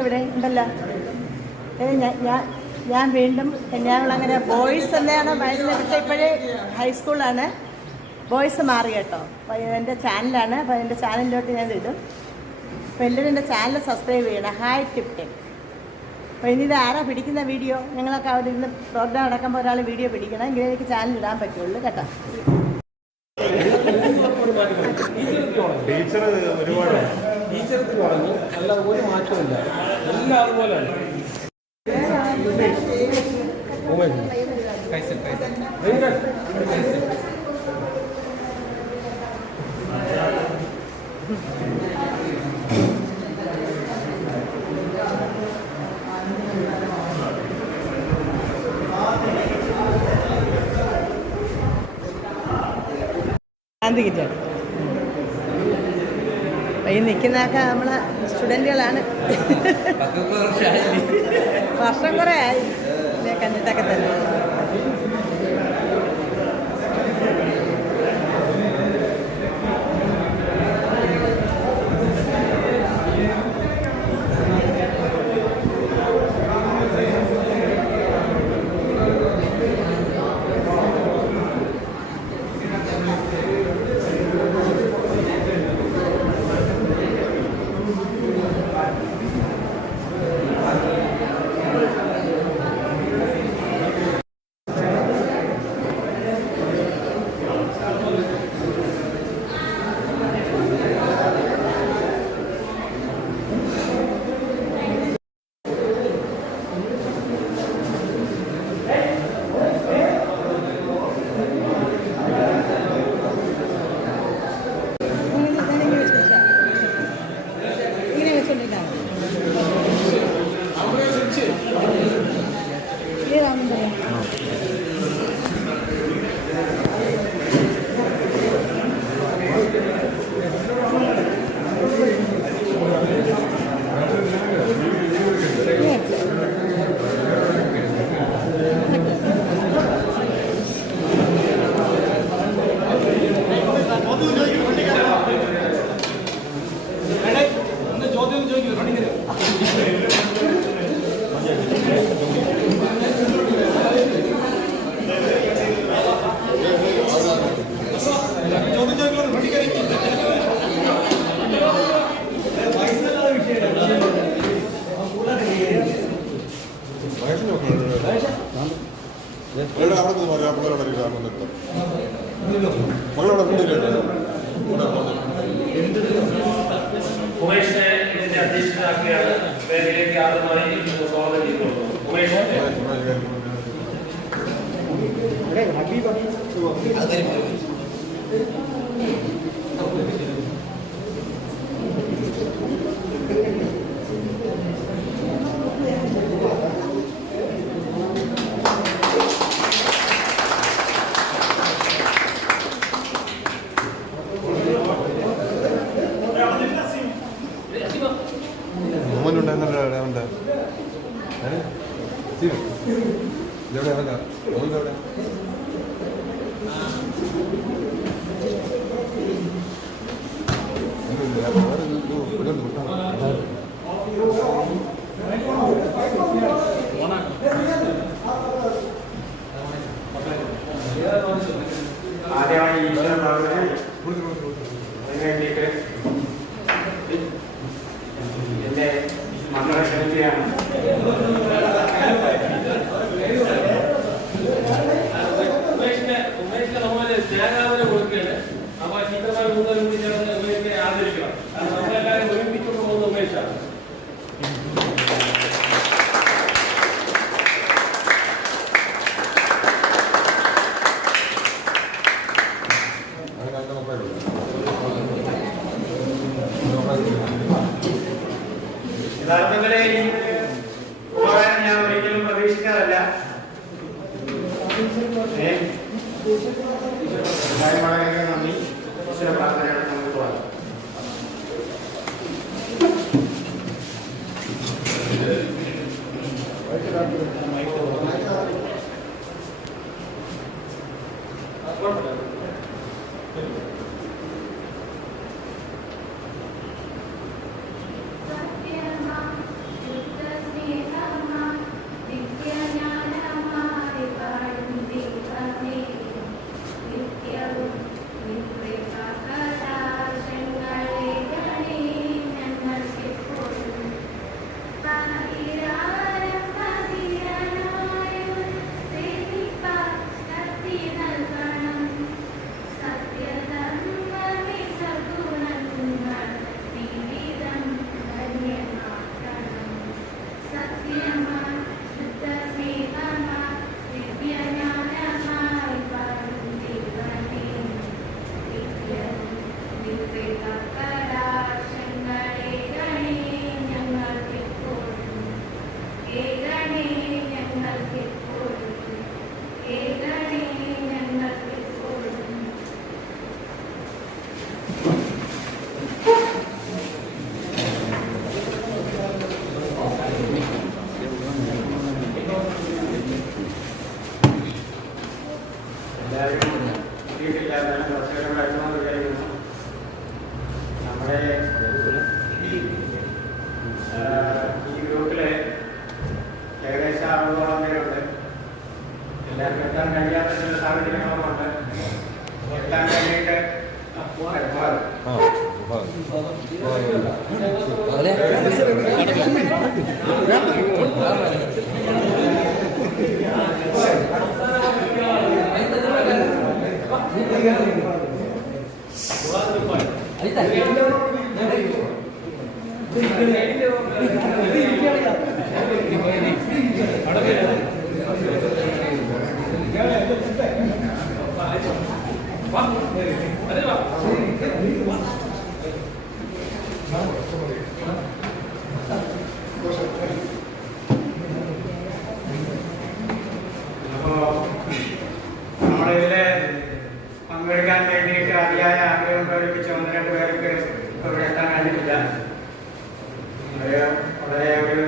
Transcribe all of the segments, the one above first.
ഇവിടെ ഉണ്ടല്ലോ. ഞാൻ വീണ്ടും കന്യാകുളങ്ങര ബോയ്സ് തന്നെയാണ് മരുന്ന്. പക്ഷേ ഇപ്പോഴേ ഹൈസ്കൂളാണ്. ബോയ്സ് മാറി കേട്ടോ. അപ്പോൾ എൻ്റെ ചാനലാണ്. അപ്പോൾ എൻ്റെ ചാനലിലോട്ട് ഞാൻ ഇടും. അപ്പോൾ എല്ലാവരും എൻ്റെ ചാനൽ സബ്സ്ക്രൈബ് ചെയ്യണം. Hi tip tech. അപ്പോൾ ഇനി ഇത് ആരാ പിടിക്കുന്ന വീഡിയോ? ഞങ്ങളൊക്കെ അവിടെ ഇരുന്ന് പ്രോഗ്രാം നടക്കുമ്പോൾ ഒരാൾ വീഡിയോ പിടിക്കണം. എങ്കിലും എനിക്ക് ചാനൽ ഇടാൻ പറ്റുള്ളൂ കേട്ടോ. ടീച്ചർ ഒരുപാട് ടീച്ചർക്ക് പറഞ്ഞു, അല്ലാതെ ഒരു മാറ്റമില്ല, എല്ലാം അതുപോലെയാണ്. ഈ നിൽക്കുന്നതൊക്കെ നമ്മളെ സ്റ്റുഡൻറ്റുകളാണ്. വർഷം കുറേ ആയി കണ്ടിട്ടൊക്കെ തന്നെ. ഉമേഷിനെ ഇതിന്റെ അധ്യക്ഷനാക്കിയാണ് വേദിയിലേക്ക് ആദ്യമായി സ്വാഗതം ചെയ്തുകൊള്ളുന്നു. ഉമേഷ് ഞാൻ ഒരിക്കലും പ്രതീക്ഷിക്കാറില്ല. വളരെ നന്ദി. പ്രാർത്ഥനയാണ് നമുക്ക് പോകാം. Thank you. എത്തിച്ചേർന്നാലും കുറച്ചുകൂടെ ഇവിടെ എത്തണമെന്ന് വിചാരിക്കുന്നു. നമ്മുടെ ഈ ഗ്രൂപ്പില് ഏകദേശം 60ഓളം പേരുണ്ട്. എല്ലാവർക്കും എത്താൻ കഴിയാത്ത ചില സാഹചര്യങ്ങളുമുണ്ട്. എത്താൻ വേണ്ടിയിട്ട് നമ്മളിതില് പങ്കെടുക്കാൻ വേണ്ടിയിട്ട് അതിയായ ആഗ്രഹം പ്രകടിപ്പിച്ച 1-2 പേർക്ക് ഇവിടെ എത്താൻ കഴിഞ്ഞിട്ടില്ല. വളരെ ഒരു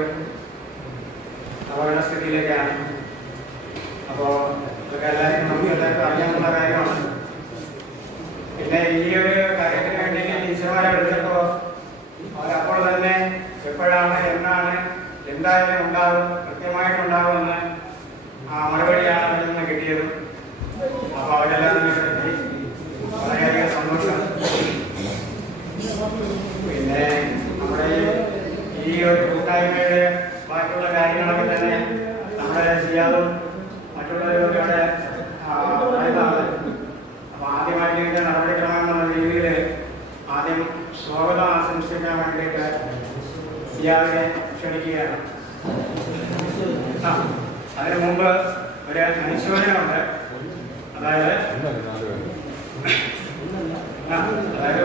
അപകട സ്ഥിതിയിലേക്കാണ്. അപ്പോൾ ഇതൊക്കെ നമുക്ക് എല്ലാവർക്കും അറിയാവുന്ന കാര്യമാണ്. പിന്നെ ഈ ഒരു കാര്യത്തിന് വേണ്ടി ടീച്ചർമാരെ വിളിച്ചപ്പോൾ അവരപ്പോൾ തന്നെ എപ്പോഴാണ്, എന്നാണ്, എന്തായാലും ഉണ്ടാവും, കൃത്യമായിട്ടുണ്ടാവുമെന്ന് മറുപടിയാണ് അതിൽ നിന്ന് കിട്ടിയത്. അപ്പോൾ അവരെല്ലാം എത്തി. വളരെയധികം സന്തോഷം. പിന്നെ നമ്മുടെ ഈ ഒരു കൂട്ടായ്മയുടെ ബാക്കിയുള്ള കാര്യങ്ങളൊക്കെ തന്നെ നമ്മുടെ ചെയ്യാതും മറ്റുള്ളവരൊക്കെ അവിടെ പറയുന്നതാണ്. അപ്പോൾ ആദ്യമായിട്ട് ഇതിൻ്റെ നടപടിക്രമം എന്നുള്ള രീതിയിൽ ആദ്യം സ്വാഗതം ആശംസിക്കാൻ വേണ്ടിയിട്ട് സിയാദിനെ ക്ഷണിക്കുകയാണ്. അതിനു മുമ്പ് ഒരു അനുശോചനമുണ്ട്. അതായത്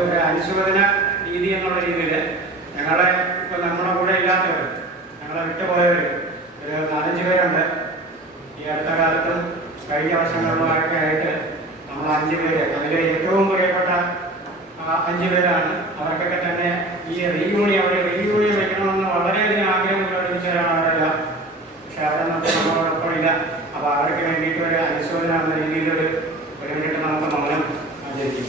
ഒരു അനുശോചന രീതി എന്നുള്ള രീതിയിൽ ഞങ്ങളെ ഇപ്പം നമ്മുടെ കൂടെ ഇല്ലാത്തവർ, ഞങ്ങളെ വിട്ടുപോയവർ ഒരു 4-5 പേരുണ്ട്. ഈ അടുത്ത കാലത്തും കഴിഞ്ഞ വർഷങ്ങളിലുമൊക്കെ ആയിട്ട് നമ്മൾ 5 പേര്, അതിൽ ഏറ്റവും പ്രിയപ്പെട്ട 5 പേരാണ്. അവർക്കൊക്കെ തന്നെ ഈ റീയൂണിയൻ വയ്ക്കണമെന്ന് വളരെയധികം ആഗ്രഹം പ്രകടിപ്പിച്ചവരാണ് അവരെല്ലാം. പക്ഷെ അവിടെ നമുക്ക് നമ്മളോടൊപ്പം ഇല്ല. അപ്പോൾ അവർക്ക് വേണ്ടിയിട്ട് ഒരു അനുശോചന എന്ന രീതിയിൽ ഒരു മിനിറ്റ് നമുക്ക് മൗനം ആചരിക്കും.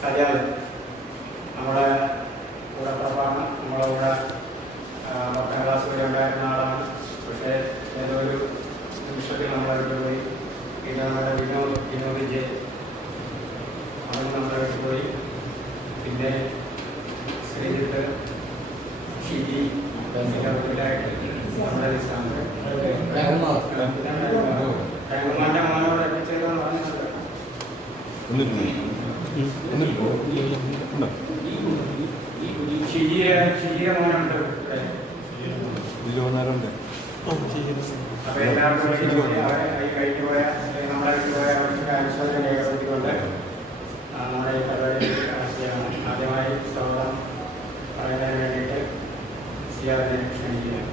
സജാദ് നമ്മുടെ കൂടെ പ്രഭാണ്. നമ്മളെ കൂടെ 10ാം ക്ലാസ് വരെ ഉണ്ടായിരുന്ന ആളാണ്. പക്ഷേ ഏതൊരു നിമിഷത്തിൽ നമ്മളെ പോയി. പിന്നെ നമ്മുടെ വിനോദ് ജെ അവൻ നമ്മളെ പോയി. പിന്നെ ശ്രീജിത്ത്, ഷിജി, നമ്മുടെ റഹ്മാന്റെ മോനോട് എത്തിച്ചേർന്ന് പറഞ്ഞിട്ടുണ്ട്. ഷിജിയെ മോനുണ്ട്. അപ്പൊ എല്ലാവർക്കും കഴിഞ്ഞു പോയ നമ്മളെ വിട്ടുപോയ അവർക്ക് അനുശോചനം രേഖപ്പെടുത്തിക്കൊണ്ട് നമ്മുടെ ഈ പരിപാടി ചെയ്യണം. ആദ്യമായി സ്വാഗതം പറയുന്നതിന് വേണ്ടിയിട്ട് സിയാദിനെ ക്ഷണിക്കുകയാണ്.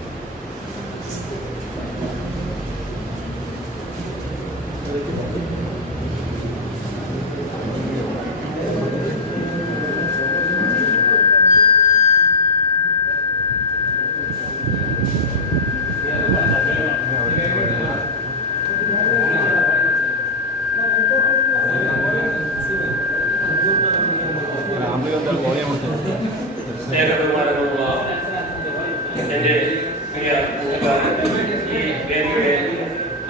സ്നേഹബഹുമാനങ്ങളുള്ള എൻ്റെ പ്രിയ ഈ വേദിയുടെ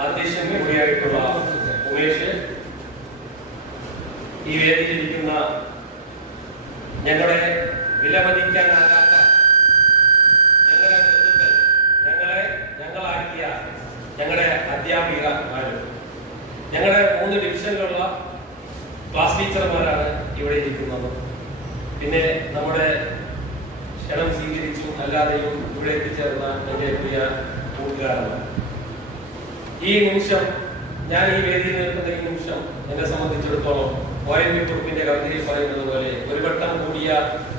അധ്യക്ഷൻ കൂടിയായിട്ടുള്ള ഉമേഷ്, ഈ വേദിയിലിരിക്കുന്ന ഞങ്ങളുടെ വിലമതിക്കാനാകാത്ത ഞങ്ങളുടെ ബന്ധുക്കൾ, ഞങ്ങളാക്കിയ ഞങ്ങളുടെ അധ്യാപികമാരും, ഞങ്ങളുടെ 3 ഡിവിഷനിലുള്ള ക്ലാസ് ടീച്ചർമാരാണ് ഇവിടെ ഇരിക്കുന്നത്. പിന്നെ നമ്മുടെ ക്ഷണം സ്വീകരിച്ചും അല്ലാതെയും ഇവിടെ എത്തിച്ചേർന്ന എൻ്റെ പ്രിയ കൂട്ടുകാരന്മാർ, ഈ നിമിഷം ഞാൻ ഈ വേദിയിൽ നിൽക്കുന്ന ഈ നിമിഷം നിമിഷം എന്നെ സംബന്ധിച്ചിടത്തോളം ONV കുറുപ്പിന്റെ കവിതയിൽ പറയുന്നത് പോലെ ഒരു വട്ടം കൂടിയ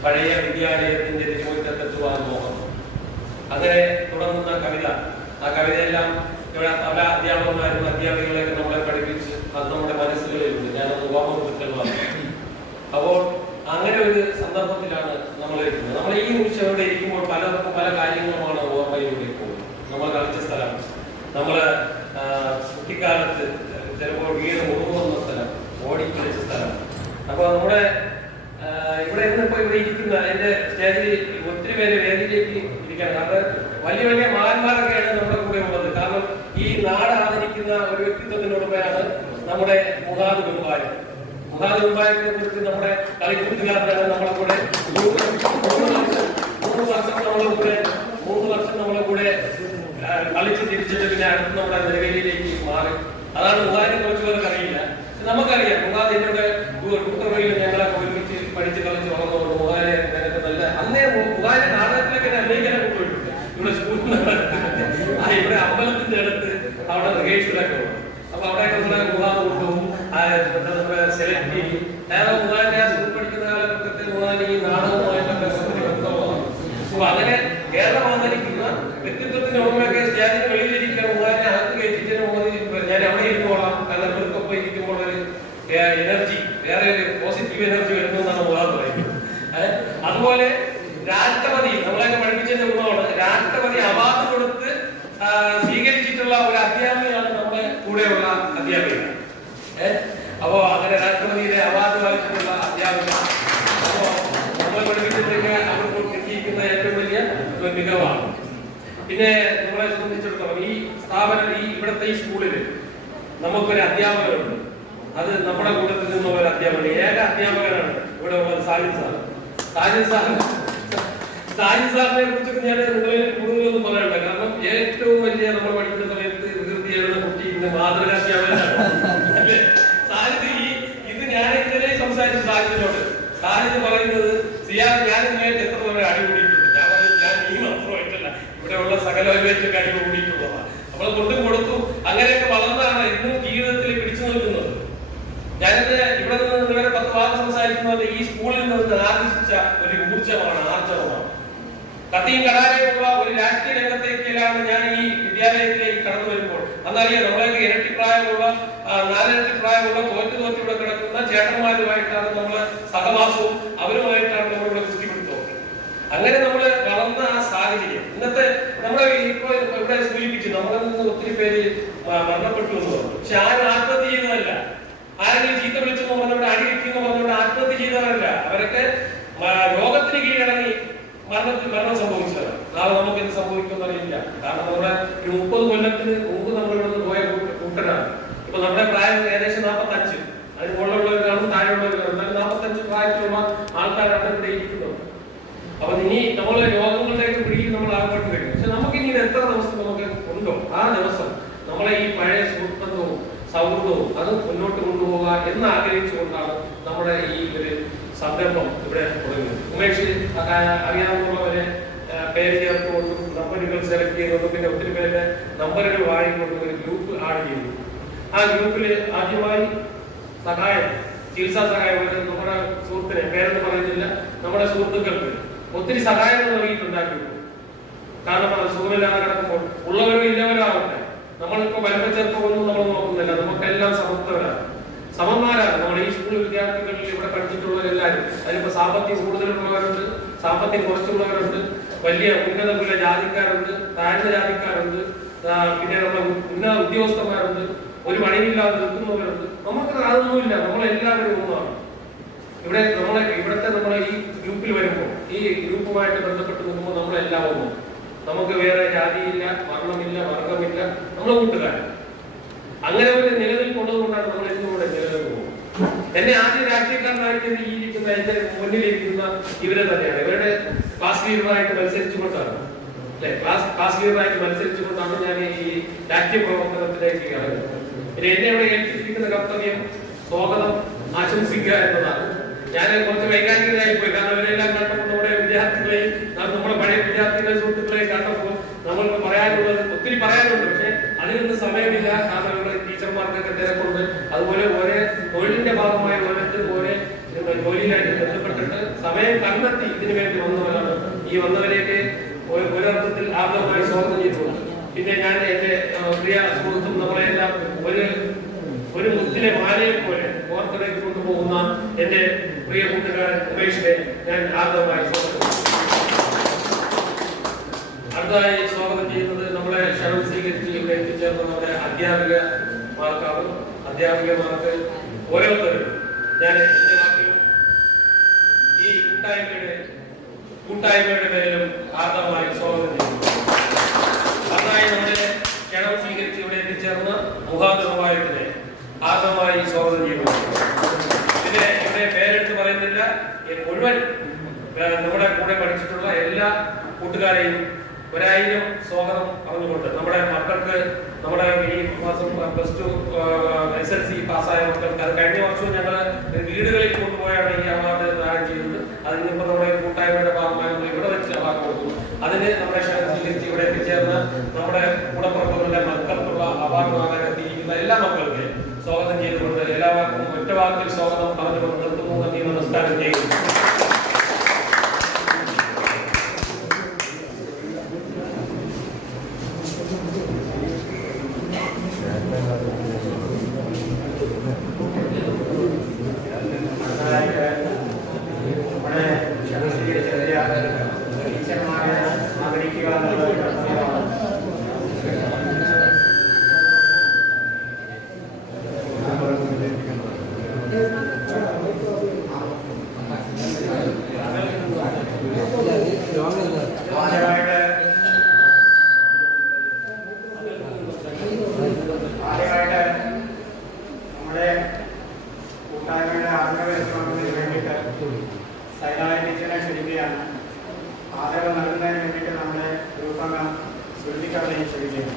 പഴയ വിദ്യാലയത്തിന്റെ തിരുമുറ്റത്തെത്തുവാൻ മോഹം. അങ്ങനെ തുടങ്ങുന്ന കവിത, ആ കവിതയെല്ലാം ഇവിടെ പല അധ്യാപകന്മാരും അധ്യാപികളെയൊക്കെ നമ്മളെ പഠിപ്പിച്ച് അത് നമ്മുടെ മനസ്സുകളിലുണ്ട്. ഞാനത് ഓർമ്മപ്പെടുത്തലാണ്. അപ്പോൾ അങ്ങനെ ഒരു സന്ദർഭത്തിലാണ് നമ്മൾ ഇരിക്കുന്നത്. നമ്മൾ ഈ നിമിഷം ഇവിടെ ഇരിക്കുമ്പോൾ പലർക്കും പല കാര്യങ്ങളുമാണ് ഓർമ്മയിലൂടെ പോകുന്നത്. നമ്മൾ കളിച്ച സ്ഥലം, നമ്മൾ കുട്ടിക്കാലത്ത് ചിലപ്പോൾ വീട് മുഴുകുന്ന സ്ഥലം, ഓടിക്കളിച്ച സ്ഥലം. അപ്പോൾ നമ്മുടെ ഇവിടെ ഇന്നിപ്പോ ഇവിടെ ഇരിക്കുന്ന എന്റെ സ്റ്റേജിൽ ഒത്തിരി പേര് വേദിയിലേക്ക് ഇരിക്കണം. കാരണം വലിയ വലിയ മഹാന്മാരൊക്കെയാണ് നമ്മുടെ കൂടെ ഉള്ളത്. കാരണം ഈ നാട് ആദരിക്കുന്ന ഒരു വ്യക്തിത്വത്തിനുടമയാണ് നമ്മുടെ മുഹാദ് ബിംബാരി. മുഹാദ് ബിംബാരിനെ കുറിച്ച് നമ്മുടെ കളിക്കൂട്ടുകാരനാണ് നമ്മളെ കൂടെ 3 വർഷം നമ്മളെ കൂടെ കളിച്ച് തിരിച്ചിട്ട് പിന്നെ അടുത്ത് നമ്മുടെ നിലവിലേക്ക് മാറി. അതാണ് മുഹാദിനെ കുറിച്ച് പേർക്ക് അറിയില്ല. നമുക്കറിയാം മുഹാദ് എന്നോട് കുട്ടറയിൽ ഞങ്ങളൊക്കെ ഒരുമിച്ച് പഠിച്ച് കളിച്ച് വളർന്നുകൊണ്ട് മുഹാദിനെ നല്ല അന്നേ മുഹാദിന്റെ നാടകത്തിലൊക്കെ അഭിനയിക്കാനൊക്കെ പോയിട്ടുണ്ട്. ഇവിടെ സ്കൂളിൽ ഇവിടെ അമ്പലത്തിന്റെ അടുത്ത് അവിടെ റിഹേഴ്സലൊക്കെ ഉണ്ട്. അപ്പൊ അവിടെയൊക്കെ നമ്മുടെ മുഹാദ് കൊണ്ടും സെലക്ട് ചെയ്യും. മുഹാദിന്റെ ആ സ്കൂൾ പഠിക്കുന്ന കാലഘട്ടത്തിൽ മുഹാദിന് ഈ നാടകവുമായിട്ടൊക്കെ ബന്ധമാണ്. അപ്പൊ അങ്ങനെ കേരളം ആദരിക്കുന്ന വ്യക്തിത്വത്തിന്റെ ഓർമ്മയൊക്കെ സ്റ്റേജിന് വെളിയിലിരിക്കുന്ന മുഹാദിനെ അകത്ത് കയറ്റിച്ചതിന് ഞാൻ അവിടെ ഇരുന്നോളാം. കാരണം ഇവർക്കൊപ്പം ഇരിക്കുമ്പോൾ ഒരു എനർജി, വേറെ ഒരു പോസിറ്റീവ് എനർജി വരുന്നു എന്നാണ് മുഹാദ് പറയുന്നത്. അതുപോലെ രാഷ്ട്രപതി നമ്മളെയൊക്കെ പഠിപ്പിച്ചതിന്റെ ഗുണമാണ് രാഷ്ട്രപതി അവാർഡ് കൊടുത്ത് സ്വീകരിച്ചിട്ടുള്ള ഒരു അധ്യാപികയാണ് നമ്മുടെ കൂടെയുള്ള അധ്യാപിക. അപ്പോ അങ്ങനെ രാഷ്ട്രപതിയുടെ അവാർഡ് വാങ്ങിച്ചിട്ടുള്ള അധ്യാപിക. അപ്പോ നമ്മളെ പഠിപ്പിച്ചിട്ടൊക്കെ അവർക്ക് കിട്ടിയിരിക്കുന്ന ഏറ്റവും വലിയ മികവാണ്. പിന്നെ നമ്മളെ സംബന്ധിച്ചിടത്തോളം ഈ സ്ഥാപനം, ഈ ഇവിടുത്തെ ഈ സ്കൂളിൽ നമുക്കൊരു അധ്യാപകരുണ്ട്. അത് നമ്മുടെ കൂട്ടത്തിൽ നിന്നുള്ള ഒരു അധ്യാപകൻ, ഏക അധ്യാപകനാണ് ഇവിടെ ഉള്ളത് സാജിദ് സാർ. സാജിദ് സാറിനെ കുറിച്ചൊക്കെ ഞാൻ നിങ്ങളിൽ കൂടുതലൊന്നും പറയണ്ട. കാരണം ഏറ്റവും വലിയ നമ്മൾ പഠിക്കുന്ന സമയത്ത് വികൃതി എഴുതുന്ന കുട്ടി ഇന്ന് മാതൃകാധ്യാപകനാണ് അല്ലേ സാജിദ്. ഇത് ഞാൻ ഇന്നലെ സംസാരിച്ചു സാജിദിനോട്. സാജിദ് പറയുന്നത് സിയാദ് ഞാൻ ഇന്നലെ എത്ര തവണ അടി കൂടിയിട്ടുണ്ട്. ഞാൻ പറഞ്ഞു ഞാൻ ഈ മാത്രമായിട്ടല്ല ഇവിടെ ഉള്ള സകലവരുമായിട്ടൊക്കെ അടി കൂടിയിട്ടുള്ളതാണ്. നമ്മൾ കൊണ്ടും കൊടുത്തു അങ്ങനെയൊക്കെ വളർന്നാണ് ഇന്നും ജീവിതത്തിൽ പിടിച്ചു നിൽക്കുന്നത്. ഞാനിത് ഇവിടെ നിന്ന് നിങ്ങളുടെ 10 വാക്ക് സംസാരിക്കുന്നത് ഈ സ്കൂളിൽ നിന്ന് ആർജിച്ച ഒരു ഊർജ്ജമാണ്, ആർജവമാണ്. കത്തിയും കടാരയുമുള്ള ഒരു രാഷ്ട്രീയ രംഗത്തേക്കാണ് ഞാൻ ഈ വിദ്യാലയത്തിലേക്ക് കടന്നു വരുമ്പോൾ. അന്നറിയാം നമ്മളൊക്കെ ഇരട്ടി പ്രായമുള്ള 4 ഇരട്ടി പ്രായമുള്ള തോറ്റു ഇവിടെ കിടക്കുന്ന ചേട്ടന്മാരുമായിട്ടാണ് നമ്മൾ സഹവാസവും അവരുമായിട്ടാണ് നമ്മളിവിടെ കുസ്തിപിടുത്തവും. അങ്ങനെ നമ്മൾ വളർന്ന ആ സാഹചര്യം ഇന്നത്തെ നമ്മളെ ഇപ്പൊ ഇവിടെ സൂചിപ്പിച്ചു നമ്മളിൽ നിന്ന് ഒത്തിരി പേര് മരണപ്പെട്ടു എന്ന് പറഞ്ഞു. പക്ഷെ ആരും ആത്മഹത്യ ചെയ്യുന്നതല്ല, ആരെങ്കിലും ചീത്ത വിളിച്ചെന്ന് പറഞ്ഞുകൊണ്ട് അടി കിട്ടിയെന്ന് പറഞ്ഞുകൊണ്ട് ആത്മഹത്യ ചെയ്തവരല്ല. അവരൊക്കെ രോഗത്തിന് കീഴടങ്ങി മരണം സംഭവിച്ചതാണ്. നാളെ നമുക്ക് എന്ത് സംഭവിക്കുമെന്ന് അറിയില്ല. കാരണം നമ്മുടെ 30 കൊല്ലത്തിന് മുമ്പ് നമ്മൾ ഇവിടെ പോയ കൂട്ടനാണ്. ഇപ്പൊ നമ്മുടെ പ്രായം ഏകദേശം 45, അതിന് മുകളിലുള്ളവർ കാണും, താഴെയുള്ളവർ കാണും. എന്നാലും 45 പ്രായത്തിലുള്ള ആൾക്കാരാണ് ഇവിടെ ഇരിക്കുന്നത്. അപ്പൊ ഇനി നമ്മൾ രോഗങ്ങളിലേക്ക് പിടിക്കും നമ്മൾ ആകപ്പെട്ട് വരും. പക്ഷെ നമുക്ക് ഇനി എത്ര ദിവസം നമുക്ക് ഉണ്ടോ ആ ദിവസം നമ്മളെ ഈ പഴയ സുഹൃത്തുത്വവും സൗഹൃദവും അത് മുന്നോട്ട് കൊണ്ടുപോകുക എന്ന് ആഗ്രഹിച്ചുകൊണ്ടാണ് നമ്മുടെ ഈ ഒരു സംരംഭം ഇവിടെ തുടങ്ങുന്നത്. ഉമേഷ് അറിയാവുന്നവരെ പേര് ചേർത്തുകൊണ്ടും നമ്പറുകൾ സെലക്ട് ചെയ്തുകൊണ്ടും പിന്നെ ഒത്തിരി പേരുടെ നമ്പറുകൾ വാങ്ങിക്കൊണ്ടും ഒരു ഗ്രൂപ്പ് ആഡ് ചെയ്തു. ആ ഗ്രൂപ്പിൽ ആദ്യമായി സഹായം, ചികിത്സാ സഹായം നമ്മുടെ സുഹൃത്തിനെ പേരെന്ന് പറയുന്നില്ല, നമ്മുടെ സുഹൃത്തുക്കൾക്ക് ഒത്തിരി സഹായങ്ങൾ നൽകിയിട്ടുണ്ടാക്കി. കാരണം സുഖമില്ലാതെ കിടക്കുമ്പോൾ ഉള്ളവരോ ഇല്ലവരോ ആവട്ടെ, നമ്മളിപ്പോ വലിപ്പ ചെറുപ്പമൊന്നും നമ്മൾ നോക്കുന്നില്ല. നമുക്കെല്ലാം സമന്മാരാണ്. നമ്മുടെ ഈ സ്കൂൾ വിദ്യാർത്ഥികളിൽ ഇവിടെ പഠിച്ചിട്ടുള്ളവരെല്ലാവരും. അതിലിപ്പോ സാമ്പത്തികം കൂടുതലുള്ളവരുണ്ട്, സാമ്പത്തികം കുറച്ചുള്ളവരുണ്ട്, വലിയ ഉന്നത ജാതിക്കാരുണ്ട്, താഴ്ന്ന ജാതിക്കാരുണ്ട്, പിന്നെ നമ്മുടെ ഉന്നത ഉദ്യോഗസ്ഥന്മാരുണ്ട്, ഒരു പണിയില്ലാതെ നിൽക്കുന്നവരുണ്ട്. നമുക്ക് അതൊന്നുമില്ല, നമ്മളെല്ലാവരും ഒന്നാണ്. ഇവിടുത്തെ നമ്മളെ ഈ ഗ്രൂപ്പിൽ വരുമ്പോൾ, ഈ ഗ്രൂപ്പുമായിട്ട് ബന്ധപ്പെട്ട് നിൽക്കുമ്പോൾ നമ്മളെല്ലാം ഒന്നും. നമുക്ക് വേറെ ജാതിയില്ല, വർണ്ണമില്ല, വർഗമില്ല, നമ്മളെ കൂട്ടുകാർ. അങ്ങനെ ഒരു നിലനിൽപ്പുള്ളത് കൊണ്ടാണ് നമ്മൾ എന്തുകൂടെ നിലനിൽക്കുന്നത്. എന്നെ ആദ്യം രാഷ്ട്രീയക്കാരനായിട്ട് ഈ ഇരിക്കുന്ന എന്റെ മുന്നിലിരിക്കുന്ന ഇവരെ തന്നെയാണ്. ഇവരുടെ ക്ലാസ് ലീഡറായിട്ട് മത്സരിച്ചുകൊണ്ടാണ് ക്ലാസ് ലീഡറായിട്ട് മത്സരിച്ചുകൊണ്ടാണ് ഞാൻ ഈ രാഷ്ട്രീയ പ്രവർത്തനത്തിലേക്ക് ഇറങ്ങുന്നത്. പിന്നെ എന്നെ ഇവിടെ ഏൽപ്പിച്ചിരിക്കുന്ന കർത്തവ്യം സ്വാഗതം ആശംസിക്കുക എന്നതാണ്. ഞാൻ കുറച്ച് വൈകാരികരായി പോയി. കാരണം അവരെല്ലാം കണ്ടപ്പോൾ നമ്മുടെ വിദ്യാർത്ഥികളെയും നമ്മുടെ പഴയ വിദ്യാർത്ഥികളെ സുഹൃത്തുക്കളെയും കണ്ടപ്പോൾ നമ്മൾക്ക് പറയാനുള്ളത് ഒത്തിരി പറയാനുണ്ട്. പക്ഷെ അതിനൊന്നും സമയമില്ല. കാരണം ഇവിടെ ടീച്ചർമാർക്കൊക്കെ തിരക്കുണ്ട്. അതുപോലെ ഓരോ ഇതിനു വേണ്ടി വന്നവരാണ്. ഈ വന്നവരെയൊക്കെ ഒരർത്ഥത്തിൽ ആദ്യമായി സ്വാഗതം ചെയ്തിട്ടുണ്ട്. പിന്നെ ഞാൻ എന്റെ പ്രിയ സുഹൃത്തും നമ്മളെല്ലാം ഒരു മുത്തിലെ മാലയെ പോലെ ഓർത്തിടയ്ക്ക് കൊണ്ടുപോകുന്ന എന്റെ പ്രിയ കൂട്ടുകാരൻ ഉമേഷിനെ ഞാൻ ആദ്യമായി സ്വാഗതം. അടുത്തതായി സ്വാഗതം ചെയ്യുന്നത് നമ്മളെ ക്ഷണം സ്വീകരിച്ച് ഇവിടെ എത്തിച്ചേർന്ന നമ്മുടെ അധ്യാപികമാർക്കാണ്. അധ്യാപികമാർക്ക് ഓരോരുത്തരും ഞാൻ എന്റെ വാക്കിലും ഈ കൂട്ടായ്മയുടെ പേരിലും ആദ്യമായി സ്വാഗതം ചെയ്യുന്നു. അടുത്തതായി നമ്മുടെ ക്ഷണം സ്വീകരിച്ച് ഇവിടെ എത്തിച്ചേർന്ന മുഖാന്തരമായതിനെ ആദ്യമായി സ്വാഗതം ചെയ്യുന്നു. ഇതിനെ ഇവിടെ പേരെടുത്ത് പറയുന്നില്ല, മുഴുവൻ നമ്മുടെ കൂടെ പഠിച്ചിട്ടുള്ള എല്ലാ കൂട്ടുകാരെയും 1000 സ്വാഗതം പറഞ്ഞുകൊണ്ട് നമ്മുടെ മക്കൾക്ക് നമ്മുടെ ഈ മാസം +2 SLC പാസ്സായ മക്കൾക്ക് അത് കഴിഞ്ഞ വർഷവും ഞങ്ങൾ വീടുകളിൽ കൊണ്ടുപോയാണ് ഈ അവാർഡ് ദാനം ചെയ്തത്. അതിനിപ്പോൾ നമ്മുടെ കൂട്ടായ്മയുടെ ഭാഗമായി നമ്മൾ ഇവിടെ വെച്ച് അവാർഡ് കൊടുത്തു. അതിന് നമ്മുടെ ക്ഷണം സ്വീകരിച്ച് ഇവിടെ എത്തിച്ചേർന്ന നമ്മുടെ കൂടപ്പുറപ്പുകളുടെ മക്കൾക്കുള്ള അവാർഡ് വാങ്ങാൻ എത്തിയിരിക്കുന്ന എല്ലാ മക്കൾക്കും സ്വാഗതം ചെയ്തുകൊണ്ട് എല്ലാവർക്കും ഒറ്റ വാക്കിൽ സ്വാഗതം പറഞ്ഞുകൊണ്ട് നിർത്തുന്നു. നന്ദി, നമസ്കാരം ചെയ്യുന്നു. ആദരവ് നൽകുന്നതിന് വേണ്ടിയിട്ട് നമ്മുടെ രൂപങ്ങൾ ശ്രദ്ധിക്കാതെയും ചെയ്യുകയാണ്.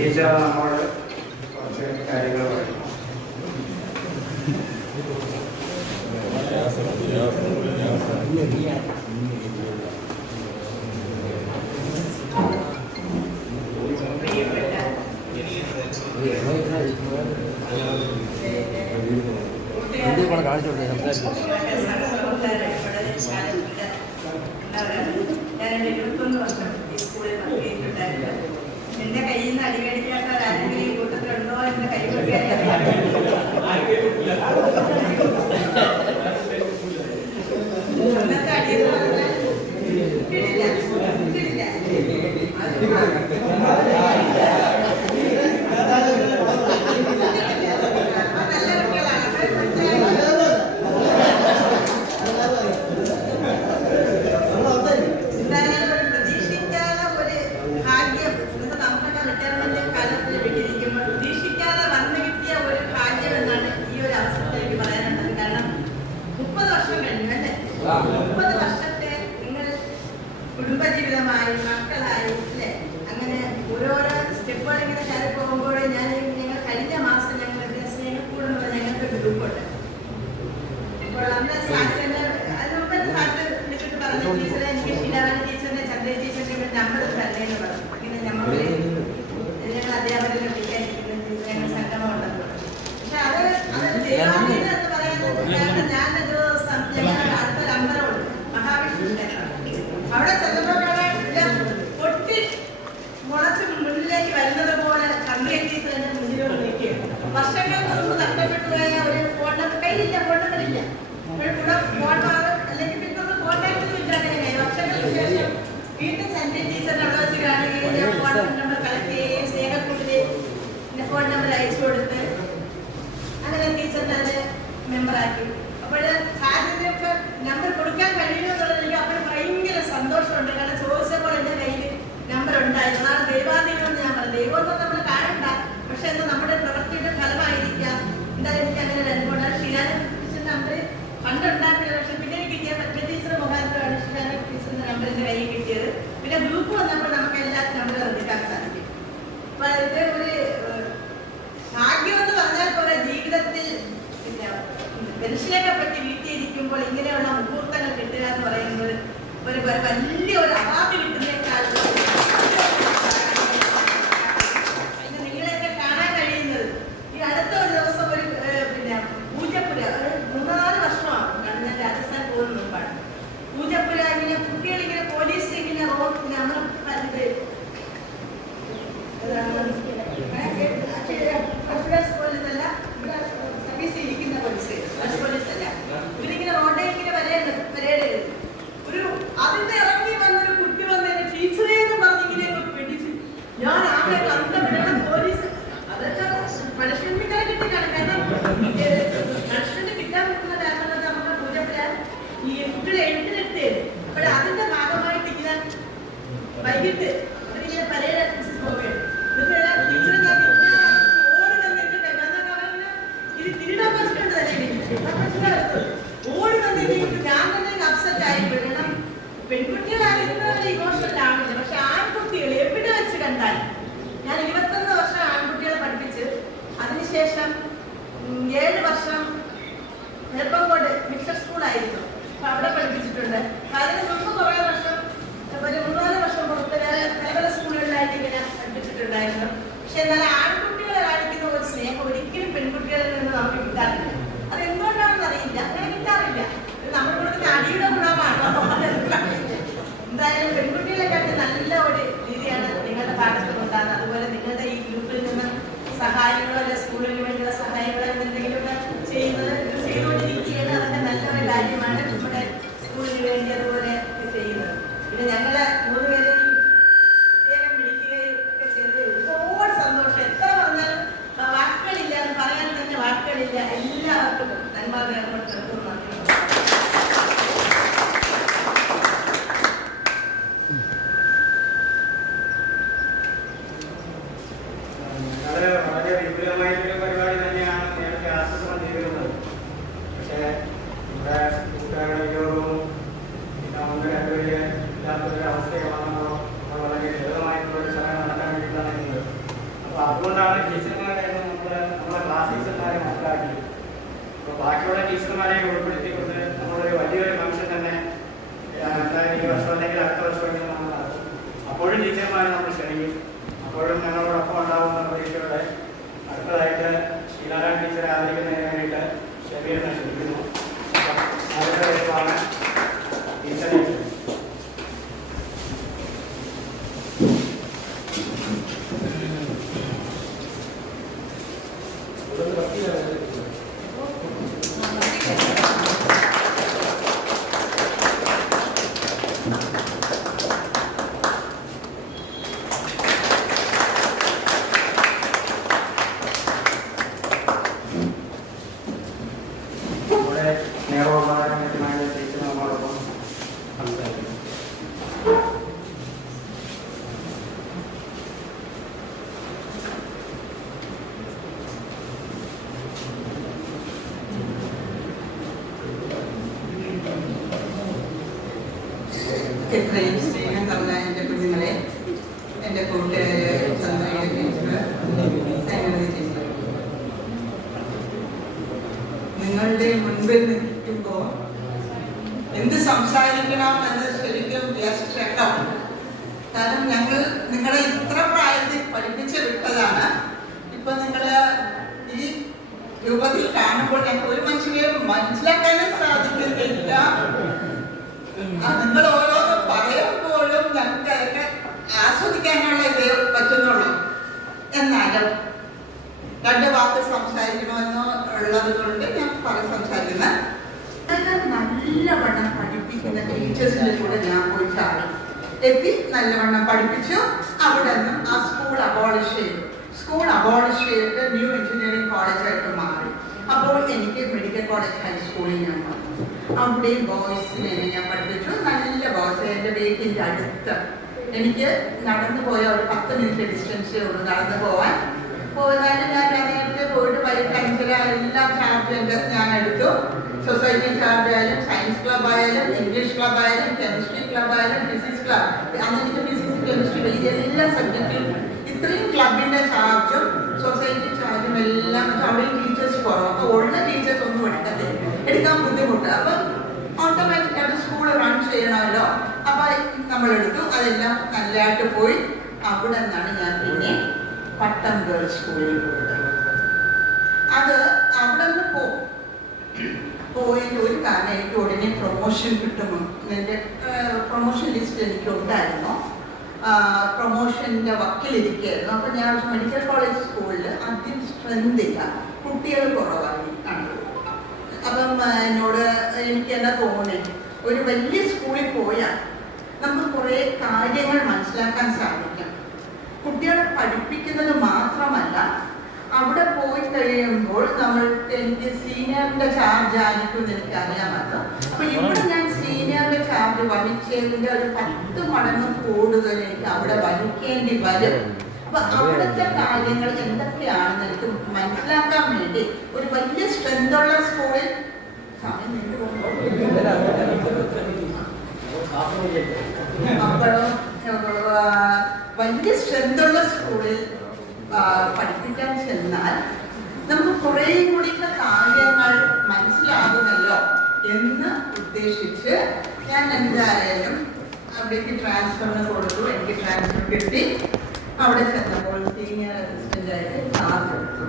ടീച്ചർ നമ്മളോട് കുറച്ച് കാര്യങ്ങൾ പറയും. ഞാൻ 21 വർഷം ഈ സ്കൂളിൽ വർക്ക് ചെയ്തിട്ടുണ്ടായിരുന്നു. എന്റെ കയ്യിൽ നിന്ന് അടിമേടിക്കാത്ത ആരെങ്കിലും ഈ കൂട്ടത്തിലുണ്ടോ എന്റെ കൈ അന്നത്തെ അടിയെന്ന് പറഞ്ഞാൽ കിട്ടില്ല. കുടുംബജീവിതമായി മക്കളായി അല്ലേ, അങ്ങനെ ഓരോരോ സ്റ്റെപ്പുകൾ ഇങ്ങനെ കയറി പോകുമ്പോൾ ഞങ്ങൾ കഴിഞ്ഞ മാസം ഞങ്ങളുടെ സ്നേഹക്കൂടെന്നുള്ള ഞങ്ങൾക്ക് ഗ്രൂപ്പുണ്ട്. ഇപ്പോൾ അന്ന് അതിനുമ്പ് സാറ്റ് വിളിച്ചിട്ട് പറഞ്ഞു, ടീച്ചറെ എനിക്ക് ഷീലാറാണി ടീച്ചറിന്റെ ചന്ദ്ര ടീച്ചറിന്റെ നമ്പർ തരേന്ന് പറഞ്ഞു. ഇങ്ങനെ ഞങ്ങൾ അധ്യാപകരെ വിളിക്കാതിരിക്കുന്ന ടീച്ചർ ഞങ്ങൾ സംഗമം ഉണ്ടെന്ന് പറഞ്ഞു. പക്ഷെ അത് ദൈവാധീനം എന്ന് പറയുന്നത് ഞാനൊരു ഞങ്ങളുടെ അടുത്തൊരു അമ്പലമുണ്ട്, മഹാവിഷ്ണു ക്ഷേത്രം. അവിടെ ചെന്നപ്പോഴാണ് പൊട്ടി മുളച്ച് മുന്നിലേക്ക് വരുന്നത് പോലെ ചന്ദ്രിക ടീച്ചർ എന്റെ മുന്നിലോട്ട് നിൽക്കുകയാണ്. വർഷങ്ങൾക്ക് മുമ്പ് നഷ്ടപ്പെട്ടു പോയ ഒരു ഫോൺ കയ്യിലില്ല, ഫോൺ നമ്പറില്ല, ഒരു കൂടെ ഫോൺ മാറും അല്ലെങ്കിൽ പിന്നെ ഒന്ന് കോൺടാക്ട് ഇല്ലാതെ വർഷങ്ങൾക്ക് ശേഷം വീണ്ടും ചന്ദ്രിക ടീച്ചറിനെ അവിടെ വെച്ച് കാണുകയും ഫോൺ നമ്പർ കളക്ട് ചെയ്യുകയും സ്നേഹക്കൂട്ടിൽ എന്റെ ഫോൺ നമ്പർ അയച്ചു കൊടുത്ത് അങ്ങനെ ടീച്ചറിനെ അത് മെമ്പറാക്കി. അപ്പോൾ സാധ്യതയൊക്കെ നമ്പർ കൊടുക്കാൻ കഴിയുമെന്നുള്ളത് എനിക്ക് അപ്പോൾ ഭയങ്കര സന്തോഷമുണ്ട്. കാരണം ചോദിച്ചപ്പോൾ എൻ്റെ കയ്യിൽ നമ്പർ ഉണ്ടായിരുന്നു. അതാണ് ദൈവാധീനം എന്ന് ഞാൻ പറഞ്ഞു. വലിയ ഒരു അവാർഡ് കിട്ടുന്നേക്കാൾ നിങ്ങളെയൊക്കെ കാണാൻ കഴിയുന്നത് ഈ അടുത്ത ഒരു ദിവസം ഒരു പിന്നെ പൂജപ്പുര 3-4 വർഷമാണ് ഞാൻ രാജസ്ഥാൻ പോകുന്ന മുമ്പാണ്. പൂജപ്പുര ഇങ്ങനെ കുട്ടികളിങ്ങനെ പോലീസ് ഇങ്ങനെ നമ്മൾ പോലീസല്ല, സർവീസ് ഇരിക്കുന്ന പോലീസ് പോലീസല്ല, ഇവരിങ്ങനെ റോഡേ ഇങ്ങനെ പരേഡ് ഒരു അതിന്റെ ഇറങ്ങി വന്നൊരു കുട്ടി വന്നതിന് ടീച്ചറേ എന്ന് പറഞ്ഞിങ്ങനെ പിടിച്ച് ഞാൻ ആകെ കണ്ടപ്പെടണം. പോലീസ് അതൊക്കെ പണിഷ്മെന്റ് കിട്ടിയാണ്. കാരണം പണിഷ്മെന്റ് കിട്ടാൻ പോകുന്ന കാരണം നമ്മുടെ പൂജപ്പുര ഈ എഴുത്തിനെടുത്തേ അപ്പോൾ അതിന്റെ ഭാഗമായിട്ട് ഇങ്ങനെ വൈകിട്ട് അവരിങ്ങനെ പരേഡ് പോവുകയാണ്. ടീച്ചറെ ഞാൻ ഓടി തന്നിട്ടുണ്ട്. ഇത് തിരിടാൻ ഓടി തന്നിട്ട് ഞാൻ തന്നെ അപ്സെറ്റ് ആയി. കാരണം പെൺകുട്ടികളായിരുന്നവർ ഇമോഷണൽ ആവില്ല, പക്ഷെ ആൺകുട്ടികൾ എവിടെ വെച്ച് കണ്ടാൽ ഞാൻ 21 വർഷം ആൺകുട്ടികളെ പഠിപ്പിച്ച് അതിനുശേഷം 7 വർഷം നെടുമ്പങ്കോട് മിക്സഡ് സ്കൂളായിരുന്നു, അപ്പൊ അവിടെ പഠിപ്പിച്ചിട്ടുണ്ട്. അതിന് മുമ്പ് കുറേ വർഷം ഒരു 3-4 വർഷം പുറത്ത് പല സ്കൂളുകളിലായിട്ട് ഇങ്ങനെ പഠിപ്പിച്ചിട്ടുണ്ടായിരുന്നു. പക്ഷെ എന്നാൽ ആൺകുട്ടികളെ കാണിക്കുന്ന ഒരു സ്നേഹം ഒരിക്കലും പെൺകുട്ടികളിൽ നിന്ന് നമുക്ക് കിട്ടാറില്ല. അത് എന്തുകൊണ്ടാണെന്ന് അറിയില്ല, അങ്ങനെ കിട്ടാറില്ല. നമ്മൾ കൊടുക്കുന്ന അടിയുടെ ഗുണമാണ്. എന്തായാലും പെൺകുട്ടികളെ കാട്ടി നല്ല ഒരു രീതിയാണ് നിങ്ങളുടെ പാഠത്തിൽ ഉണ്ടാകുന്നത്. അതുപോലെ നിങ്ങളുടെ ഈ ഗ്രൂപ്പിൽ നിന്ന് സഹായങ്ങളോ അല്ലെ സ്കൂളിന് വേണ്ടിയുള്ള സഹായങ്ങളോ എന്തെങ്കിലുമൊക്കെ ചെയ്തുകൊണ്ടിരിക്കുകയാണ്. അതൊക്കെ നല്ലൊരു കാര്യമാണ് നമ്മുടെ സ്കൂളിന് വേണ്ടി അതുപോലെ ചെയ്യുന്നത്. പിന്നെ ഞങ്ങള് 3 പേരെയും പ്രത്യേകം വിളിക്കുകയും ഒക്കെ ചെയ്ത് ഒരുപാട് സന്തോഷം. എത്ര പറഞ്ഞാലും വാക്കുകളില്ല, എന്ന് പറയാൻ തന്നെ വാക്കുകളില്ല. എല്ലാവർക്കും നന്മ വളരെ വിപുലമായിട്ടുള്ള പരിപാടി തന്നെയാണ് നേരത്തെ ആസൂത്രണം ചെയ്തിരുന്നത്. പക്ഷേ നമ്മുടെ കൂട്ടുകാരുടെ യോഗവും പിന്നെ 1-2 പേര് ഇല്ലാത്തൊരു അവസ്ഥയൊക്കെ വന്നപ്പോൾ നമ്മൾ വളരെ ലളിതമായിട്ടുള്ള ഒരു ചടങ്ങ് നടത്താൻ വേണ്ടിയിട്ടാണ് ചെയ്യുന്നത്. അപ്പോൾ അതുകൊണ്ടാണ് ടീച്ചർമാരെ നമ്മുടെ ക്ലാസ് ടീച്ചർമാരെ മനസ്സിലാക്കിയത്. അപ്പോൾ ബാക്കിയുള്ള ടീച്ചർമാരെ ഉൾപ്പെടുത്തിക്കൊണ്ട് നമ്മളൊരു വലിയൊരു ഫംഗ്ഷൻ തന്നെ 20 വർഷം അല്ലെങ്കിൽ അടുത്ത വർഷമെങ്കിലും നമ്മൾ നടത്തും. അപ്പോഴും ടീച്ചർമാരെ നമ്മൾ ക്ഷണിക്കും. അപ്പോഴും ഞങ്ങളോടൊപ്പം ഉണ്ടാകുന്ന പ്രതീക്ഷയോടെ അടുത്തതായിട്ട് ശ്രീനാരായണ ടീച്ചറെ ആദരിക്കുന്നതിന് വേണ്ടിയിട്ട് ഷമീറിനെ ക്ഷണിക്കുന്നു. അടുത്ത ദിവസമാണ് ടീച്ചറെ എത്രയും സ്നേഹം തന്ന എൻ്റെ കുഞ്ഞുങ്ങളെ, എൻ്റെ കൂട്ടുകാരെ, ചന്ദ്രയുടെ ടീച്ചർ, ടീച്ചർ, നിങ്ങളുടെ മുൻപിൽ നിൽക്കുമ്പോൾ എന്ത് സംസാരിക്കണം എന്ന് ശരിക്കും വിചാരിച്ചേക്കാം. കാരണം ഞങ്ങൾ നിങ്ങളെ ഇത്ര പ്രായത്തിൽ പഠിപ്പിച്ച് വിട്ടതാണ്. ഇപ്പൊ നിങ്ങള് ഈ രൂപത്തിൽ കാണുമ്പോൾ ഞങ്ങൾ ഒരു മനുഷ്യനെ മനസ്സിലാക്കാനും സാധിക്കുന്നില്ല. നിങ്ങൾ ഓരോന്ന് പറയുമ്പോഴും ഞങ്ങൾക്ക് അതൊക്കെ ആസ്വദിക്കാനുള്ള ഇതേ പറ്റുന്നുള്ളൂ. എന്നാലും 2 വാക്ക് സംസാരിക്കണമെന്ന് ഉള്ളത് കൊണ്ട് ഞാൻ സംസാരിക്കുന്നത്. നല്ലവണ്ണം പഠിപ്പിക്കുന്ന ടീച്ചേഴ്സിന്റെ കൂടെ ഞാൻ പോയി ചാടും. എത്തി നല്ലവണ്ണം പഠിപ്പിച്ചു. അവിടെ നിന്നും ആ സ്കൂൾ അബോളിഷ് ചെയ്തു. സ്കൂൾ അബോളിഷ് ചെയ്തിട്ട് ന്യൂ എഞ്ചിനീയറിംഗ് കോളേജായിട്ട് മാറി. അപ്പോൾ എനിക്ക് മെഡിക്കൽ കോളേജ് ഹൈസ്കൂളിൽ ഞാൻ വന്നു. അവിടെയും ബോയ്സിനെ ഞാൻ പഠിപ്പിച്ചു. നല്ല ബോയ്സ്. എൻ്റെ വീട്ടിൻ്റെ അടുത്ത് എനിക്ക് നടന്നു പോയ ഒരു 10 മിനിറ്റ് ഡിസ്റ്റൻസേ ഉള്ളൂ നടന്നു പോവാൻ. പോകാനും ഞാൻ നേരത്തെ പോയിട്ട് വൈകിട്ട് 5:30 എല്ലാ ചാർജ് ഞാൻ എടുത്തു. സൊസൈറ്റി ചാർജ് ആയാലും, സയൻസ് ക്ലബ് ആയാലും, ഇംഗ്ലീഷ് ക്ലബ് ആയാലും, കെമിസ്ട്രി ക്ലബ് ആയാലും, ഫിസിക്സ് ക്ലബ്, അങ്ങനെ ഫിസിക്സ് കെമിസ്ട്രി എല്ലാ സബ്ജക്റ്റിലും ഇത്രയും ക്ലബിന്റെ ചാർജും സൊസൈറ്റി ചാർജും എല്ലാം അവിടെ ടീച്ചേഴ്സ് കുറവ്. അപ്പൊ ഉള്ള ടീച്ചേഴ്സ് ഒന്നും എടുക്കാൻ ബുദ്ധിമുട്ട്. അപ്പൊ ഓട്ടോമാറ്റിക്കായിട്ട് സ്കൂൾ റൺ ചെയ്യണമല്ലോ. അപ്പം നമ്മളെടുത്തു, അതെല്ലാം നല്ലതായിട്ട് പോയി. അവിടെ നിന്നാണ് ഞാൻ പിന്നെ പട്ടം ഗേൾസ് സ്കൂളിൽ പോയത്. അത് അവിടെ നിന്ന് പോയതിൻ്റെ ഒരു കാരണം എനിക്ക് ഉടനെ പ്രൊമോഷൻ കിട്ടുമോ, എൻ്റെ പ്രൊമോഷൻ ലിസ്റ്റ് എനിക്ക് ഉണ്ടായിരുന്നു. പ്രൊമോഷൻ്റെ വക്കിലിരിക്കുകയായിരുന്നു. അപ്പം ഞാൻ മെഡിക്കൽ കോളേജ് സ്കൂളിൽ ആദ്യം സ്ട്രെങ്ത് ഇല്ല, കുട്ടികൾ കുറവായി കണ്ടു. അപ്പം എന്നോട് എനിക്ക് എന്താ തോന്നി, ഒരു വലിയ സ്കൂളിൽ പോയാൽ നമുക്ക് കുറേ കാര്യങ്ങൾ മനസ്സിലാക്കാൻ സാധിക്കും. കുട്ടികളെ പഠിപ്പിക്കുന്നത് മാത്രമല്ല, അവിടെ പോയി കഴിയുമ്പോൾ എനിക്ക് സീനിയറിന്റെ ചാർജ് ആയിരിക്കും എന്ന് എനിക്കറിയാമല്ലോ. അപ്പൊ ഇവിടെ ഞാൻ സീനിയറിന്റെ ചാർജ് വഹിച്ചതിന്റെ ഒരു 10 മടങ്ങ് കൂടുതൽ എനിക്ക് അവിടെ വഹിക്കേണ്ടി വരും. അപ്പൊ അവിടുത്തെ കാര്യങ്ങൾ എന്തൊക്കെയാണെന്ന് എനിക്ക് മനസ്സിലാക്കാൻ വേണ്ടി ഒരു വലിയ സ്ട്രെങ്ത് ഉള്ള സ്കൂളിൽ അപ്പോഴും വലിയ സ്ട്രെങ്ത് ഉള്ള സ്കൂളിൽ പഠിപ്പിക്കാൻ ചെന്നാൽ നമുക്ക് കുറേ കൂടി കാര്യങ്ങൾ മനസ്സിലാകുമല്ലോ എന്ന് ഉദ്ദേശിച്ച് ഞാൻ എന്തായാലും അവിടേക്ക് ട്രാൻസ്ഫറിന് കൊടുത്തു. എനിക്ക് ട്രാൻസ്ഫർ കിട്ടി. അവിടെ ചെന്നപ്പോൾ സീനിയർ അസിസ്റ്റൻ്റായിട്ട് ക്ലാസ് എടുത്തു.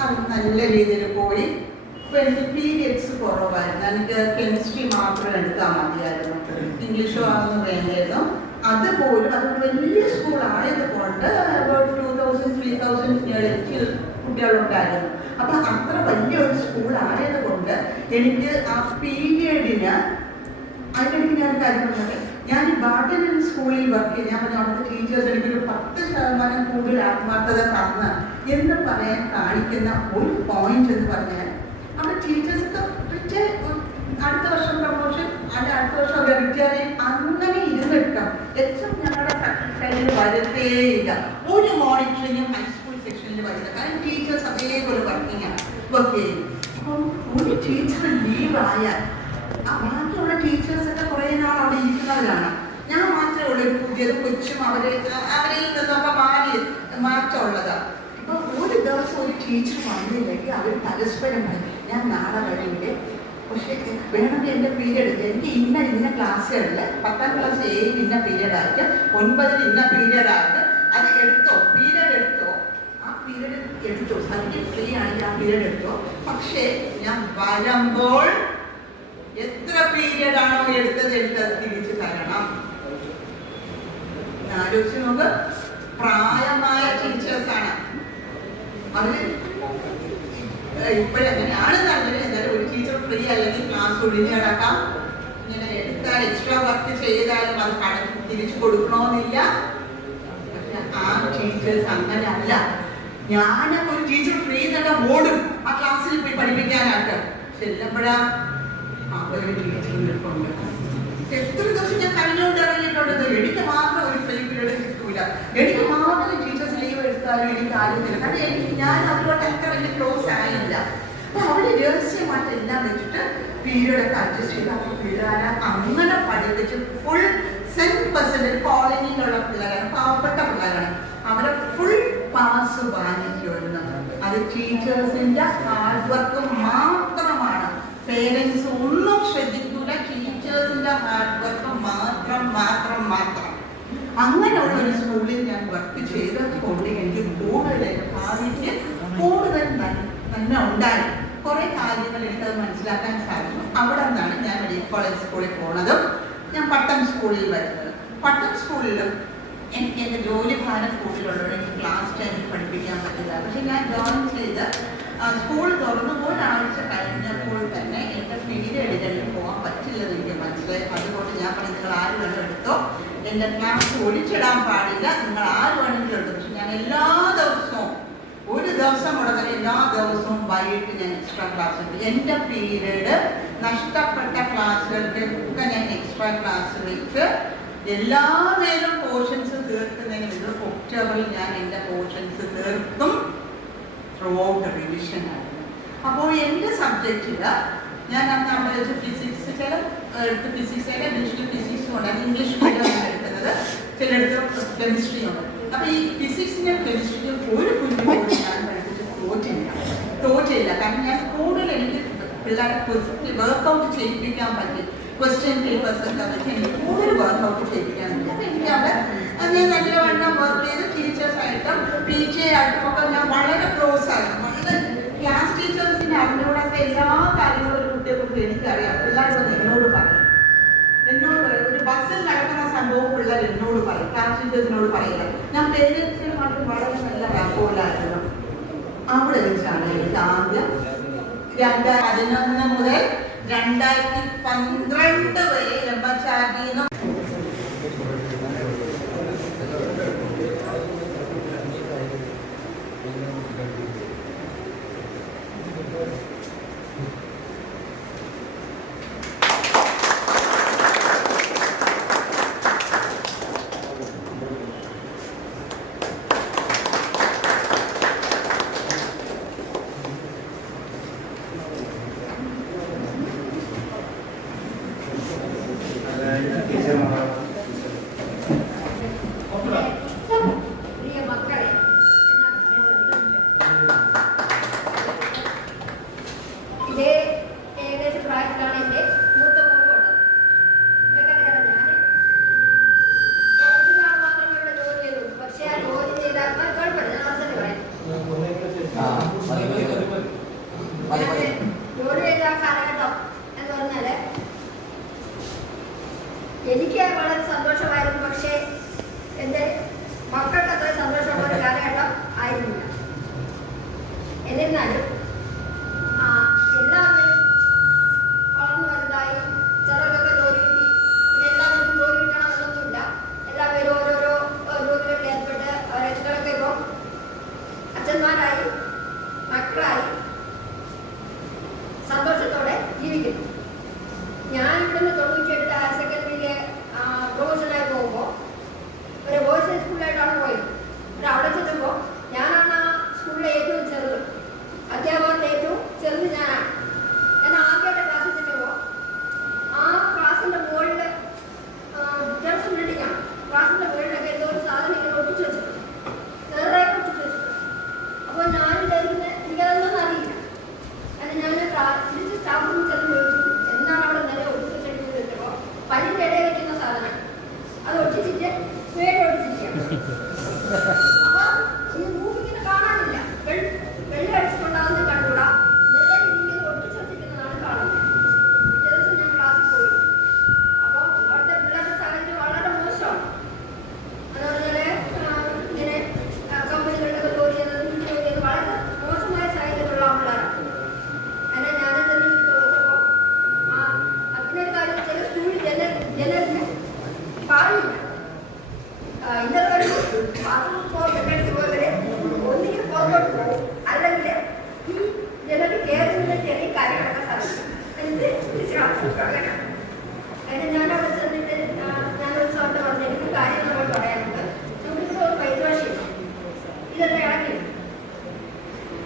അത് നല്ല രീതിയിൽ പോയി. അപ്പോൾ എനിക്ക് പീരിയഡ്സ് കുറവായിരുന്നു. എനിക്ക് കെമിസ്ട്രി മാത്രം എടുത്താൽ മതിയായിരുന്നു, ഇംഗ്ലീഷോ അതൊന്നും വേണ്ടായിരുന്നു. അതുപോലും അത് വലിയ സ്കൂൾ ആയതുകൊണ്ട് 2000-3000 കുട്ടികളുണ്ടായിരുന്നു. അപ്പൊ അത്ര വലിയൊരു സ്കൂൾ ആയതുകൊണ്ട് എനിക്ക് ആ പീരിയഡിന് അതിനെനിക്ക് ഞാൻ കാര്യമുണ്ട്. ഞാൻ ബാർട്ടൻ സ്കൂളിൽ വർക്ക് ചെയ്ത് ഞാൻ പറഞ്ഞു, അവിടുത്തെ ടീച്ചേഴ്സ് എനിക്കൊരു 10% കൂടുതൽ ആത്മാർത്ഥത തന്ന് എന്ന് പറയാൻ കാണിക്കുന്ന ഒരു പോയിന്റ് എന്ന് പറഞ്ഞാൽ, അവിടെ ടീച്ചേഴ്സൊക്കെ അടുത്ത വർഷം പ്രൊമോഷൻ, അടുത്ത വർഷം റിട്ടയറിങ് അങ്ങനെ ഇരുന്നിട്ടും എക്സാം ഞങ്ങളുടെ കയ്യിൽ വരത്തേയില്ല. ഒരു മോണിറ്ററിങ്ങും ഹൈസ്കൂൾ സെക്ഷനിൽ വരുന്നത്. കാരണം ടീച്ചേഴ്സ് അതേപോലെ വർക്ക് ചെയ്യും. അപ്പം ഒരു ടീച്ചർ ലീവായാൽ ബാക്കിയുള്ള ടീച്ചേഴ്സൊക്കെ കുറേ നാൾ അവിടെ ഇരിക്കുന്നവരാണ്. ഞാൻ മാത്രമേ ഉള്ളൂ ഒരു പുതിയത് കൊച്ചും അവരിൽ നിന്നൊക്കെ മാറ്റമുള്ളതാണ്. അപ്പൊ ഒരു ദിവസം ഒരു ടീച്ചർ വന്നില്ലെങ്കിൽ അവർ പരസ്പരം പറയും, ഞാൻ നാളെ വരില്ലേ, പക്ഷെ വേണമെങ്കിൽ എൻ്റെ പീരീഡ് എനിക്ക് ഇന്ന ക്ലാസ്സുകളിൽ 10ാം ക്ലാസ് 7 ഇന്ന പീരീഡായിട്ട് 9 ഇന്ന പീരീഡായിട്ട് അത് എടുത്തോ, പീരീഡ് എടുത്തോ, ആ പീരീഡ് എടുത്തോ, സബ്ജക്ട് ഫ്രീ ആണെങ്കിൽ ആ പീരീഡ് എടുത്തോ. പക്ഷേ ഞാൻ വരുമ്പോൾ എത്ര പീരീഡാണോ എടുത്തത് എനിക്കത് തിരിച്ചു തരണം. ആലോചിച്ച് നോക്ക്, പ്രായമായ ടീച്ചേഴ്സാണ് അവര്. ഇപ്പോഴെങ്ങനെയാണ് നല്ലത്, എന്തായാലും ഒരു ടീച്ചർ ഫ്രീ അല്ലെങ്കിൽ ക്ലാസ് ഒഴിഞ്ഞു കിടക്കാം. ഇങ്ങനെ എടുത്താൽ എക്സ്ട്രാ വർക്ക് ചെയ്താലും അത് തിരിച്ചു കൊടുക്കണമെന്നില്ല. പക്ഷെ ആ ടീച്ചേഴ്സ് അങ്ങനെയല്ല. ഞാനൊക്കെ ഒരു ടീച്ചർ ഫ്രീ തന്നെ ഓടും ആ ക്ലാസ്സിൽ പോയി പഠിപ്പിക്കാനായിട്ട്. ചെല്ലുമ്പോഴാ ഒരു ടീച്ചറിനെ കൊണ്ട് എത്ര ദിവസം ഞാൻ കഴിഞ്ഞുകൊണ്ട് ഇറങ്ങിയിട്ടുള്ളത്. എനിക്ക് മാത്രം ഒരു ഫ്രീ പീരീഡ് കിട്ടൂല. എനിക്ക് മാത്രം ടീച്ചേഴ്സ് ലീവ് എടുത്താലും എനിക്ക് ആരുമില്ല. കാരണം ഞാൻ അവരോട് അത്ര വലിയ ക്ലോസ് ആയില്ല. അപ്പൊ അവര് രഹസ്യമായിട്ട് എല്ലാം വെച്ചിട്ട് പീരീഡൊക്കെ അഡ്ജസ്റ്റ് ചെയ്ത് അവർ പിള്ളേരെ അങ്ങനെ പഠിപ്പിച്ച് ഫുൾ 100% കോളനിയിലുള്ള പിള്ളേരാണ്, പാവപ്പെട്ട പിള്ളേരാണ്. അവരെ ഫുൾ പാസ് വാങ്ങിക്കുമായിരുന്നു. അത് ടീച്ചേഴ്സിന്റെ ഹാർഡ് വർക്ക് മാത്രമാണ്. പേരൻസ് ഒന്നും ശ്രദ്ധിക്കൂല, ടീച്ചേഴ്സിന്റെ ഹാർഡ് വർക്ക് മാത്രം. അങ്ങനെയുള്ള ഒരു സ്കൂളിൽ ഞാൻ വർക്ക് ചെയ്തത് കൊണ്ട് എനിക്ക് കൂടുതൽ ഭാവിക്ക് കൂടുതൽ തന്നെ ഉണ്ടായി. കുറെ കാര്യങ്ങൾ എനിക്കത് മനസ്സിലാക്കാൻ സാധിച്ചു. അവിടെ നിന്നാണ് ഞാൻ മെഡിക്കൽ കോളേജ് സ്കൂളിൽ പോണതും ഞാൻ പട്ടം സ്കൂളിൽ വരുന്നത്. പട്ടം സ്കൂളിലും എനിക്ക് എൻ്റെ ജോലി ഭാരം കൂടുതലുള്ളതുകൊണ്ട് എനിക്ക് ക്ലാസ് ടൈമിൽ പഠിപ്പിക്കാൻ പറ്റില്ല. പക്ഷെ ഞാൻ ജോയിൻ ചെയ്ത് സ്കൂൾ തുറന്നു ഒരാഴ്ച കഴിഞ്ഞപ്പോൾ തന്നെ എൻ്റെ പീരീഡ് എടുക്കാൻ പോകാൻ പറ്റില്ലെന്ന് എനിക്ക് മനസ്സിലായി. അതുകൊണ്ട് ഞാൻ പറഞ്ഞു, നിങ്ങൾ ആര് വേണം എടുത്തോ, എൻ്റെ ക്ലാസ് ഒഴിച്ചിടാൻ പാടില്ല, നിങ്ങൾ ആര് വേണമെങ്കിലും എടുത്തു. പക്ഷെ ഞാൻ എല്ലാ ദിവസവും ഒരു ദിവസം മുടങ്ങി എല്ലാ ദിവസവും വൈകിട്ട് ഞാൻ എക്സ്ട്രാ ക്ലാസ് എടുത്തു. എൻ്റെ പീരീഡ് നഷ്ടപ്പെട്ട ക്ലാസ്സുകൾക്കൊക്കെ ഞാൻ എക്സ്ട്രാ ക്ലാസ് വെച്ച് എല്ലാ നേരം പോർഷൻസ് തീർക്കുന്നതിന് വേണ്ടി ഒക്ടോബറിൽ ഞാൻ എൻ്റെ പോർഷൻസ് തീർക്കും. ത്രൂ ഔട്ട് റിവിഷൻ ആയിരുന്നു. അപ്പോൾ എൻ്റെ സബ്ജക്റ്റിൽ ഞാൻ അന്ന് അവിടെ വെച്ച് ഫിസിക്സ് എടുത്ത് ഫിസിക്സ് ഡിജിറ്റൽ ഫിസിക്സും ഉണ്ട്, ഇംഗ്ലീഷ് മീഡിയം എടുക്കുന്നത്, ചിലടത്ത് കെമിസ്ട്രിയും ഉണ്ട്. അപ്പോൾ ഈ ഫിസിക്സിനും കെമിസ്ട്രിക്കും ഒരു കുഞ്ഞു ഞാൻ പഠിപ്പിച്ച് തോറ്റില്ല. കാരണം ഞാൻ കൂടുതൽ എനിക്ക് പിള്ളേരെ വർക്കൗട്ട് ചെയ്യിപ്പിക്കാൻ പറ്റി. ക്വസ്റ്റ്യൻ പേപ്പേഴ്സ് ഒക്കെ അതൊക്കെ എനിക്ക് കൂടുതൽ വർക്കൗട്ട് ചെയ്യിക്കാനുണ്ട്. അപ്പം എനിക്ക് അവിടെ ഞാൻ നല്ലവണ്ണം വർക്ക് ചെയ്ത് ടീച്ചേഴ്സായിട്ടും PJ ആയിട്ടും ഒക്കെ ഞാൻ വളരെ ക്ലോസ് ആയിരുന്നു. വളരെ ക്ലാസ് ടീച്ചേഴ്സിന് അതിനോടൊക്കെ എല്ലാ കാര്യങ്ങളും ഒരു കുട്ടിയെക്കുറിച്ച് എനിക്കറിയാം. പിള്ളേർ വന്ന് എന്നോട് പറയും ഒരു ബസ്സിൽ നടക്കുന്ന സംഭവം പിള്ളേർ എന്നോട് പറയും, ക്ലാസ് ടീച്ചേഴ്സിനോട് പറയുക. ഞാൻ പേരൻസിനുമായിട്ട് വളരെ നല്ല റാപ്പോലായിരുന്നു. അവിടെ വെച്ചാണ് എനിക്ക് ആദ്യം 2011 മുതൽ 2012 വരെ ബ്രഹ്മചാരിന്ന് പ്രിയ മക്കളെ, ഇതേ ഏകദേശം പ്രായത്തിലാണ് എൻ്റെ മൂത്ത മോളും ഉള്ളത്. എനിക്കറിയാം, ഞാൻ കുറച്ച് നാൾ മാത്രമേ ഇവിടെ ജോലി ചെയ്തുള്ളൂ. പക്ഷേ ആ ജോലി ചെയ്താൽ കുഴപ്പമില്ല, ഞാൻ മനസ്സിൽ പറയാം. ജോലി ചെയ്ത ആ കാലഘട്ടം എന്ന് പറഞ്ഞാൽ എനിക്ക് വളരെ സന്തോഷമായിരുന്നു. പക്ഷേ എൻ്റെ മക്കൾക്ക് അത്ര സന്തോഷമുള്ള ഒരു കാലഘട്ടം ആയിരുന്നില്ല. എന്നിരുന്നാലും എല്ലാവരും വളർന്നു വലുതായി, ചിലർക്കൊക്കെ ജോലി കിട്ടി. പിന്നെ എല്ലാവർക്കും ജോലി കിട്ടണമെന്നൊന്നുമില്ല. എല്ലാവരും ഓരോരോ ജോലികളിൽ ഏർപ്പെട്ട് അവരൊക്കെ ഇപ്പോൾ അച്ഛന്മാരായി, മക്കളായി സന്തോഷത്തോടെ ജീവിക്കുന്നു. ഞാൻ ഇവിടുന്ന് 98 ഹയർ സെക്കൻഡറിയിലെ പ്രൊഫഷനായി പോകുമ്പോൾ ഒരു ബോയ്സ് ഹൈസ്കൂളിലായിട്ടാണ് പോയത്. എന്നിട്ട് അവിടെ ചെല്ലുമ്പോൾ ഞാനാണ് ആ സ്കൂളിലെ ഏറ്റവും ചെറുത്, അധ്യാപകരുടെ ഏറ്റവും ചെറുത് ഞാനാണ്. ഞാൻ ആദ്യമായിട്ട് ക്ലാസ്സിൽ ചെല്ലുമ്പോൾ ആ ക്ലാസ്സിൻ്റെ മുകളിൽ ജംഗ്ഷൻ ബിൽഡിങ്ങാണ്. ക്ലാസ്സിൻ്റെ മുകളിലൊക്കെ എന്തോ ഒരു സാധനം ഇങ്ങനെ ഒട്ടിച്ചു വെച്ചിട്ടുണ്ട്, ചെറുതായിട്ട് ഒട്ടിച്ചു വെച്ചിട്ടുണ്ട്. അപ്പോൾ ഞാൻ വിചാരിക്കുന്നത് എനിക്കതൊന്നും അറിയില്ല. കാരണം ഞാൻ തിരിച്ച് സ്റ്റാഫ് റൂമിൽ ചെന്ന് ചോദിച്ചു, എന്താണ് അവിടെ നില ഒട്ടിച്ചു വെച്ചിട്ട് വെച്ചപ്പോൾ പല്ലിൻ്റെ ഇടയിൽ വെക്കുന്ന സാധനം അത് ഒട്ടിച്ചിട്ട് വേറെ ഒട്ടിച്ചിരിക്കുകയാണ്. അപ്പോൾ ഈ മൂവിങ്ങനെ കാണാനില്ല, വെള്ളം അടിച്ചിട്ടുണ്ടാകുന്ന കണ്ടുകൂടാ, നില ഇങ്ങനെ ഒട്ടിച്ചു വെച്ചിരിക്കുന്നതാണ് കാണുന്നത്. പിറ്റേ ദിവസം ഞാൻ ക്ലാസ്സിൽ പോയി. അപ്പോൾ അവിടുത്തെ പിള്ളേരുടെ സാഹചര്യം വളരെ മോശമാണ്. എന്ന് പറഞ്ഞാൽ ഇങ്ങനെ കമ്പനികളിലൊക്കെ ജോലി ചെയ്യുന്നത് വളരെ മോശമായ സാഹചര്യമുള്ള ആൾക്കാരാണ്. അങ്ങനെ ഞാൻ തന്നെ ചോദിച്ചപ്പോൾ അതിനൊരു കാര്യം, ചില സ്കൂളിൽ ജനലിന് പാടില്ല. ഇന്നത്തെ ബാത്റൂം പോയവരെ ഒന്നിനും പുറത്തോട്ട് പോകും, അല്ലെങ്കിൽ ഈ ജനലിൽ കയറുന്ന ചെറിയ കാര്യങ്ങളൊക്കെ സാധിക്കും. അങ്ങനെ ഞാൻ അവിടെ ചെന്നിട്ട് ഞാനൊരു സാറിന് പറഞ്ഞു, എനിക്ക് കാര്യങ്ങൾ പറയാനുണ്ട്, നമുക്കിപ്പോൾ ഒരു വൈദ്യവാശിയാണ്, ഇതൊക്കെ ഇളക്കി.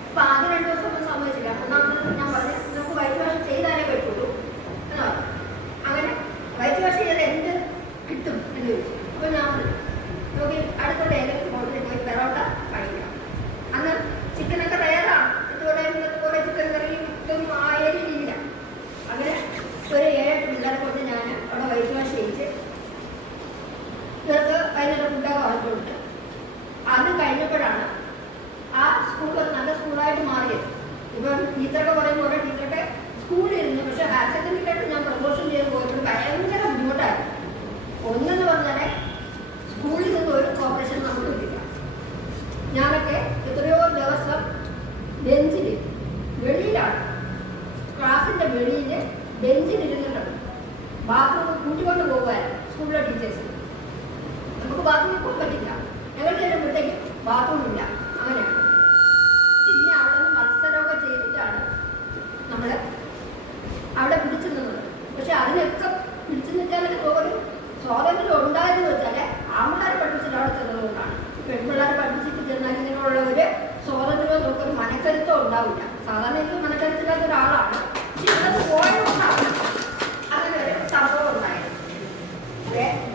അപ്പം ആദ്യം 2 ദിവസം ഒന്നും സമ്മതിച്ചില്ല. ഒന്നാമത് ഞാൻ പറഞ്ഞു, നമുക്ക് വൈദ്യവാശി ചെയ്താലേ പറ്റുള്ളൂ എന്ന് പറഞ്ഞു. അങ്ങനെ വൈദ്യവാശി ചെയ്ത് എന്ത് കിട്ടും എന്ന് ചോദിച്ചു. അപ്പോൾ ഞാൻ നോക്കി അടുത്തുള്ള ഏതെങ്കിലും ഹോട്ടലിൽ പോയി പെറോട്ട കഴിക്കാം. അന്ന് ചിക്കനൊക്കെ തയ്യാറാണ്, ഇതുപോലെ കുറേ ചിക്കൻ കറിയും ഇതും ആ ഏരിയയിലില്ല. അങ്ങനെ ഒരു 7-8 പിള്ളേരെ കൊണ്ട് ഞാൻ അവിടെ വൈദ്യവാശി ചെയ്യിച്ച് ഇവർക്ക് വൈകുന്നേരം ഫുഡൊക്കെ വാങ്ങിച്ചു കൊടുത്ത്. അത് കഴിഞ്ഞപ്പോഴാണ് ആ സ്കൂൾ ഒരു നല്ല സ്കൂളായിട്ട് മാറിയത്. ഇപ്പം ടീച്ചറൊക്കെ പറയുമ്പോൾ ഓരോ ടീച്ചറൊക്കെ സ്കൂളിലിരുന്നു. പക്ഷേ ഹയർ സെക്കൻഡറിയിലായിട്ട് ഞാൻ പ്രൊമോഷൻ ചെയ്ത് പോയപ്പോൾ ഭയങ്കര ബുദ്ധിമുട്ടായിരുന്നു. ഒന്നെന്ന് പറഞ്ഞാൽ സ്കൂളിൽ നിന്ന് ഒരു കോപ്പറേഷൻ നമുക്ക് കിട്ടില്ല. ഞാനൊക്കെ എത്രയോ ദിവസം ബെഞ്ചിൽ വെളിയിലാണ്, ക്ലാസ്സിൻ്റെ വെളിയിൽ ബെഞ്ചിലിരുന്നിട്ടുണ്ട്. ബാത്റൂം കൂട്ടിക്കൊണ്ട് പോകുമായിരുന്നു സ്കൂളിലെ ടീച്ചേഴ്സ്. നമുക്ക് ബാത്റൂമിൽ പോകാൻ പറ്റില്ല, ഞങ്ങൾ ചെല്ലുമ്പോഴത്തേക്കും ബാത്റൂം ഇല്ല. അങ്ങനെയാണ്. പിന്നെ അവിടെ നിന്ന് മത്സരമൊക്കെ ചെയ്തിട്ടാണ് നമ്മൾ അവിടെ പിടിച്ചു നിന്നത്. പക്ഷെ അതിനൊക്കെ പിടിച്ചു നിൽക്കാനൊക്കെ ഒരു സ്വാതന്ത്ര്യം ഉണ്ടായെന്ന് വെച്ചാൽ ആമ്പിള്ളേരെ പഠിപ്പിച്ചിട്ട് അവിടെ ചെന്നതുകൊണ്ടാണ്. പെൺപിള്ളേരെ പഠിപ്പിച്ചിട്ട് ചെന്നാൽ ഇങ്ങനെയുള്ള ഒരു സ്വാതന്ത്ര്യമോ നമുക്കൊരു മനക്കരുത്തോ ഉണ്ടാവില്ല. സാധാരണ എനിക്ക് മനക്കരുത്തില്ലാത്ത ഒരാളാണ്, പക്ഷെ ഇവിടുന്ന് പോയതുകൊണ്ടാണ് അങ്ങനെ ഒരു സംഭവം ഉണ്ടായത്.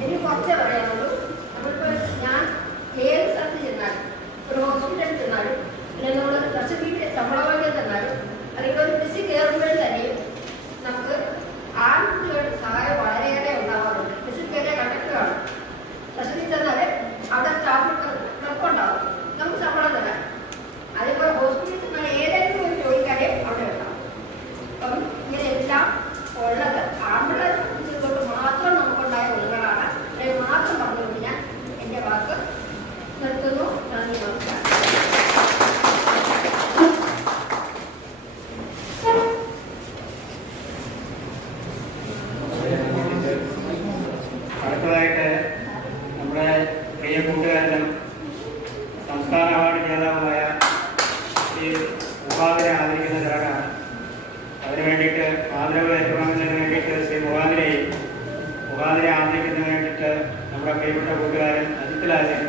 എനിക്ക് കുറച്ചേ പറയാനുള്ളൂ. നമ്മളിപ്പോൾ ഞാൻ ഏത് സ്ഥലത്ത് ചെന്നാലും, ഒരു ഹോസ്പിറ്റലിൽ ചെന്നാലും, അല്ലെങ്കിൽ നമ്മൾ കുറച്ച് വീട്ടിൽ ശമ്പളമായിട്ട് ചെന്നാലും, അല്ലെങ്കിൽ ഒരു ബസ്സിൽ കയറുമ്പോഴും തന്നെയും നമുക്ക് ആൺകുട്ടികളുടെ സഹായം പ്രിയപ്പെട്ട കൂട്ടുകാരൻ അജിത്തിലാജൻ.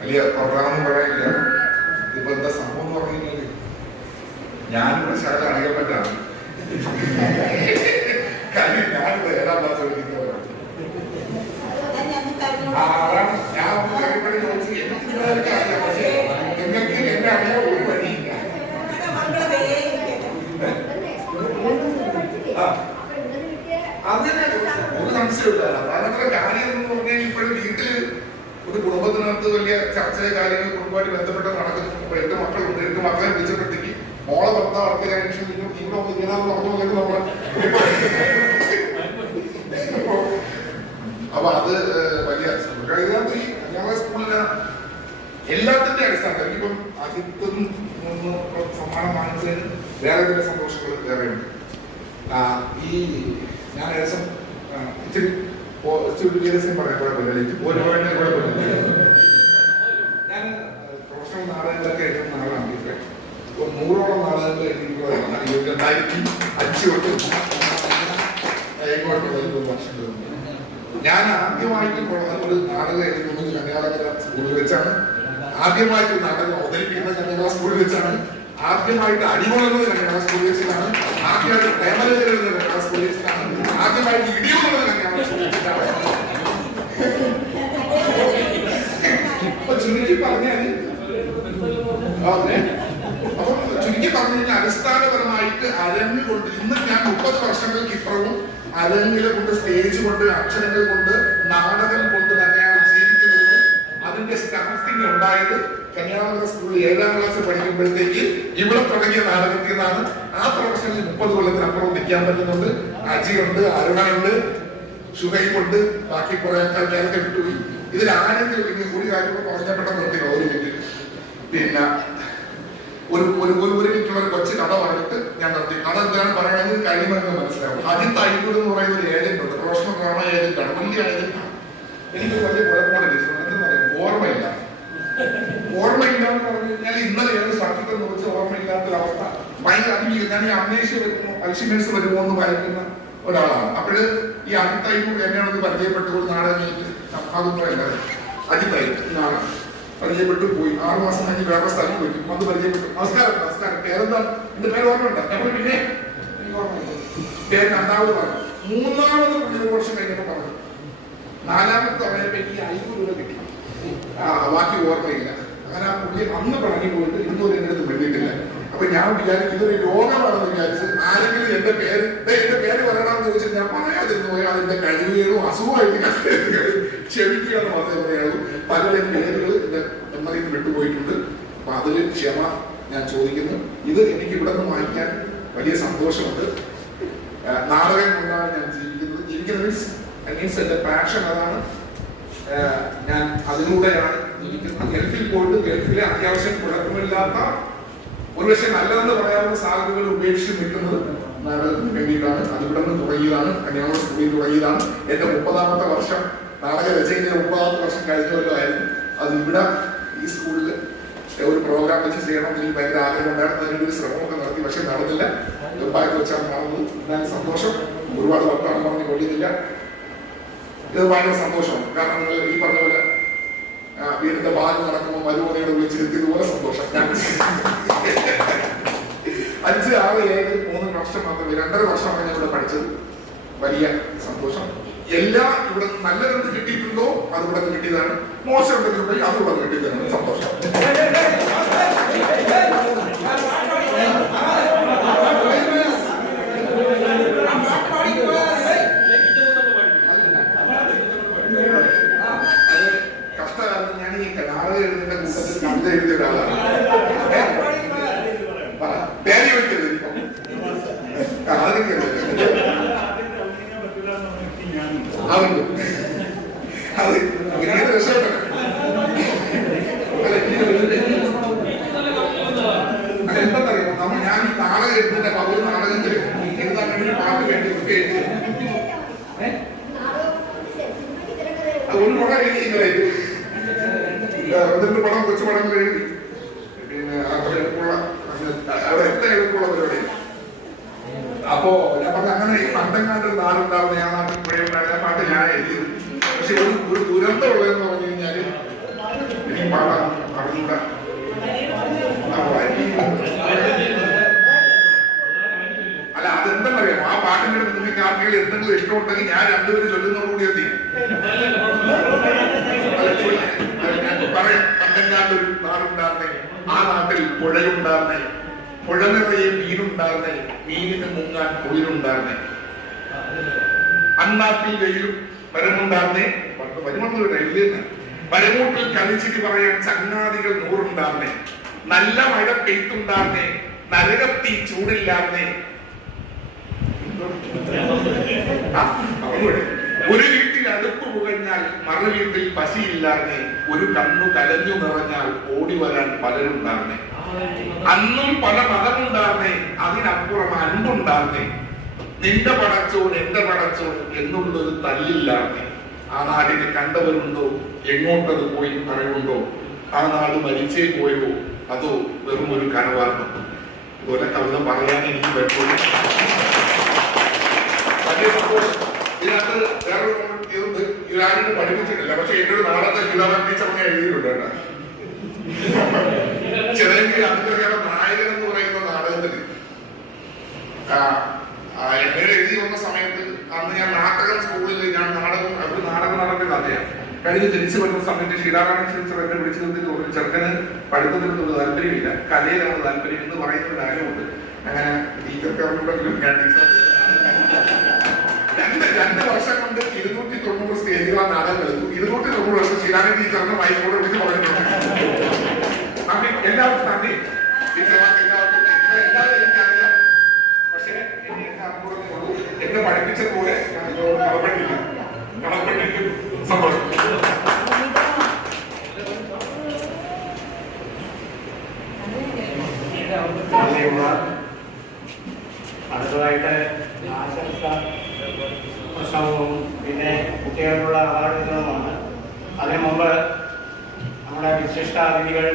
വലിയ പ്രോഗ്രാമൊന്നും പറയാനില്ല. ഇതിപ്പോ എന്താ സംഭവം എന്ന് പറഞ്ഞു കഴിഞ്ഞാല് ഞാനിവിടെ ശകല അണികൾപ്പറ്റാണ്. കാര്യം ഞാനിവിടെ 7ാം ക്ലാസ് പഠിക്കുന്നവരാണ്. ഞാൻ കഴിപ്പടി ചോദിച്ചു എനിക്ക് അറിയാം, പക്ഷേ നിങ്ങൾക്ക് എന്നെ അറിയാൻ ഒരു വഴിയില്ല. അതിനെ ഒരു സംശയമില്ല. അത്ര കാര്യം എന്ന് പറഞ്ഞാൽ ഇപ്പോഴും വീട്ടില് ഒരു കുടുംബത്തിനകത്ത് വലിയ ചർച്ചയെ കാര്യങ്ങൾ കുടുംബമായിട്ട് ബന്ധപ്പെട്ട് നടക്കുന്നു. 8 മക്കളുണ്ട്. 8 മക്കളെ വിളിച്ചപ്പോഴത്തേക്ക് മോളെ ഭർത്താവ് അടുത്ത കാര്യം ഇവിടെ ഒന്ന് ഇങ്ങനെ പറഞ്ഞു നമ്മളെ. അപ്പൊ അത് വലിയ ഞങ്ങളെ സ്കൂളിന് എല്ലാത്തിന്റെ അടിസ്ഥാനത്തിൽ എനിക്കിപ്പം ആദ്യത്തും സമ്മാനം വാങ്ങിച്ചതിന് വേറെ ചില സന്തോഷങ്ങൾ വേറെയുണ്ട്. ഈ ഞാൻ ഏകദേശം ഇച്ചിരി വിദ്യാഭ്യാസം പറയാൻ കുഴപ്പമില്ല. ഞാൻ പ്രൊഫഷണൽ നാടകങ്ങളൊക്കെ എഴുതുന്ന ആളാണ്. ഇപ്പൊ 100ഓളം നാടകങ്ങൾ എഴുതിയിട്ടുള്ളതാണ്. 2005 തൊട്ട് വർഷങ്ങളുണ്ട്. ഞാൻ ആദ്യമായിട്ട് ഒരു നാടകം എഴുതുന്നത് കന്യാളകര സ്കൂളിൽ വെച്ചാണ്. ആദ്യമായിട്ട് നാടകം അവതരിപ്പിക്കുന്നത് കന്യാള സ്കൂളിൽ വെച്ചാണ്. ആദ്യമായിട്ട് അടികൊള്ളുന്നത് കന്യാള സ്കൂളിൽ വെച്ചിട്ടാണ്. ആദ്യമായിട്ട് പ്രേമലേഖ എഴുതുന്നത് കന്യാള സ്കൂളിൽ വെച്ചിട്ടാണ്. ആദ്യമായിട്ട് ഇടിയുള്ളത് കന്യാള സ്കൂളിൽ വെച്ചിട്ടാണ്. അപ്പൊ ചുരുക്കി പറഞ്ഞാൽ അപ്പൊ ചുരുക്കി പറഞ്ഞു കഴിഞ്ഞാൽ അടിസ്ഥാനപരമായിട്ട് അരങ്ങ് കൊണ്ട് ഇന്ന് ഞാൻ 30 വർഷങ്ങൾക്ക് ഇപ്പുറവും അരങ്ങിലെ കൊണ്ട് സ്റ്റേജ് കൊണ്ട് അക്ഷരങ്ങൾ കൊണ്ട് നാടകം കൊണ്ട് തന്നെയാണ് ജീവിക്കുന്നത്. അതിന്റെ സ്റ്റാർട്ടിങ് ഉണ്ടായത് കന്യാകുമാരി സ്കൂളിൽ 7ാം ക്ലാസ് പഠിക്കുമ്പോഴത്തേക്ക് ഇവിടെ തുടങ്ങിയ നാടകത്തിൽ നിന്നാണ്. ആ പ്രൊഫഷനിൽ 30 കൊല്ലത്തിനപ്പുറം നിൽക്കാൻ പറ്റുന്നുണ്ട്. അജിയുണ്ട്, അരുണയുണ്ട്, ഷുഹൈബുണ്ട്, ബാക്കി കുറെ ആൾക്കാരൊക്കെ വിട്ടുപോയി. ഇതിൽ ആരെങ്കിലും ഒരു കാര്യം പറഞ്ഞപ്പെട്ട നിർത്തി ഒരു മിനിറ്റ്. പിന്നെ ഒരു മിനിറ്റുള്ള ഒരു കൊച്ചു കഥ പറഞ്ഞിട്ട് ഞാൻ നിർത്തി. കഥ എന്താണ് പറയണമെങ്കിൽ കഴിയുമെന്ന് മനസ്സിലാവും. അജിത് അയ്യൂർ എന്ന് പറയുന്ന ഒരു ഏജന്റ് ഉണ്ട്. പ്രൊഫഷണൽ ഡ്രാമ ഏജന്റാണ്. വലിയ ഏജന്റാണ്. എനിക്ക് വലിയ കുഴപ്പമില്ല. ഓർമ്മയില്ല എന്ന് പറഞ്ഞു കഴിഞ്ഞാൽ ഇന്നലെ ഏത് സർട്ടിഫിക്കറ്റ് കുറിച്ച് ഓർമ്മയില്ലാത്തൊരവസ്ഥ. ഭയങ്കര ഞാൻ ഈ അന്വേഷിച്ച് വരുമോ അൽഷിമേഴ്സ് വരുമോ എന്ന് വായിക്കുന്ന ഒരാളാണ്. അപ്പോഴ് ഈ അജിത് അയ്യൂർ എന്നെയാണെന്ന് പരിചയപ്പെട്ട ഒരു നാടകം എനിക്ക് അതൊന്നും അല്ല. അജിത് അയ്യൂർ നാടകം പരിചയപ്പെട്ടു പോയി. 6 മാസം കഴിഞ്ഞ് വേറെ സ്ഥലത്ത് വയ്ക്കും. അത് പരിചയപ്പെട്ടു. നമസ്കാരം പേരെന്താണ്? എന്റെ പേര് ഓർമ്മയുണ്ട്. നമ്മൾ പിന്നെ പേര് 2ാമത് പറഞ്ഞു. 3ാമത് ഒരു വർഷം കഴിഞ്ഞപ്പോ പറഞ്ഞു. 4ാമത്തെ സമയത്ത് ഈ 500 രൂപ കിട്ടി. ബാക്കി ഓർമ്മയില്ല. അങ്ങനെ ആ പുള്ളി അന്ന് പറഞ്ഞു പോയിട്ട് ഇന്നൊരു എന്റെ അടുത്ത് വേണ്ടിയിട്ടില്ല. അപ്പൊ ഞാൻ വിചാരിക്കും ഇതൊരു രോഗമാണെന്ന് വിചാരിച്ച് ആരെങ്കിലും എന്റെ പേര് പറയണമെന്ന് ചോദിച്ചാൽ ഞാൻ പറയാതിരുന്നു പോയാൽ അതിന്റെ കഴിവുകളോ അസുഖമായിട്ട് ക്ഷമിക്കുക എന്ന് മാത്രമേ പറയാവൂ. പലരും പേരുകൾ എന്റെ മെമ്മറിയിൽ നിന്ന് വിട്ടുപോയിട്ടുണ്ട്. അപ്പൊ അതിൽ ക്ഷമ ഞാൻ ചോദിക്കുന്നു. ഇത് എനിക്ക് ഇവിടെ നിന്ന് വായിക്കാൻ വലിയ സന്തോഷമുണ്ട്. നാടകം കൊണ്ടാണ് ഞാൻ ജീവിക്കുന്നത്. മീൻസ് എന്റെ പാഷൻ അതാണ്. ഞാൻ അതിലൂടെയാണ് ജീവിക്കുന്നത്. ഗൾഫിൽ പോയിട്ട് ഗൾഫിലെ അത്യാവശ്യം കുഴപ്പമില്ലാത്ത ഒരുപക്ഷെ നല്ലതെന്ന് പറയാവുന്ന സാധ്യതകൾ ഉപേക്ഷിച്ച് നിൽക്കുന്നത് നാടകത്തിന് വേണ്ടിയിട്ടാണ്. അതിവിടെ നിന്ന് തുടങ്ങിയതാണ്. കന്യാകുമാരി സ്കൂളിൽ തുടങ്ങിയതാണ്. എന്റെ 30ാമത്തെ വർഷം നാടക രചനയുടെ 30ാമത്തെ വർഷം കഴിഞ്ഞവരുമായിരുന്നു. അത് ഇവിടെ ഈ സ്കൂളിൽ ഒരു പ്രോഗ്രാം വെച്ച് ചെയ്യണമെന്ന് എനിക്ക് ഭയങ്കര ആഗ്രഹം ഉണ്ടായിരുന്നു. അതിനൊരു ശ്രമമൊക്കെ നടത്തി. പക്ഷെ നടന്നില്ല. ദുബായിൽ വെച്ചാൽ നടന്നത്. എന്നാലും സന്തോഷം. ഒരുപാട് വർക്കാണ് പറഞ്ഞ് കൊള്ളുന്നില്ല. ഇത് ഭയങ്കര സന്തോഷമാണ്. കാരണം നിങ്ങൾ ഈ പറഞ്ഞ പോലെ വീടിന്റെ ഭാഗം നടക്കുമ്പോൾ മരുമോനയുടെ വിളിച്ചിരുത്തിയതുപോലെ സന്തോഷം. 5, 6, 7, 3 വർഷം മാത്രമേ 2.5 വർഷമാണ് ഞാൻ ഇവിടെ പഠിച്ചത്. വലിയ സന്തോഷം. എല്ലാം ഇവിടെ നല്ലതെന്ന് കിട്ടിയിട്ടുണ്ടോ അത് ഇവിടെ നിന്ന് കിട്ടിയതാണ്, മോശം ഉണ്ടെന്നുണ്ടെങ്കിൽ അത് ഇവിടെ നിന്ന് കിട്ടിയതാണ്. സന്തോഷം. കഷ്ടകാലത്ത് ഞാൻ ഈ നാടകം എഴുതുന്ന കൂട്ടത്തിൽ കവിത എഴുതിയ ഒരാളാണ്. പേര് വെക്കരുത് ഇപ്പം അതുണ്ട്. അത് ഏത് രക്ഷപ്പെട്ട എന്താണെന്നറിയാമോ, നമ്മൾ ഞാൻ ഈ നാടകം എഴുതുന്ന ഒരു നാടകത്തിൽ എഴുതാൻ വേണ്ടി പാട്ട് വേണ്ടി ഒക്കെ എഴുതി ഒരു പടം എഴുതി എന്നിട്ട് പടം കൊച്ചു പടങ്ങൾ എഴുതി. പിന്നെ അത്ര എളുപ്പമുള്ള അവിടെ എത്ര എളുപ്പമുള്ള പരിപാടി. അപ്പോ ഞാൻ പറഞ്ഞ അങ്ങനെ ഈ പണ്ടങ്ങാണ്ട് നാടുണ്ടാവുന്ന ഞാൻ നാട്ടിൽ പുഴയുണ്ടായിരുന്ന പാട്ട് ഞാൻ എഴുതിയത്. പക്ഷെ ഒരു ദുരന്തമുള്ളതെന്ന് പറഞ്ഞു കഴിഞ്ഞാല് എനിക്ക് പാടാൻ അറിഞ്ഞൂടാ. അല്ല അതെന്തെന്നറിയാമോ, ആ പാട്ടിന്റെ അടുത്ത് നിങ്ങൾക്ക് ആർക്കെങ്കിലും എന്തെങ്കിലും ഇഷ്ടമുണ്ടെങ്കിൽ ഞാൻ 2 പേര് ചൊല്ലുന്നതോടുകൂടി എത്തി പറയാം. പണ്ടങ്ങാണ്ട് ഒരു നാടുണ്ടായിരുന്നേ, ആ നാട്ടിൽ പുഴയുണ്ടായിരുന്നേ, പുഴ നിറയെ മീനുണ്ടായിരുന്നേ, മീനിന് മുങ്ങാൻ കുളിരുണ്ടായിരുന്നേ, അന്നാട്ടിൽ വെയിലും വരമുണ്ടായിരുന്നേ, വരമൂട്ടിൽ കളിച്ചിട്ട് പറയാൻ ചങ്ങാതികൾ 100 ഉണ്ടായിരുന്നേ, നല്ല മഴ പെയ്ത്തുണ്ടായിരുന്നേ, നരകത്തി ചൂടില്ലായിരുന്നേ, ഒരു വീട്ടിൽ അടുപ്പ് പുകഞ്ഞാൽ മറു വീട്ടിൽ പശിയില്ലായിരുന്നേ, ഒരു കണ്ണു കലഞ്ഞു നിറഞ്ഞാൽ ഓടി വരാൻ പലരുണ്ടായിരുന്നേ, അന്നും പല മതമുണ്ടായിരുന്നേ, അതിനപ്പുറം അൻപുണ്ടായിരുന്നേ, നിന്റെ പടച്ചോൻ എന്റെ പടച്ചോൻ എന്നുള്ളൊരു തല്ലില്ലായിരുന്നേ, ആ നാടിനെ കണ്ടവരുണ്ടോ, എങ്ങോട്ടത് പോയി അറിവുണ്ടോ, ആ നാട് മരിച്ചേ പോയോ അതോ വെറും ഒരു കനവാർന്നു. ഇതുപോലെ കവിത പറയാൻ എനിക്ക് പറ്റുള്ളൂ. വലിയ സന്തോഷം. ഇതിനകത്ത് വേറൊരു ഇതാരും പഠിപ്പിച്ചിട്ടില്ല, പക്ഷെ എന്റെ ഒരു നാളത്തെ ഹിതവർണ്ണിച്ചവനെ എഴുതിയിട്ടുണ്ട് കേട്ടോ. ചിലങ്കിൽ അന്തർഗത നായകൻ എന്ന് പറയുന്ന നാടകത്തിന് എന്നെ എഴുതി വന്ന സമയത്ത് അന്ന് ഞാൻ നാടകം സ്കൂളിൽ ഞാൻ നാടകം നടക്കുന്ന അറിയാം. കഴിഞ്ഞ് തിരിച്ചു വരുന്ന സമയത്ത് ശ്രീരാമൻ ടീച്ചർ എന്നെ വിളിച്ചു നിർത്തി തോന്നി ചെറുക്കന് പഠിത്തത്തിനൊന്നും താല്പര്യമില്ല, കലയിലാണ് താല്പര്യം എന്ന് പറയുന്ന ഒരു കാര്യമുണ്ട്. അങ്ങനെ ടീച്ചർക്ക് അറിഞ്ഞുണ്ടെങ്കിലും ഞാൻ ടീച്ചർ 2 വർഷം കൊണ്ട് 290 സ്റ്റേജുകൾ നാടകം കളിച്ചു. 290 വർഷം ശ്രീരാമൻ ടീച്ചറിന് വൈകോട് വിളിച്ച് പറഞ്ഞിട്ടുണ്ട്. എല്ലാവർക്കും നന്ദി ടീച്ചർമാർക്ക്, എല്ലാവരും എനിക്കറിയാം. പക്ഷെ എന്നെ പഠിപ്പിച്ചത് പോലെ ഞാൻ കടപ്പെട്ടിരിക്കും. സന്തോഷം. അടുത്തതായിട്ട് ആശംസ പ്രസംഗവും പിന്നെ കുട്ടികൾക്കുള്ള അവാർഡ് വിതരണവുമാണ്. അതിനു മുമ്പ് നമ്മുടെ വിശിഷ്ട അതിഥികൾ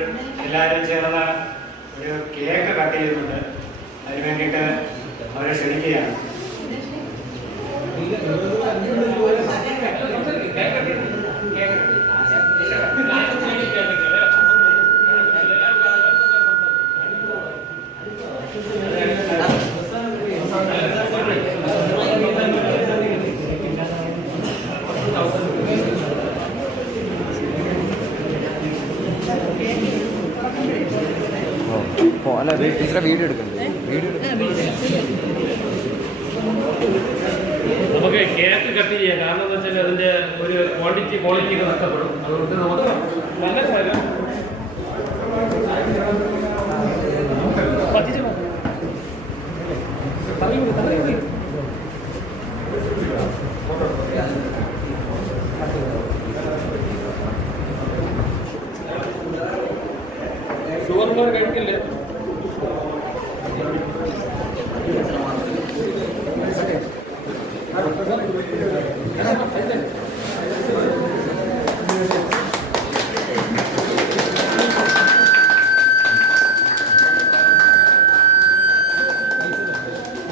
എല്ലാവരും ചേർന്ന് ഒരു കേക്ക് കട്ട് ചെയ്തിട്ടുണ്ട്. അതിന് വേണ്ടിയിട്ട് അവരെ ക്ഷണിക്കുകയാണ്. അല്ല ടീച്ചറെ വീഡിയോ എടുക്കണ്ടേ? നമുക്ക് കേക്ക് കട്ട് ചെയ്യാം. കാരണം എന്ന് വെച്ചാൽ അതിന്റെ ഒരു ക്വാളിറ്റി ഒക്കെ നഷ്ടപ്പെടും. അതുകൊണ്ട് നമുക്ക് നല്ല കാര്യം ഷുഗറുള്ളവർ കഴിക്കില്ലേ?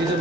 ഇത്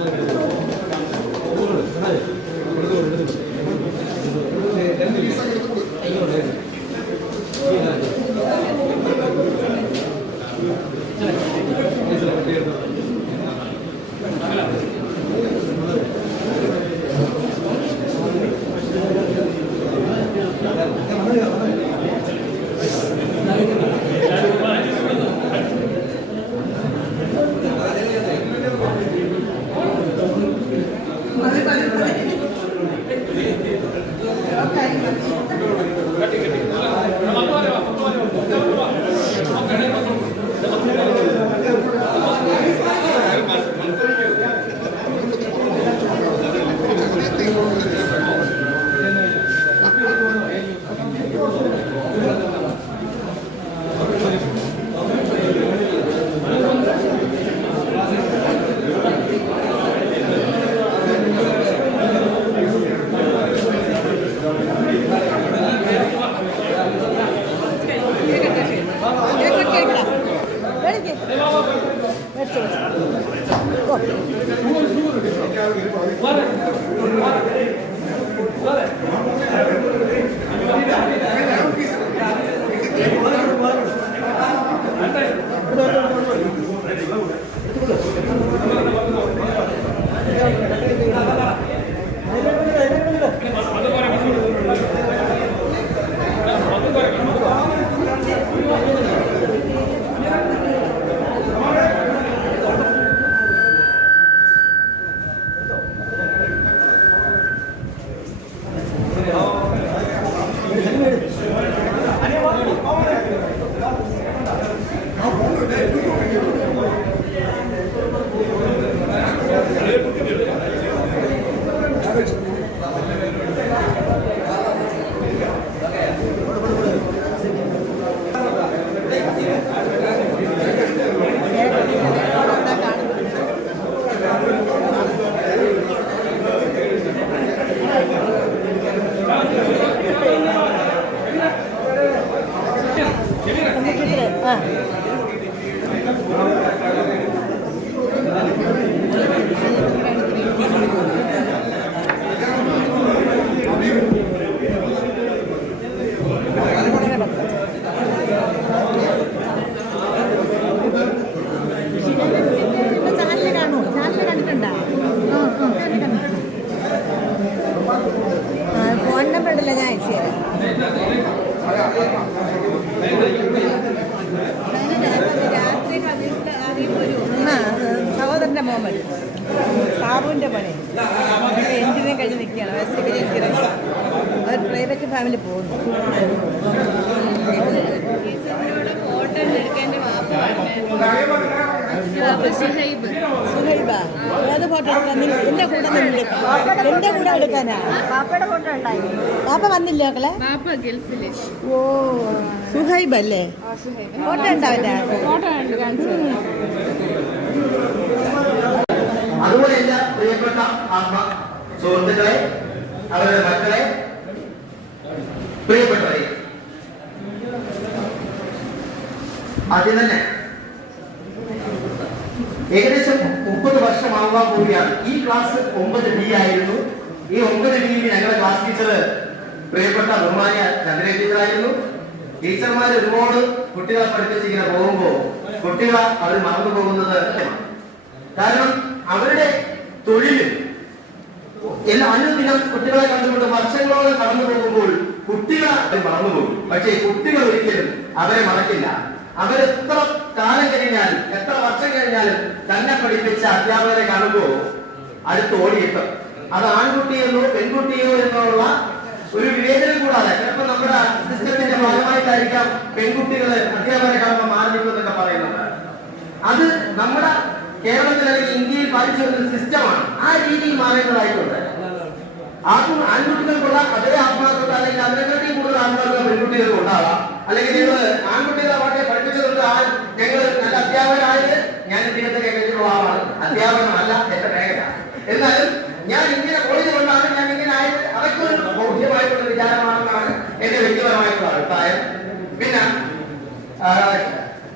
ഫോൺ നമ്പർ ഉണ്ടല്ലോ, ഞാൻ അയച്ചു തരാം. സഹോദരൻ്റെ മോൻ വരും, സാബുവിൻ്റെ പണി എഞ്ചിനീയറിംഗ് കഴിഞ്ഞ് നിൽക്കുകയാണ്, സിവിൽ എഞ്ചിനീയറിംഗ്. അവർ പ്രൈവറ്റ് ഫാമിലി പോകുന്നു. സുഹൈബ ഏത് ഫോട്ടോ എടുക്കാൻ? എൻ്റെ കൂടെ നിന്നില്ല, എൻ്റെ കൂടെ എടുക്കാനാ. പാപ്പയുടെ ഫോട്ടോ ഉണ്ടായിരുന്നു. പാപ്പ വന്നില്ല മക്കളെ? ഓ സുഹൈബ അല്ലേ? ഫോട്ടോ ഉണ്ടാവില്ല. അതുപോലെ എല്ലാ പ്രിയപ്പെട്ട അമ്മ സുഹൃത്തുക്കളെ, അവരുടെ മക്കളെ, പ്രിയപ്പെട്ടവരെ, ആദ്യം തന്നെ ഏകദേശം 30 വർഷമാവാൻ പോവുകയാണ്. ഈ ക്ലാസ് 9D ആയിരുന്നു. ഈ 9D ഞങ്ങളുടെ ക്ലാസ് ടീച്ചർ പ്രിയപ്പെട്ട ബഹുമാനിയ ചന്ദ്രൻ ടീച്ചറായിരുന്നു. ടീച്ചർമാർ ഒരുപാട് കുട്ടികളെ പഠിപ്പിച്ച് ഇങ്ങനെ പോകുമ്പോൾ കുട്ടികളെ അവർ മറന്നു പോകുന്നത് കാരണം അവരുടെ തൊഴിലും എല്ലാ അനുദിനം കുട്ടികളെ കണ്ടുകൊണ്ട് വർഷങ്ങളോളം കടന്നു പോകുമ്പോൾ കുട്ടികൾ മറന്നു പോകും. പക്ഷേ കുട്ടികൾ ഒരിക്കലും അവരെ മറക്കില്ല. അവരെത്ര കാലം കഴിഞ്ഞാലും എത്ര വർഷം കഴിഞ്ഞാലും തന്നെ പഠിപ്പിച്ച അധ്യാപകരെ കാണുമ്പോൾ അടുത്ത് ഓടിയെത്തും. അത് ആൺകുട്ടിയെന്നോ പെൺകുട്ടിയോ എന്നുള്ള ഒരു വിവേചനം കൂടാതെ ചിലപ്പോൾ നമ്മുടെ സിസ്റ്റത്തിന്റെ ഭാഗമായിട്ടായിരിക്കാം പെൺകുട്ടികള് അധ്യാപകരെ കാണുമ്പോൾ മാറി നിൽക്കുന്നൊക്കെ പറയുന്നത്. അത് നമ്മുടെ കേരളത്തിൽ അല്ലെങ്കിൽ ഇന്ത്യയിൽ പാലിച്ചു വരുന്ന സിസ്റ്റമാണ്. ആ രീതിയിൽ മാറേണ്ടതായിട്ടുണ്ട്. ആൺകുട്ടികൾക്കുള്ള അതേ ആത്മാർത്ഥത അല്ലെങ്കിൽ അതിനെക്കാട്ടിയും കൂടുതൽ ആത്മാർത്ഥത പെൺകുട്ടികൾക്ക് ഉണ്ടാകാം. അല്ലെങ്കിൽ നിങ്ങൾ ആൺകുട്ടികളെ വളരെ പഠിപ്പിച്ചതുകൊണ്ട് ഞങ്ങൾ നല്ല അധ്യാപകരായത് ഞാൻ ഇദ്ദേഹത്തെ കേൾക്കുന്ന ആളാണ്. അധ്യാപകനല്ല എന്റെ മേഖല. എന്നാലും ഞാൻ ഇങ്ങനെ കോളേജ് കൊണ്ടാണ് ഞാൻ ഇങ്ങനെ ആയത്. അതൊക്കെ ഒരു ബൗദ്ധ്യമായിട്ടുള്ള വിചാരമാണെന്നാണ് എന്റെ വ്യക്തിപരമായിട്ടുള്ള അഭിപ്രായം. പിന്നെ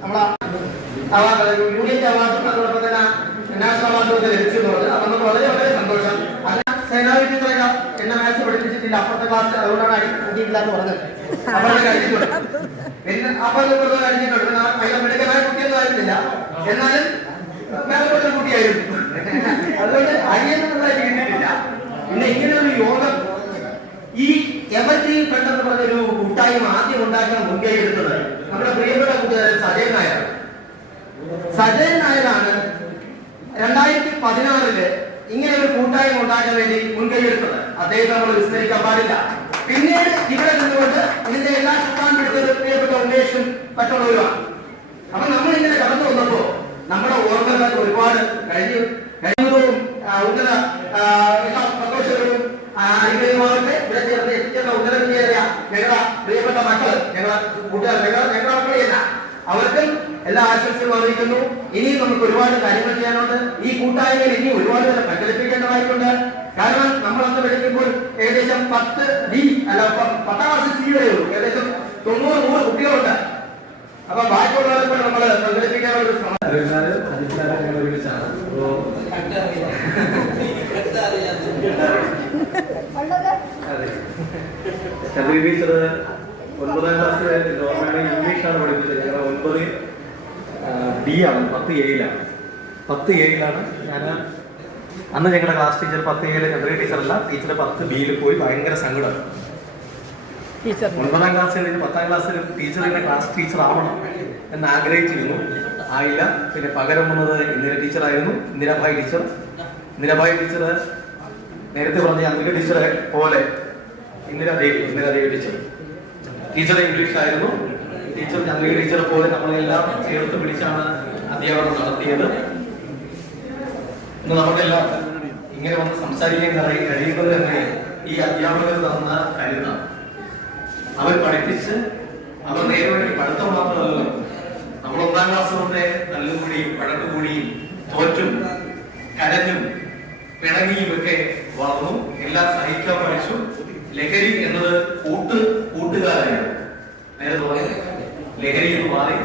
നമ്മളെ യൂണിറ്റ് അവാർഡും അതോടൊപ്പം തന്നെ നാഷണൽ അവാർഡും ഒക്കെ ലഭിച്ചു എന്നുള്ളത് നമുക്ക് വളരെ വളരെ സന്തോഷം. സേനാവി ടീച്ചറൊക്കെ എന്നെ മാത്സ് പഠിപ്പിച്ചിട്ടില്ല, അപ്പുറത്തെ ക്ലാസ് അതുകൊണ്ടാണ് അടിയിട്ടില്ല എന്ന് പറഞ്ഞത്. പിന്നെ അപ്പം കഴിഞ്ഞിട്ടുണ്ട്. അതിനെ മിടുക്കനായ കുട്ടിയൊന്നും ആയിരുന്നില്ല, എന്നാലും വേറെ കുട്ടിയായിരുന്നു. അതുകൊണ്ട് അടിയെന്നുള്ള കിട്ടിയിട്ടില്ല. പിന്നെ ഇങ്ങനെ ഒരു യോഗം, ഈ എവർഗ്രീൻ ഫണ്ട് എന്ന് പറഞ്ഞൊരു കൂട്ടായ്മ ആദ്യം ഉണ്ടാക്കാൻ മുൻകൈ എടുത്തത് നമ്മുടെ പ്രിയപ്പെട്ട കൂട്ടുകാരൻ സജയൻ നായരാണ്. സജയൻ നായരാണ് 2016 ഇങ്ങനെ ഒരു കൂട്ടായ്മ ഉണ്ടാക്കാൻ വേണ്ടി മുൻകൈ എടുത്തത്. അദ്ദേഹത്തെ നമ്മൾ വിസ്മരിക്കാൻ പാടില്ല. പിന്നീട് ഇവിടെ നിന്നുകൊണ്ട് ഇതിന്റെ എല്ലാ ചുക്കാൻ പിടിച്ചത് പ്രിയപ്പെട്ട ഉമേഷും മറ്റുള്ളവരുമാണ്. അപ്പൊ നമ്മൾ ഇങ്ങനെ കടന്നു വന്നപ്പോ നമ്മുടെ ഓർമ്മകളൊക്കെ ഒരുപാട് കഴിഞ്ഞതും ഉന്നത സന്തോഷവും അനുഗ്രഹമാകട്ടെ. ഇവിടെ ചേർന്ന് എത്തിച്ചേർന്ന ഉന്നതവിദ്യാലയ ഞങ്ങളുടെ പ്രിയപ്പെട്ട മക്കള്, ഞങ്ങളെ കൂട്ടുകാർ, ഞങ്ങളുടെ മക്കളെയല്ല, അവർക്കും എല്ലാ ആശംസകളും അറിയിക്കുന്നു. ഇനിയും നമുക്ക് ഒരുപാട് കാര്യങ്ങൾ ചെയ്യാനുണ്ട്. ഈ കൂട്ടായ്മയിൽ ഇനി ഒരുപാട് പേരെ പങ്കെടുപ്പിക്കേണ്ടതായിട്ടുണ്ട്. കാരണം നമ്മൾ അന്ന് പഠിക്കുമ്പോൾ ഏകദേശം 10 ക്ലാസ് സി വരെ ഉള്ളൂ. ഏകദേശം 90-100 കുട്ടികളുണ്ട്. അപ്പൊ ബാക്കിയുള്ളവരെ കൂടെ നമ്മൾ പങ്കെടുപ്പിക്കാനുള്ള ഒരു ശ്രമം. ഒരുമിച്ചാണ്. ചന്ദ്രി ടീച്ചർ 9ാം ക്ലാസ് നോർമലി ഇംഗ്ലീഷാണ് പഠിപ്പിച്ചത്. ഞങ്ങൾ 9 D ആണ്, 10 A-ലാണ്. 10 A-ലാണ് ഞാൻ അന്ന് ഞങ്ങളുടെ ക്ലാസ് ടീച്ചർ 10 A-ലെ ചന്ദ്രി ടീച്ചറല്ല, ടീച്ചർ 10 B-യിൽ പോയി ഭയങ്കര സങ്കടം. 9ാം ക്ലാസ് കഴിഞ്ഞ് 10ാം ക്ലാസ്സിൽ ടീച്ചറിനെ ക്ലാസ് ടീച്ചർ ആവണം എന്ന് ആഗ്രഹിച്ചിരുന്നു. ആയില്ല. പിന്നെ പകരം വന്നത് ഇന്ദിര ടീച്ചറായിരുന്നു, ഇന്ദിരാഭായ് ടീച്ചർ. ഇന്ദിരാഭായ് ടീച്ചർ നേരത്തെ പറഞ്ഞ അംബിക ടീച്ചറെ പോലെ ഇന്ദിരാദേവി ടീച്ചർ. ടീച്ചർ ഇംഗ്ലീഷ് ആയിരുന്നു. ടീച്ചർ അംബിക ടീച്ചറെ പോലെ നമ്മളെല്ലാം ചേർത്ത് പിടിച്ചാണ് അധ്യാപനം നടത്തിയത്. ഇന്ന് നമുക്കെല്ലാം ഇങ്ങനെ വന്ന് സംസാരിക്കാൻ കഴിയുന്നത് തന്നെ ഈ അധ്യാപകർ തന്ന കരുതാണ്. അവർ പഠിപ്പിച്ച് അവർ നേരെ പഠിത്തം മാത്രമല്ലല്ലോ, നമ്മൾ 1ാം ക്ലാസ് തൊട്ടേ തല്ലുകൂടിയും വഴക്കുകൂടിയും തോറ്റും കരഞ്ഞും പിണങ്ങിയും ഒക്കെ വളർന്നു. എല്ലാം സഹിക്കാൻ പഠിച്ചു. ലഹരി എന്നത് കൂട്ടുകാരായിരുന്നു. നേരെ തോന്നി ലഹരിയിൽ മാറി,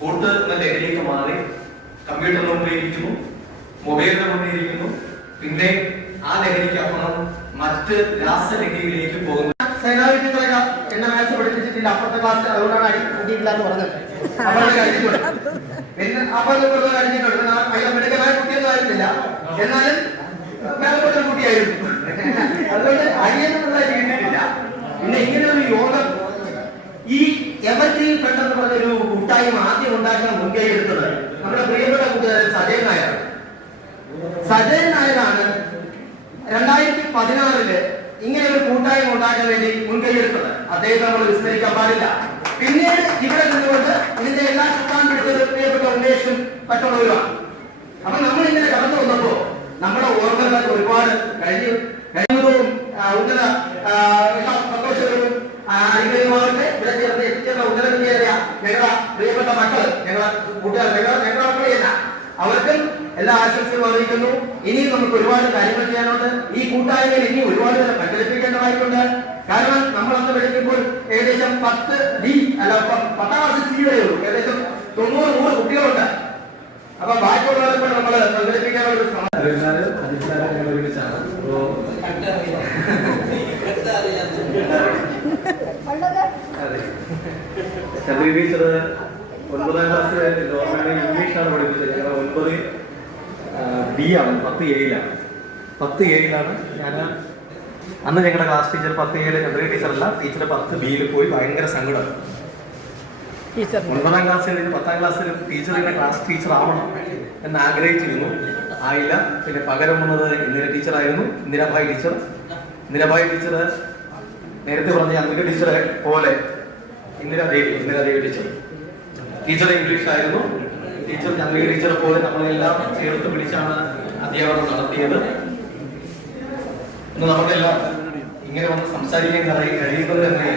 കൂട്ട് എന്ന ലഹരിയൊക്കെ മാറി. കമ്പ്യൂട്ടറിന് മുമ്പിൽ ഇരിക്കുന്നു, മൊബൈലിന് മുന്നിൽ ഇരിക്കുന്നു. പിന്നെ ആ ലഹരിക്ക് അപ്പുറം മറ്റ് രാസലഹരിയിലേക്ക് പോകുന്നു. എന്നെ മാത്സ് പഠിപ്പിച്ചിട്ടില്ല, അപ്പുറത്തെ ക്ലാസ് അതുകൊണ്ടാണ് അടി കൂട്ടിയിട്ടില്ലാന്ന് പറഞ്ഞത്. പിന്നെ അപ്പം കഴിഞ്ഞിട്ടുണ്ട്. അതിനെ മിടുക്കനായ കുട്ടിയൊന്നും ആയിരുന്നില്ല, എന്നാലും വേറെ കുട്ടിയായിരുന്നു. അതുകൊണ്ട് അടിയെന്നുള്ള കിട്ടിയിട്ടില്ല. പിന്നെ ഇങ്ങനെ ഒരു യോഗം, ഈ എവർഗ്രീൻ ഫണ്ട് എന്ന് പറഞ്ഞൊരു കൂട്ടായ്മ ആദ്യം ഉണ്ടാക്കാൻ മുൻകൈ എടുത്തത് നമ്മുടെ പ്രിയപ്പെട്ട കൂട്ടുകാരൻ സജയൻ നായരാണ്. സജയൻ നായരാണ് 2016 ഇങ്ങനെ ഒരു കൂട്ടായ്മ ഉണ്ടാക്കാൻ വേണ്ടി മുൻകൈ എടുത്തത്. അദ്ദേഹത്തെ നമ്മൾ വിസ്മരിക്കാൻ പാടില്ല. പിന്നീട് ഇവിടെ നിന്നുകൊണ്ട് ഇതിന്റെ എല്ലാ ചുക്കാൻ പിടിച്ചത് പ്രിയപ്പെട്ട ഉമേഷും മറ്റുള്ളവരുമാണ്. അപ്പൊ നമ്മൾ ഇങ്ങനെ കടന്നു വന്നപ്പോ നമ്മുടെ ഓർമ്മകളൊക്കെ ഒരുപാട് കഴിഞ്ഞതും ഉന്നത സന്തോഷവും അനുഗ്രഹമാകട്ടെ. ഇവിടെ ചേർന്ന് എത്തിച്ചേർന്ന ഉന്നതവിദ്യാലയ ഞങ്ങളുടെ പ്രിയപ്പെട്ട മക്കള്, ഞങ്ങളുടെ കൂട്ടുകാർ, ഞങ്ങളുടെ മക്കളെയല്ല, അവർക്കും എല്ലാ ആശംസകളും അറിയിക്കുന്നു. ഇനിയും നമുക്ക് ഒരുപാട് കാര്യങ്ങൾ ചെയ്യാനുണ്ട്. ഈ കൂട്ടായ്മയിൽ ഇനി ഒരുപാട് പേരെ പങ്കെടുപ്പിക്കേണ്ടതായിട്ടുണ്ട്. കാരണം നമ്മൾ അന്ന് പഠിക്കുമ്പോൾ ഏകദേശം 10 ക്ലാസ് സി വരെ ഉള്ളൂ. ഏകദേശം 90-100 കുട്ടികളുണ്ട്. അപ്പൊ ബാക്കിയുള്ളവരെ കൂടെ നമ്മൾ പങ്കെടുപ്പിക്കാനുള്ള ഒരു ശ്രമം. ഒരുമിച്ചാണ്. ചന്ദ്രി ടീച്ചർ 9ാം ക്ലാസ് നോർമലി ഇംഗ്ലീഷാണ് പഠിപ്പിച്ചത്. ഞങ്ങൾ 9 D ആണ്, 10 A-ലാണ്. 10 A-ലാണ് ഞാൻ അന്ന് ഞങ്ങളുടെ ക്ലാസ് ടീച്ചർ 10 A-ലെ ചന്ദ്രി ടീച്ചറല്ല, ടീച്ചർ 10 B-യിൽ പോയി ഭയങ്കര സങ്കടം. 9ാം ക്ലാസ് കഴിഞ്ഞ് 10ാം ക്ലാസ്സിൽ ടീച്ചറിനെ ക്ലാസ് ടീച്ചർ ആവണം എന്ന് ആഗ്രഹിച്ചിരുന്നു. ആയില്ല. പിന്നെ പകരം വന്നത് ഇന്ദിര ടീച്ചറായിരുന്നു, ഇന്ദിരാഭായ് ടീച്ചർ. ഇന്ദിരാഭായ് ടീച്ചർ നേരത്തെ പറഞ്ഞ അംബിക ടീച്ചറെ പോലെ ഇന്ദിരാദേവി ടീച്ചർ. ടീച്ചർ ഇംഗ്ലീഷ് ആയിരുന്നു. ടീച്ചർ അംബിക ടീച്ചറെ പോലെ നമ്മളെല്ലാം ചേർത്ത് പിടിച്ചാണ് അധ്യാപനം നടത്തിയത്. ഇന്ന് നമുക്കെല്ലാം ഇങ്ങനെ വന്ന് സംസാരിക്കാൻ കഴിയുന്നത് തന്നെ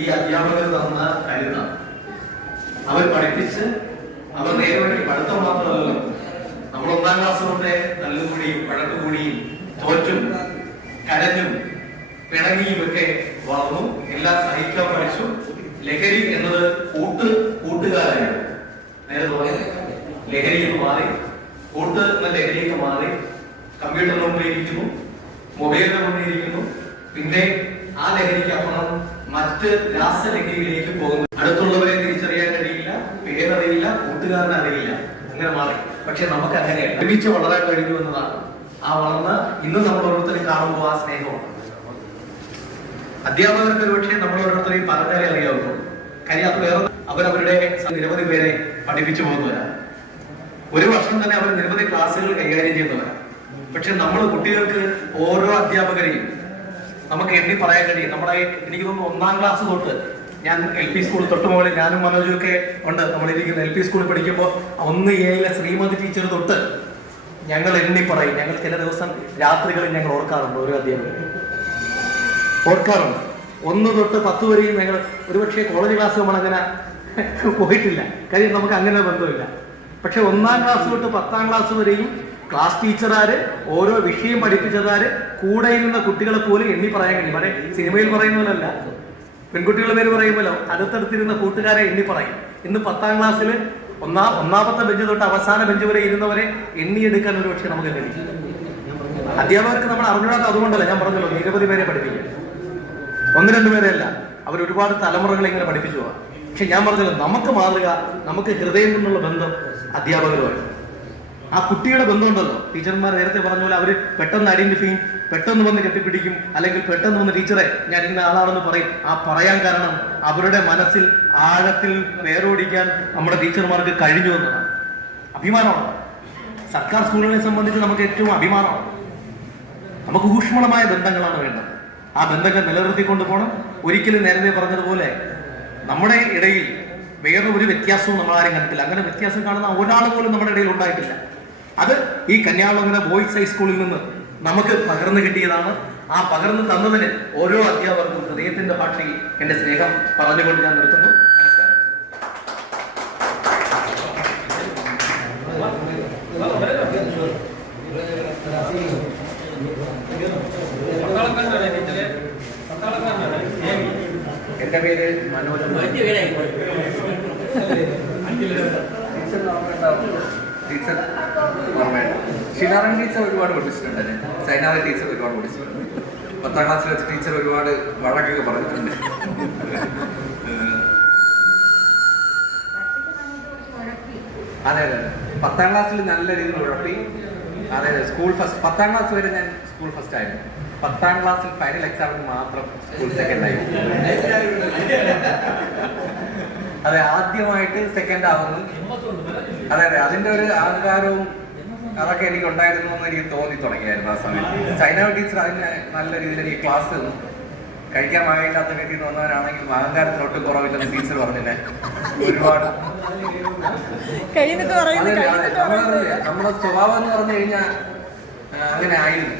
ഈ അധ്യാപകർ തന്ന കരുതാണ്. അവർ പഠിപ്പിച്ച് അവർ നേരെ പഠിത്തം മാത്രമല്ലല്ലോ, നമ്മൾ 1ാം ക്ലാസ് തൊട്ടേ തല്ലുകൂടിയും വഴക്കുകൂടിയും തോറ്റും കരഞ്ഞും പിണങ്ങിയും ഒക്കെ വളർന്നു. എല്ലാം സഹിക്കാൻ പഠിച്ചു. ലഹരി എന്നത് കൂട്ടുകാരായിരുന്നു. നേരെ തോന്നി ലഹരിയിൽ മാറി, കൂട്ട് എന്ന ലഹരിയൊക്കെ മാറി. കമ്പ്യൂട്ടറിന് മുമ്പിൽ ഇരിക്കുന്നു, മൊബൈലിന് മുന്നിൽ ഇരിക്കുന്നു. പിന്നെ ആ ലഹരിക്ക് അപ്പുറം മറ്റ് രാസലഹരിയിലേക്ക് പോകുന്നു. അടുത്തുള്ളവരെ കൂട്ടുകാരനെ അറിയില്ല, അങ്ങനെ മാറി. പക്ഷെ നമുക്ക് അങ്ങനെയല്ല, ഒരുമിച്ച് വളരാൻ കഴിഞ്ഞു എന്നതാണ്. ആ വളർന്ന് ഇന്ന് നമ്മൾ ഓരോരുത്തരും കാണുമ്പോൾ ആ സ്നേഹമാണ്. അധ്യാപകർക്ക് ഒരുപക്ഷെ നമ്മൾ ഓരോരുത്തരെയും പറഞ്ഞാലേ അറിയാവുള്ളൂ. കാര്യം അത് വേറെ, അവരവരുടെ നിരവധി പേരെ പഠിപ്പിച്ചു പോകുന്നവരാണ്. ഒരു വർഷം തന്നെ അവർ നിരവധി ക്ലാസ്സുകൾ കൈകാര്യം ചെയ്യുന്നവരാണ്. പക്ഷെ നമ്മൾ കുട്ടികൾക്ക് ഓരോ അധ്യാപകരെയും നമുക്ക് എണ്ണി പറയാൻ കഴിയും. നമ്മുടെ എനിക്ക് തോന്നുന്നു 1-ാം ക്ലാസ് തൊട്ട്, ഞാൻ LP സ്കൂൾ തൊട്ട് മുകളിൽ ഞാനും മനോജും ഒക്കെ ഉണ്ട്, നമ്മളിരിക്കുന്ന LP സ്കൂളിൽ പഠിക്കുമ്പോൾ 1A ശ്രീമതി ടീച്ചർ തൊട്ട് ഞങ്ങൾ എണ്ണി പറയും. ഞങ്ങൾ ചില ദിവസം രാത്രികളിൽ ഞങ്ങൾ ഓർക്കാറുണ്ട്, ഓരോ അധ്യാപകർ ഓർക്കാറുണ്ട്. 1 തൊട്ട് 10 വരെയും ഞങ്ങൾ ഒരുപക്ഷെ കോളേജ് ക്ലാസ് നമ്മളങ്ങനെ പോയിട്ടില്ല, കാര്യം നമുക്ക് അങ്ങനെ ബന്ധമില്ല. പക്ഷെ 1-ാം ക്ലാസ് തൊട്ട് 10-ാം ക്ലാസ് വരെയും ക്ലാസ് ടീച്ചറാര്, ഓരോ വിഷയം പഠിപ്പിച്ചതാര്, കൂടെ ഇരുന്ന കുട്ടികളെ പോലും എണ്ണി പറയാൻ കഴിയും. പക്ഷേ സിനിമയിൽ പറയുന്ന പോലല്ല, പെൺകുട്ടികളുടെ പേര് പറയുമല്ലോ, അടുത്തടുത്തിരുന്ന കൂട്ടുകാരെ എണ്ണി പറയും. ഇന്ന് 10-ാം ക്ലാസ്സിൽ ഒന്നാമത്തെ ബെഞ്ച് തൊട്ട് അവസാന ബെഞ്ച് വരെ ഇരുന്നവരെ എണ്ണിയെടുക്കാൻ ഒരു പക്ഷേ നമുക്ക് കഴിയും. അധ്യാപകർക്ക് നമ്മൾ അറിഞ്ഞൂടാത്ത അതുകൊണ്ടല്ല, ഞാൻ പറഞ്ഞല്ലോ, നിരവധി പേരെ പഠിപ്പിക്കുക, 1-2 പേരെയല്ല, അവർ ഒരുപാട് തലമുറകളെ ഇങ്ങനെ പഠിപ്പിച്ചു പോവാം. പക്ഷെ ഞാൻ പറഞ്ഞല്ലോ, നമുക്ക് മാതൃക, നമുക്ക് ഹൃദയം നിന്നുള്ള ബന്ധം അധ്യാപകരുമായിട്ട്. ആ കുട്ടിയുടെ ബന്ധമുണ്ടല്ലോ, ടീച്ചർമാർ നേരത്തെ പറഞ്ഞ പോലെ അവർ പെട്ടെന്ന് ഐഡന്റിഫൈ ചെയ്യും, പെട്ടെന്ന് വന്ന് കെട്ടിപ്പിടിക്കും, അല്ലെങ്കിൽ പെട്ടെന്ന് വന്ന് ടീച്ചറെ ഞാൻ ഇന്ന ആളാണെന്ന് പറയും. ആ പറയാൻ കാരണം അവരുടെ മനസ്സിൽ ആഴത്തിൽ വേരോടിക്കാൻ നമ്മുടെ ടീച്ചർമാർക്ക് കഴിഞ്ഞു എന്നതാണ്. അഭിമാനമാണ്. സർക്കാർ സ്കൂളുകളെ സംബന്ധിച്ച് നമുക്ക് ഏറ്റവും അഭിമാനമാണ്. നമുക്ക് ഊഷ്മളമായ ബന്ധങ്ങളാണ് വേണ്ടത്. ആ ബന്ധങ്ങൾ നിലനിർത്തിക്കൊണ്ട് പോകണം. ഒരിക്കലും നേരത്തെ പറഞ്ഞതുപോലെ നമ്മുടെ ഇടയിൽ വേറെ ഒരു വ്യത്യാസവും നമ്മളാരും കണ്ടിട്ടില്ല. അങ്ങനെ വ്യത്യാസം കാണുന്ന ഒരാൾ പോലും നമ്മുടെ ഇടയിൽ ഉണ്ടായിട്ടില്ല. അത് ഈ കന്യാകുളങ്ങര ബോയ്സ് ഹൈസ്കൂളിൽ നിന്ന് നമുക്ക് പകർന്നു കിട്ടിയതാണ്. ആ പകർന്നു തന്നതിന് ഓരോ അധ്യാപകർക്കും ഹൃദയത്തിന്റെ ഭാഷയിൽ എന്റെ സ്നേഹം പറഞ്ഞുകൊണ്ട് ഞാൻ നിർത്തുന്നു. എന്റെ പേര് മനോജ്. ടീച്ചർ ഓർമ്മയുണ്ട്. ഷിനാറൻ ടീച്ചർ ഒരുപാട് പഠിച്ചിട്ടുണ്ട്. സൈനാറ ടീച്ചർ ഒരുപാട് പഠിച്ചിട്ടുണ്ട്. 10-ാം ക്ലാസ്സിൽ വെച്ച് ടീച്ചർ ഒരുപാട് വഴക്കൊക്കെ പറഞ്ഞിട്ടുണ്ട്. അതെ അതെ, 10-ാം ക്ലാസ്സിൽ നല്ല രീതിയിൽ ഉഴപ്പി. അതെ അതെ, സ്കൂൾ ഫസ്റ്റ്. 10-ാം ക്ലാസ് വരെ ഞാൻ സ്കൂൾ ഫസ്റ്റ് ആയിരുന്നു. 10-ാം ക്ലാസ്സിൽ ഫൈനൽ എക്സാമിന് മാത്രം സ്കൂൾ സെക്കൻഡ് ആയി. അതെ, ആദ്യമായിട്ട് സെക്കൻഡ് ആവുന്നു. അതെ അതെ, അതിന്റെ ഒരു അഹങ്കാരവും അതൊക്കെ എനിക്ക് ഉണ്ടായിരുന്നു എന്ന് എനിക്ക് തോന്നി തുടങ്ങിയായിരുന്നു ആ സമയത്ത്. സൈന ടീച്ചർ അതിന് നല്ല രീതിയിൽ എനിക്ക് ക്ലാസ് തന്നു. കഴിക്കാൻ മഴയില്ലാത്ത രീതിയിൽ വന്നവരാണെങ്കിലും അഹങ്കാരത്തിനൊട്ടും കുറവില്ലെന്ന് ടീച്ചർ പറഞ്ഞില്ലേ. ഒരുപാട് നമ്മുടെ സ്വഭാവം എന്ന് പറഞ്ഞു കഴിഞ്ഞാൽ അങ്ങനെ ആയിരുന്നു.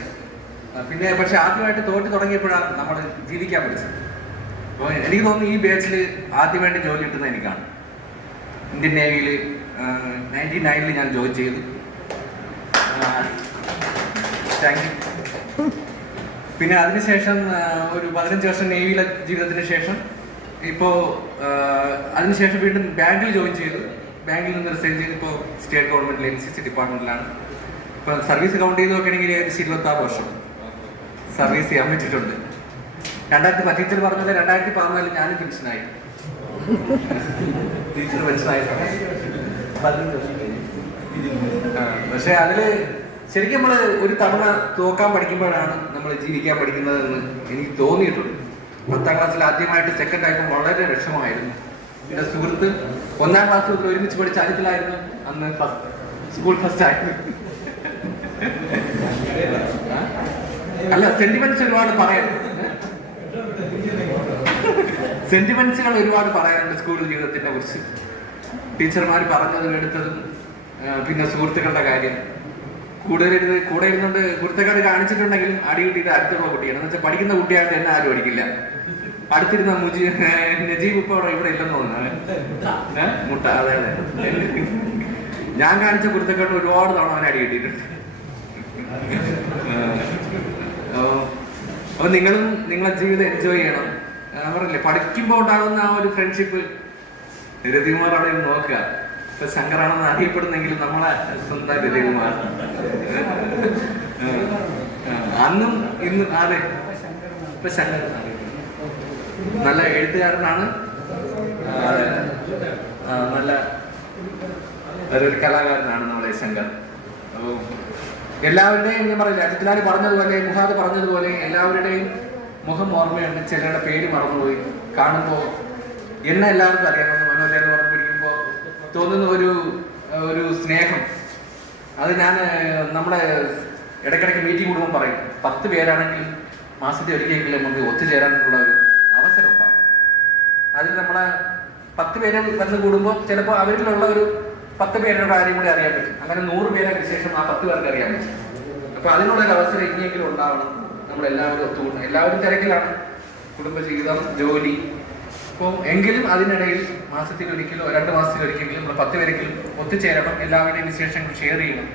പിന്നെ പക്ഷെ ആദ്യമായിട്ട് തോറ്റ് തുടങ്ങിയപ്പോഴാണ് നമ്മൾ ജീവിക്കാൻ പഠിച്ചത്. അപ്പോൾ എനിക്ക് തോന്നുന്നു ഈ ബാച്ചിൽ ആദ്യമായിട്ട് ജോലി കിട്ടുന്നത് എനിക്കാണ്. ഇന്ത്യൻ നേവിയിൽ 99 ഞാൻ ജോയിൻ ചെയ്തു. Thank you. പിന്നെ അതിനുശേഷം ഒരു 15 വർഷം നേവിയിലെ ജീവിതത്തിന് ശേഷം ഇപ്പോൾ അതിനുശേഷം വീണ്ടും ബാങ്കിൽ ജോയിൻ ചെയ്തു. ബാങ്കിൽ നിന്ന് റിസൈൻ ചെയ്ത് ഇപ്പോൾ സ്റ്റേറ്റ് ഗവൺമെന്റിലെ NCC ഡിപ്പാർട്ട്മെന്റിലാണ്. ഇപ്പോൾ സർവീസ് കൗണ്ട് ചെയ്ത് നോക്കുകയാണെങ്കിൽ ഏകദേശം 26 വർഷം സർവീസ് ചെയ്യാൻ പറ്റിയിട്ടുണ്ട്. 2010 ടീച്ചർ പറഞ്ഞത് 2014 ഞാനും പെൻഷനായി. ടീച്ചർ പെൻഷനായ പക്ഷെ അതില് ശരിക്കും നമ്മള് ഒരു തവണ തോക്കാൻ പഠിക്കുമ്പോഴാണ് നമ്മൾ ജീവിക്കാൻ പഠിക്കുന്നതെന്ന് എനിക്ക് തോന്നിയിട്ടുണ്ട്. 10-ാം ക്ലാസ്സിൽ ആദ്യമായിട്ട് സെക്കൻഡ് ആയപ്പോൾ വളരെ വിഷമമായിരുന്നു. പിന്നെ സുഹൃത്ത് 1-ാം ക്ലാസ് മുതൽ ഒരുമിച്ച് പഠിച്ച അനിലായിരുന്നു അന്ന് സ്കൂൾ ഫസ്റ്റ് ആയിരുന്നു. അല്ല, സെന്റിമെന്റ്സ് ഒരുപാട് പറയാനുണ്ട്. സെന്റിമെന്റ്സുകൾ ഒരുപാട് പറയാനുണ്ട് സ്കൂൾ ജീവിതത്തിനെ കുറിച്ച്. ടീച്ചർമാർ പറഞ്ഞതും എടുത്തതും, പിന്നെ സുഹൃത്തുക്കളുടെ കാര്യം. കൂടെ ഇരുന്നുകൊണ്ട് കുരുത്തക്കേട് കാണിച്ചിട്ടുണ്ടെങ്കിലും അടി കിട്ടിയിട്ട് അടുത്തുള്ള കുട്ടിയാണ്. എന്ന് വെച്ചാൽ പഠിക്കുന്ന കുട്ടിയായിട്ട് എന്നെ ആരും അടിക്കില്ല. അടുത്തിരുന്ന നജീബ് ഇപ്പൊ ഇവിടെ ഇല്ലെന്ന് തോന്നുന്നു. മുട്ട. അതെ അതെ, ഞാൻ കാണിച്ച കുരുത്തക്കേട് ഒരുപാട് തവണ അവനെ അടി കിട്ടിയിട്ടുണ്ട്. അപ്പൊ നിങ്ങളും നിങ്ങളെ ജീവിതം എൻജോയ് ചെയ്യണം. പറഞ്ഞില്ലേ, പഠിക്കുമ്പോൾ ഉണ്ടാകുന്ന ആ ഒരു ഫ്രണ്ട്ഷിപ്പ് രതികുമാർ അവിടെ നോക്കുക. ഇപ്പൊ ശങ്കറാണെന്ന് അറിയപ്പെടുന്നെങ്കിലും നമ്മളെ സ്വന്തം രതികുമാർ അന്നും ഇന്നും. അതെ, ഇപ്പൊ ശങ്കർ നല്ല എഴുത്തുകാരനാണ്. നല്ല അതൊരു കലാകാരനാണ് നമ്മുടെ ശങ്കർ. അപ്പോൾ എല്ലാവരുടെയും ഞാൻ പറയില്ല, അജിത്ലാൽ പറഞ്ഞതുപോലെ, മുഹാദ് പറഞ്ഞതുപോലെ എല്ലാവരുടെയും മുഖം ഓർമ്മയുണ്ട്. ചിലരുടെ പേര് മറന്നുപോയി. കാണുമ്പോൾ എന്നെ എല്ലാവർക്കും അറിയാമെന്ന് മനോജ് എന്ന് പറഞ്ഞ് പിടിക്കുമ്പോൾ തോന്നുന്ന ഒരു സ്നേഹം. അത് ഞാൻ നമ്മുടെ ഇടയ്ക്കിടയ്ക്ക് മീറ്റിംഗ് കൂടുമ്പോൾ പറയും, 10 പേരാണെങ്കിലും മാസത്തിൽ ഒരിക്കലെങ്കിലും നമുക്ക് ഒത്തുചേരാനുള്ള ഒരു അവസരം ഉണ്ടാകും. അതിൽ നമ്മളെ 10 പേര് വന്ന് കൂടുമ്പോൾ ചിലപ്പോൾ അവരിലുള്ള ഒരു 10 പേരുടെ കാര്യം കൂടി അറിയാൻ പറ്റും. അങ്ങനെ 100 പേരൊക്കെ ശേഷം ആ 10 പേർക്ക് അറിയാൻ പറ്റും. അപ്പോൾ അതിനുള്ളൊരു അവസരം ഇനിയെങ്കിലും ഉണ്ടാവണം. നമ്മളെല്ലാവരും ഒത്തുകൂടണം. എല്ലാവരും തിരക്കിലാണ്, കുടുംബജീവിതം, ജോലി. അപ്പോൾ എങ്കിലും അതിനിടയിൽ മാസത്തിൽ ഒരിക്കലോ 2 മാസത്തിൽ ഒരിക്കലെങ്കിലും നമ്മൾ 10 പേരെങ്കിലും ഒത്തുചേരണം. എല്ലാവരുടെയും വിശേഷങ്ങൾ ഷെയർ ചെയ്യണം.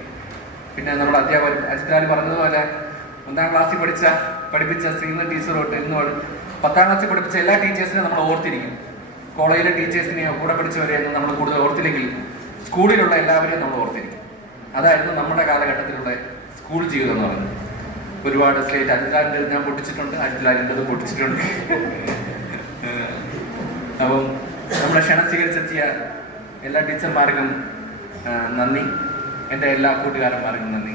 പിന്നെ നമ്മുടെ അധ്യാപകർ അജിത്ലാൽ പറഞ്ഞതുപോലെ 1ാം ക്ലാസ്സിൽ പഠിപ്പിച്ച ശ്രീമതി ടീച്ചർ തൊട്ട് ഇന്നോട് 10ാം ക്ലാസ്സിൽ പഠിപ്പിച്ച എല്ലാ ടീച്ചേഴ്സിനെയും നമ്മൾ ഓർത്തിരിക്കും. കോളേജിലെ ടീച്ചേഴ്സിനെയോ കൂടെ പഠിച്ചവരെയൊന്നും നമ്മൾ കൂടുതൽ ഓർത്തില്ലെങ്കിൽ സ്കൂളിലുള്ള എല്ലാവരെയും നമ്മൾ ഓർത്തിരിക്കും. അതായിരുന്നു നമ്മുടെ കാലഘട്ടത്തിലുള്ള സ്കൂൾ ജീവിതം എന്ന് പറയുന്നത്. ഒരുപാട് സ്ലേറ്റ് അജിത്ലാലിൻ്റെ ഞാൻ പൊട്ടിച്ചിട്ടുണ്ട്, അജിത്ലാലിൻ്റെത് പൊട്ടിച്ചിട്ടുണ്ട്. അപ്പം നമ്മളെ ക്ഷണം സ്വീകരിച്ചെത്തിയ എല്ലാ ടീച്ചർമാർക്കും നന്ദി. എൻ്റെ എല്ലാ കൂട്ടുകാരന്മാർക്കും നന്ദി.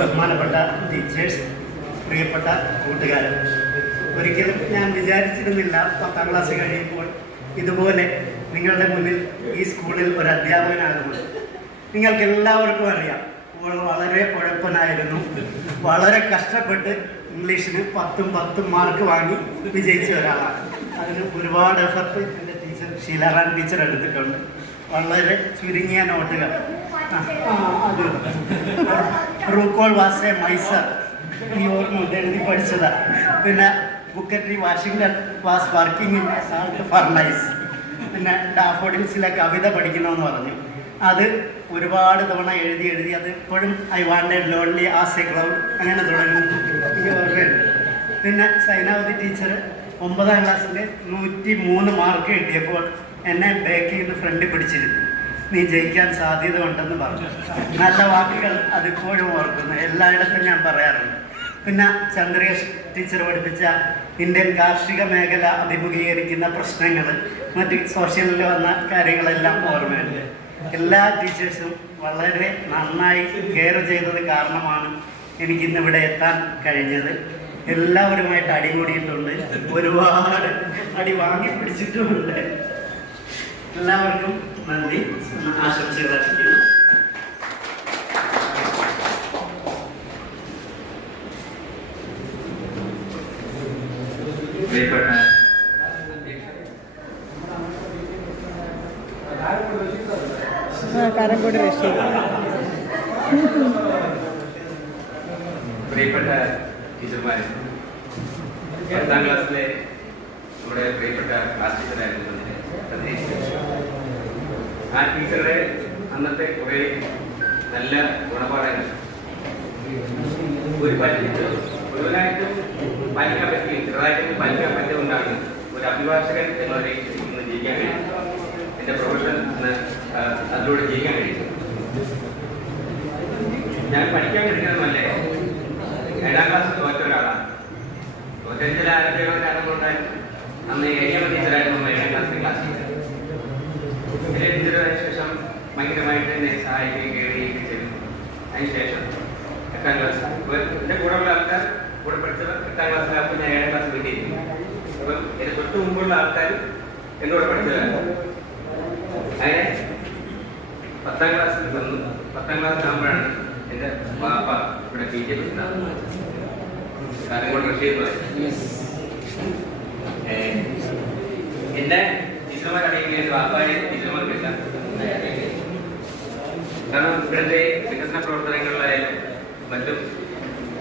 ബഹുമാനപ്പെട്ട ടീച്ചേഴ്സ്, പ്രിയപ്പെട്ട കൂട്ടുകാരൻ, ഒരിക്കലും ഞാൻ വിചാരിച്ചിരുന്നില്ല 10ാം ക്ലാസ് കഴിയുമ്പോൾ ഇതുപോലെ നിങ്ങളുടെ മുന്നിൽ ഈ സ്കൂളിൽ ഒരു അധ്യാപകനാകുന്നത്. നിങ്ങൾക്ക് എല്ലാവർക്കും അറിയാം, വളരെ കുഴപ്പനായിരുന്നു. വളരെ കഷ്ടപ്പെട്ട് ഇംഗ്ലീഷിന് 10 മാർക്ക് വാങ്ങി വിജയിച്ച ഒരാളാണ്. അതിന് ഒരുപാട് എഫർട്ട് എൻ്റെ ടീച്ചർ ഷീലാറാൻ ടീച്ചർ എടുത്തിട്ടുണ്ട്. വളരെ ചുരുങ്ങിയ നോട്ടുകൾ. അത് റൂക്കോൾ വാസെ മൈസർ ഈ ഓർമ്മ എഴുതി പഠിച്ചതാണ്. പിന്നെ Booker T Washington was working in salt furnace. പിന്നെ ഡാഫോഡിൽസിലെ കവിത പഠിക്കണമെന്ന് പറഞ്ഞു. അത് ഒരുപാട് തവണ എഴുതി അത് ഇപ്പോഴും I wanted lonely as A cloud അങ്ങനെ തുടങ്ങുന്നു. എനിക്ക് ഓർമ്മയുണ്ട്. പിന്നെ സൈനാവതി ടീച്ചർ 9ാം ക്ലാസ്സിൽ 103 മാർക്ക് കിട്ടിയപ്പോൾ എന്നെ ബാക്കിൽ നിന്ന് ഫ്രണ്ടിൽ പിടിച്ചിരുന്നു. നീ ജയിക്കാൻ സാധ്യത ഉണ്ടെന്ന് പറഞ്ഞു. നല്ല വാക്കുകൾ അതിപ്പോഴും ഓർക്കുന്നു, എല്ലായിടത്തും ഞാൻ പറയാറുണ്ട്. പിന്നെ ചന്ദ്രേഷ് ടീച്ചർ പഠിപ്പിച്ച ഇന്ത്യൻ കാർഷിക മേഖല അഭിമുഖീകരിക്കുന്ന പ്രശ്നങ്ങൾ, മറ്റ് സോഷ്യലിൽ വന്ന കാര്യങ്ങളെല്ലാം ഓർമ്മയുണ്ട്. എല്ലാ ടീച്ചേഴ്സും വളരെ നന്നായി കെയർ ചെയ്തത് കാരണമാണ് എനിക്കിന്നിവിടെ എത്താൻ കഴിഞ്ഞത്. എല്ലാവരുമായിട്ട് അടികൂടിയിട്ടുണ്ട്, ഒരുപാട് അടി വാങ്ങി പിടിച്ചിട്ടുമുണ്ട്. എല്ലാവർക്കും നന്ദി, ആശംസകൾ അർപ്പിക്കുന്നു. കാരംകോട് രക്ഷ. പ്രിയപ്പെട്ട ടീച്ചർമാർ, 10ാം ക്ലാസ്സിലെ നമ്മുടെ പ്രിയപ്പെട്ട ക്ലാസ് ടീച്ചറായിരുന്നു ആ ടീച്ചറുടെ അന്നത്തെ കുറേ നല്ല ഗുണപാഠങ്ങൾ മുഴുവനായിട്ടും പാലിക്കാൻ പറ്റുകയും ചെറുതായിട്ടും പാലിക്കാൻ പറ്റുകൊണ്ടാണ് ഒരു അഭിഭാഷകൻ എന്നവരെ ഇന്ന് ജീവിക്കാൻ കഴിയും. എൻ്റെ പ്രൊഫഷൻ അതിലൂടെ ജീവിക്കാൻ കഴിയും. ഞാൻ പഠിക്കാൻ കഴിയുന്നതുമല്ലേ 7ാം ക്ലാസ് തോറ്റ ഒരാളാണ്. തോറ്റഞ്ചിൽ ആരോഗ്യ കാരണങ്ങളുണ്ടായിരുന്നു. അന്ന് ഏരിയ ടീച്ചറായിരുന്നു 7ാം ക്ലാസ്സിൽ ക്ലാസ് ടീച്ചർ. ടീച്ചറിന് ശേഷം ഭയങ്കരമായിട്ട് എന്നെ സഹായിക്കുകയും കേൾക്കുകയും ചെയ്തു. അതിനുശേഷം 8ാം ക്ലാസ് എൻ്റെ കൂടെയുള്ള ആൾക്കാർ കൂടെ പഠിച്ചത് 8ാം ക്ലാസ്സിലാകുമ്പോൾ ഞാൻ 7ാം ക്ലാസ് വീട്ടിയിരിക്കും. അപ്പം എൻ്റെ തൊട്ട് മുമ്പുള്ള ആൾക്കാർ എന്നോട് പഠിച്ചതാണ്. അങ്ങനെ 10ാം ക്ലാസ്സിൽ വന്നു. 10ാം ക്ലാസ്സിലാകുമ്പോഴാണ് എൻ്റെ വാപ്പ ഇവിടെ PTA പ്രസിഡന്റ് കാരംകോട് റഷീദ് എന്നെ ടീച്ചർമാർ അറിയുകയും എൻ്റെ വാപ്പായെ ടീച്ചർമാർക്കെല്ലാം കാരണം ഇവിടുത്തെ വികസന പ്രവർത്തനങ്ങളിലായാലും മറ്റും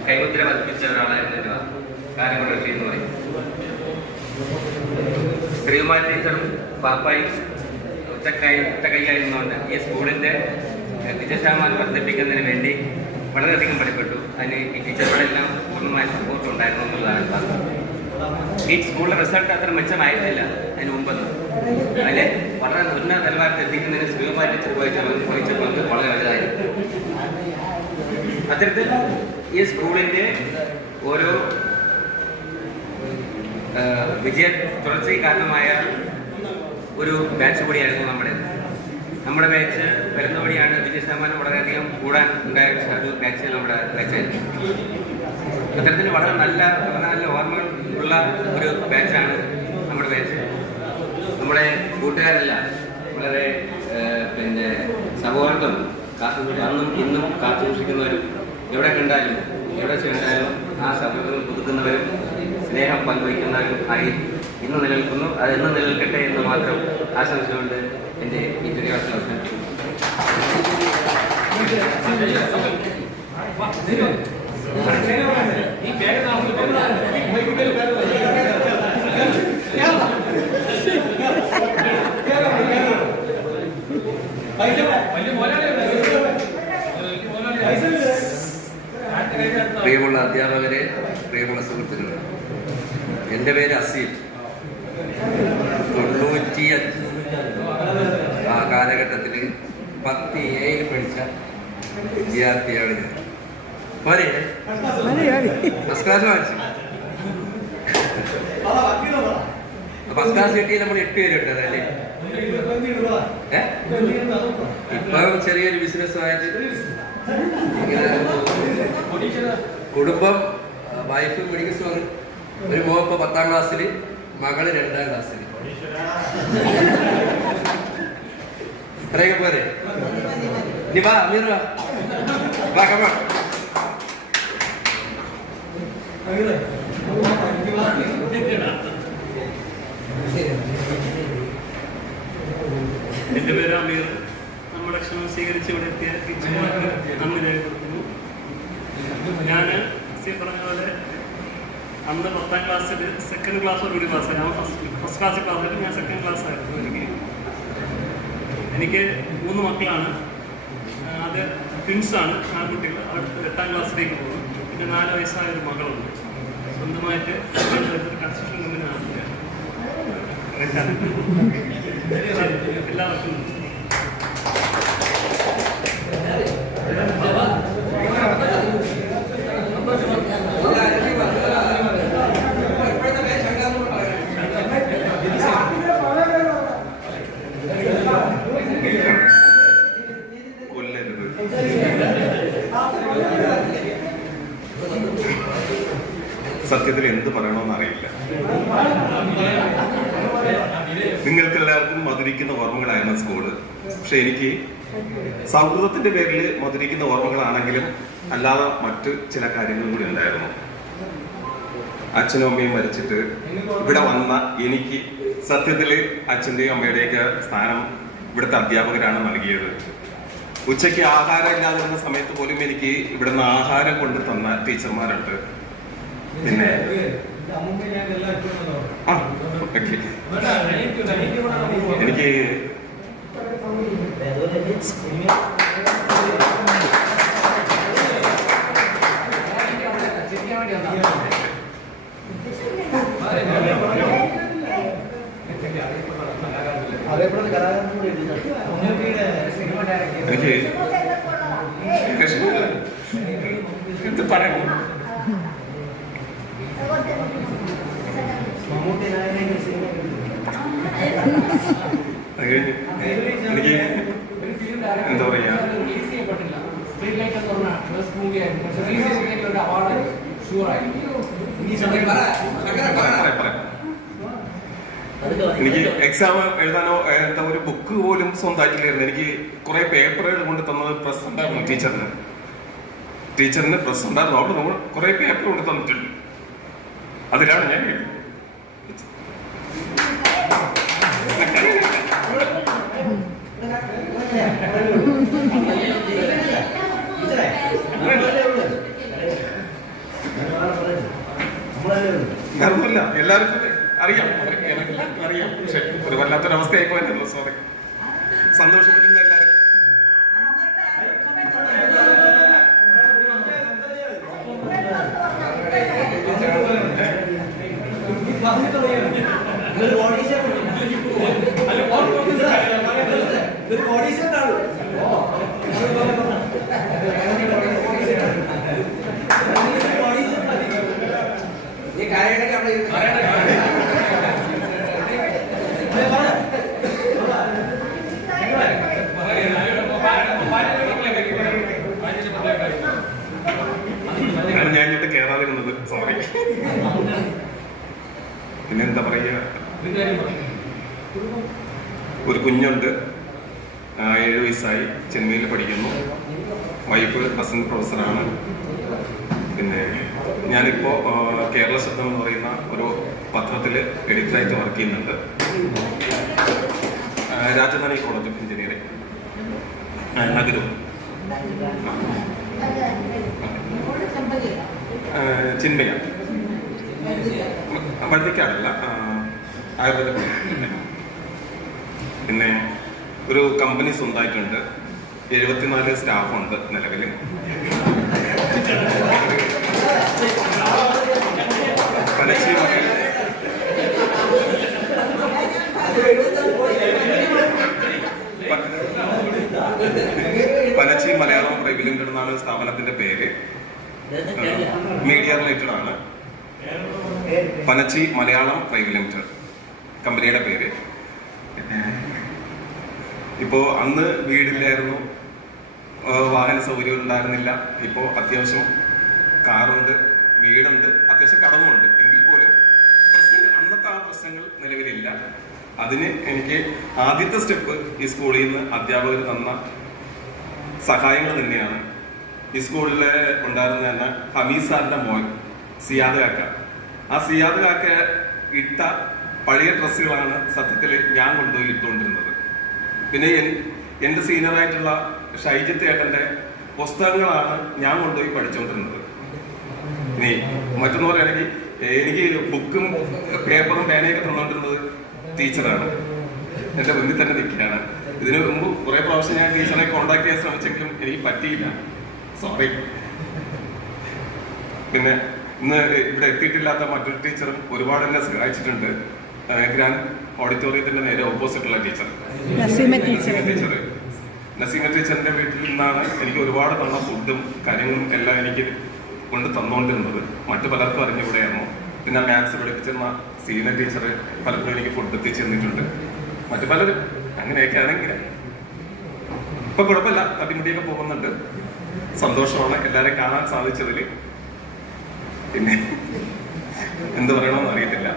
കൈമുദ്ര പതിപ്പിച്ച ഒരാളായിരുന്നു എൻ്റെ കാരംകോട് റഷീദ് എന്ന് പറയും. ശ്രീകുമാരി ടീച്ചറും പാപ്പായും ഒറ്റ കൈയായിരുന്നുകൊണ്ട് ഈ സ്കൂളിൻ്റെ വിജയശതമാനം വർദ്ധിപ്പിക്കുന്നതിന് വേണ്ടി വളരെയധികം പണിപ്പെട്ടു. അതിന് ഈ ടീച്ചർമാരെല്ലാം പൂർണ്ണമായ സപ്പോർട്ട് ഉണ്ടായിരുന്നു എന്നുള്ളതാണ് പറഞ്ഞത്. ഈ സ്കൂളിലെ റിസൾട്ട് അത്ര മെച്ചമായിരുന്നില്ല അതിന് മുമ്പൊന്നും. അതിൽ വളരെ ഉന്നത നിലവാരത്തിൽ എത്തിക്കുന്നതിന് ശ്രീകുമാരി ടീച്ചർ വഹിച്ച പങ്ക് വളരെ വലുതായിരുന്നു. അത്തരത്തിൽ ഈ സ്കൂളിൻ്റെ ഓരോ തുടർച്ചയ്ക്ക് കാരണമായ ഒരു ബാച്ച് കൂടിയായിരുന്നു നമ്മുടെ ബാച്ച് വരുന്നതോടെയാണ് വിജയ ശതമാനം വളരെയധികം കൂടാൻ ഉണ്ടായ ഒരു ബാച്ച് നമ്മുടെ ബാച്ചായിരുന്നു. അത്തരത്തിൽ വളരെ നല്ല ഓർമ്മകൾ ഉള്ള ഒരു ബാച്ചാണ് നമ്മുടെ ബാച്ച്. നമ്മുടെ കൂട്ടുകാരെല്ലാം വളരെ സൗഹാർദ്ദം അന്നും ഇന്നും കാത്തുസൂക്ഷിക്കുന്നവരും എവിടെ കണ്ടാലും എവിടെ ചെന്നാലും ആ സൗഹൃദം പുതുക്കുന്നവരും സ്നേഹം പങ്കുവയ്ക്കുന്നവരും ആയി ഇന്ന് നിലനിൽക്കുന്നു. അത് എന്നും നിലനിൽക്കട്ടെ എന്ന് മാത്രം ആശംസിച്ചുകൊണ്ട് എൻ്റെ ഈ ചെറിയ അവസരം പ്രിയമുള്ള അധ്യാപകരെ, പ്രിയമുള്ള സുഹൃത്തുക്കളെ, എൻ്റെ പേര് അസീൽ. 95 ആ കാലഘട്ടത്തിൽ 10A പഠിച്ച വിദ്യാർത്ഥിയാണ് ഞാൻ. പോരെ ഫസ്റ്റ് ക്ലാസ് വാങ്ങിച്ചു. ഫസ്റ്റ് ക്ലാസ് കിട്ടിയ നമ്മൾ 8 പേരുണ്ട് അതല്ലേ. ഇപ്പം ചെറിയൊരു ബിസിനസ്സുമായിട്ട് കുടുംബം, വൈഫ് മെഡിക്കൽ സ്റ്റോർ, ഒരു മോൻ ഇപ്പൊ 10ാം ക്ലാസ്സിൽ, മകള് 2ാം ക്ലാസ്സിൽ. ഇത്രയൊക്കെ പോരെ? ഇനി വാ അമീർ വാ കമാ. എൻ്റെ പേര് അമീർ. നമ്മുടെ ക്ഷണം സ്വീകരിച്ച് ഇവിടെ എത്തിയ ടീച്ചർമാർക്ക് നന്ദി രേഖപ്പെടുത്തുന്നു. ഞാൻ പറഞ്ഞ പോലെ അന്ന് 10ാം ക്ലാസ്സിൽ സെക്കൻഡ് ക്ലാസ്സോടുകൂടി പാസ്സായി. ഞാൻ ഫസ്റ്റ് ക്ലാസ്സിൽ പാസ്സായിട്ട് ഞാൻ സെക്കൻഡ് ക്ലാസ് ആയിരുന്നു. എനിക്ക് 3 മക്കളാണ്. അത് ട്വിൻസാണ്, ആൺകുട്ടികൾ. അടുത്ത് 8ാം ക്ലാസ്സിലേക്ക് പോകും. പിന്നെ 4 വയസ്സായ ഒരു മകളുണ്ട്. സ്വന്തമായിട്ട് കൺസ്ട്രക്ഷൻ കമ്പനി നടത്തുകയാണ്. എല്ലാവർക്കും സത്യത്തിൽ എന്ത് പറയണമെന്ന് അറിയില്ല. നിങ്ങൾക്ക് എല്ലാവർക്കും മധുരിക്കുന്ന ഓർമ്മകളായിരുന്നു സ്കൂള്. പക്ഷെ എനിക്ക് സൗഹൃദത്തിന്റെ പേരിൽ മധുരിക്കുന്ന ഓർമ്മകളാണെങ്കിലും അല്ലാതെ മറ്റു ചില കാര്യങ്ങളും കൂടി ഉണ്ടായിരുന്നു. അച്ഛനും അമ്മയും മരിച്ചിട്ട് ഇവിടെ വന്ന എനിക്ക് സത്യത്തില് അച്ഛന്റെയും അമ്മയുടെയൊക്കെ സ്ഥാനം ഇവിടുത്തെ അധ്യാപകരാണ് നൽകിയത്. ഉച്ചയ്ക്ക് ആഹാരം ഇല്ലാതിരുന്ന സമയത്ത് പോലും എനിക്ക് ഇവിടുന്ന് ആഹാരം കൊണ്ട് തന്ന ടീച്ചർമാരുണ്ട്. പിന്നെ എനിക്ക് എന്ത് പറയണം? എനിക്ക് എന്താ പറയാ, എനിക്ക് എക്സാം എഴുതാനോ എന്താ ഒരു ബുക്ക് പോലും സ്വന്തമായിട്ടില്ലായിരുന്നു. എനിക്ക് കുറെ പേപ്പറുകൾ കൊണ്ട് തന്നത് പ്രസ് ഉണ്ടായിരുന്നു. ടീച്ചറിന് പ്രസ് ഉണ്ടായിരുന്നു. അവിടെ നമ്മൾ കുറെ പേപ്പർ കൊണ്ട് തന്നിട്ടുണ്ട്. അതിലാണ് ഞാൻ എഴുതുന്നത്. ഗർവമില്ല, എല്ലാവർക്കും അറിയാം, എല്ലാവർക്കും അറിയാം. പക്ഷെ ഒരു വല്ലാത്തൊരവസ്ഥയായി പോയല്ലോ. സോറി. സന്തോഷപ്പെട്ടില്ല എല്ലാവരും. ഈ കാര്യങ്ങളൊക്കെ ഒരു കുഞ്ഞുണ്ട്, 7 വയസ്സായി, ചെന്നൈയിൽ പഠിക്കുന്നു. വൈഫ് അസിസ്റ്റന്റ് പ്രൊഫസറാണ്. പിന്നെ ഞാനിപ്പോൾ കേരള ശബ്ദം എന്ന് പറയുന്ന ഒരു പത്രത്തിൽ എഡിറ്ററായിട്ട് വർക്ക് ചെയ്യുന്നുണ്ട്. രാജധാനി കോളേജ് ഓഫ് എഞ്ചിനീയറിംഗ്, നഗരം. ചിന്മയ, വഴുതിക്കാടല്ല, ആയുർവേദ. പിന്നെ ഒരു കമ്പനി സ്വന്തമായിട്ടുണ്ട്. 74 സ്റ്റാഫുണ്ട് നിലവിൽ. പനച്ചി മലയാളം പ്രൈവറ്റ് ലിമിറ്റഡ് എന്നാണ് സ്ഥാപനത്തിന്റെ പേര്. മീഡിയ റിലേറ്റഡ് ആണ്. പനച്ചി മലയാളം പ്രൈവറ്റ് ലിമിറ്റഡ് കമ്പനിയുടെ പേര്. ഇപ്പോ അന്ന് വീടില്ലായിരുന്നു, വാഹന സൗകര്യം ഉണ്ടായിരുന്നില്ല. ഇപ്പോൾ അത്യാവശ്യം കാറുണ്ട്, വീടുണ്ട്, അത്യാവശ്യം കടവുമുണ്ട്. എങ്കിൽ പോലും പ്രശ്നങ്ങൾ, അന്നത്തെ ആ പ്രശ്നങ്ങൾ നിലവിലില്ല. അതിന് എനിക്ക് ആദ്യത്തെ സ്റ്റെപ്പ് ഈ സ്കൂളിൽ നിന്ന് അധ്യാപകർ തന്ന സഹായങ്ങൾ തന്നെയാണ്. ഈ സ്കൂളിൽ ഉണ്ടായിരുന്ന തന്നെ ഹമീദ് സാറിന്റെ മോൻ സിയാദ് കാക്ക. ആ സിയാദ് കാക്ക ഇട്ട പഴയ ഡ്രസ്സുകളാണ് സത്യത്തിൽ ഞാൻ കൊണ്ടുപോയി ഇട്ടുകൊണ്ടിരുന്നത്. പിന്നെ എൻ്റെ സീനിയറായിട്ടുള്ള ഷൈജിത്ത് ഏട്ടൻ്റെ പുസ്തകങ്ങളാണ് ഞാൻ കൊണ്ടുപോയി പഠിച്ചുകൊണ്ടിരുന്നത്. ഇനി മറ്റൊന്ന് പറയുകയാണെങ്കിൽ എനിക്ക് ബുക്കും പേപ്പറും പേനയൊക്കെ തന്നുകൊണ്ടിരുന്നത് ടീച്ചറാണ്. എൻ്റെ മുന്നിൽ തന്നെ നിൽക്കുകയാണ്. ഇതിനു മുമ്പ് കുറെ പ്രാവശ്യം ഞാൻ ടീച്ചറെ കോണ്ടാക്ട് ചെയ്യാൻ ശ്രമിച്ചെങ്കിലും എനിക്ക് പറ്റിയില്ല, സോറി. പിന്നെ ഇന്ന് ഇവിടെ എത്തിയിട്ടില്ലാത്ത മറ്റൊരു ടീച്ചറും ഒരുപാട് എന്നെ സഹായിച്ചിട്ടുണ്ട്. ഗ്രാൻഡ് ഓഡിറ്റോറിയത്തിന്റെ നേരെ ഓപ്പോസിറ്റുള്ള ടീച്ചർ നസീമ ടീച്ചറിന്റെ വീട്ടിൽ നിന്നാണ് എനിക്ക് ഒരുപാട് തന്ന ഫുഡും കാര്യങ്ങളും എല്ലാം എനിക്ക് കൊണ്ട് തന്നുകൊണ്ടിരുന്നത്. മറ്റു പലർക്കും അറിഞ്ഞുകൂടെയായിരുന്നു. പിന്നെ മാത്സ് പഠിപ്പിച്ചിരുന്ന സീനിയർ ടീച്ചർ പലപ്പോഴും എനിക്ക് ഫുഡ് എത്തിച്ചു തന്നിട്ടുണ്ട്. മറ്റു പലരും അങ്ങനെയൊക്കെ ആണെങ്കിൽ ഇപ്പൊ കുഴപ്പമില്ല, തട്ടിമുട്ടിയൊക്കെ പോകുന്നുണ്ട്. സന്തോഷമാണ് എല്ലാവരെയും കാണാൻ സാധിച്ചതിൽ. പിന്നെ എന്ത് പറയണമെന്ന് അറിയത്തില്ല.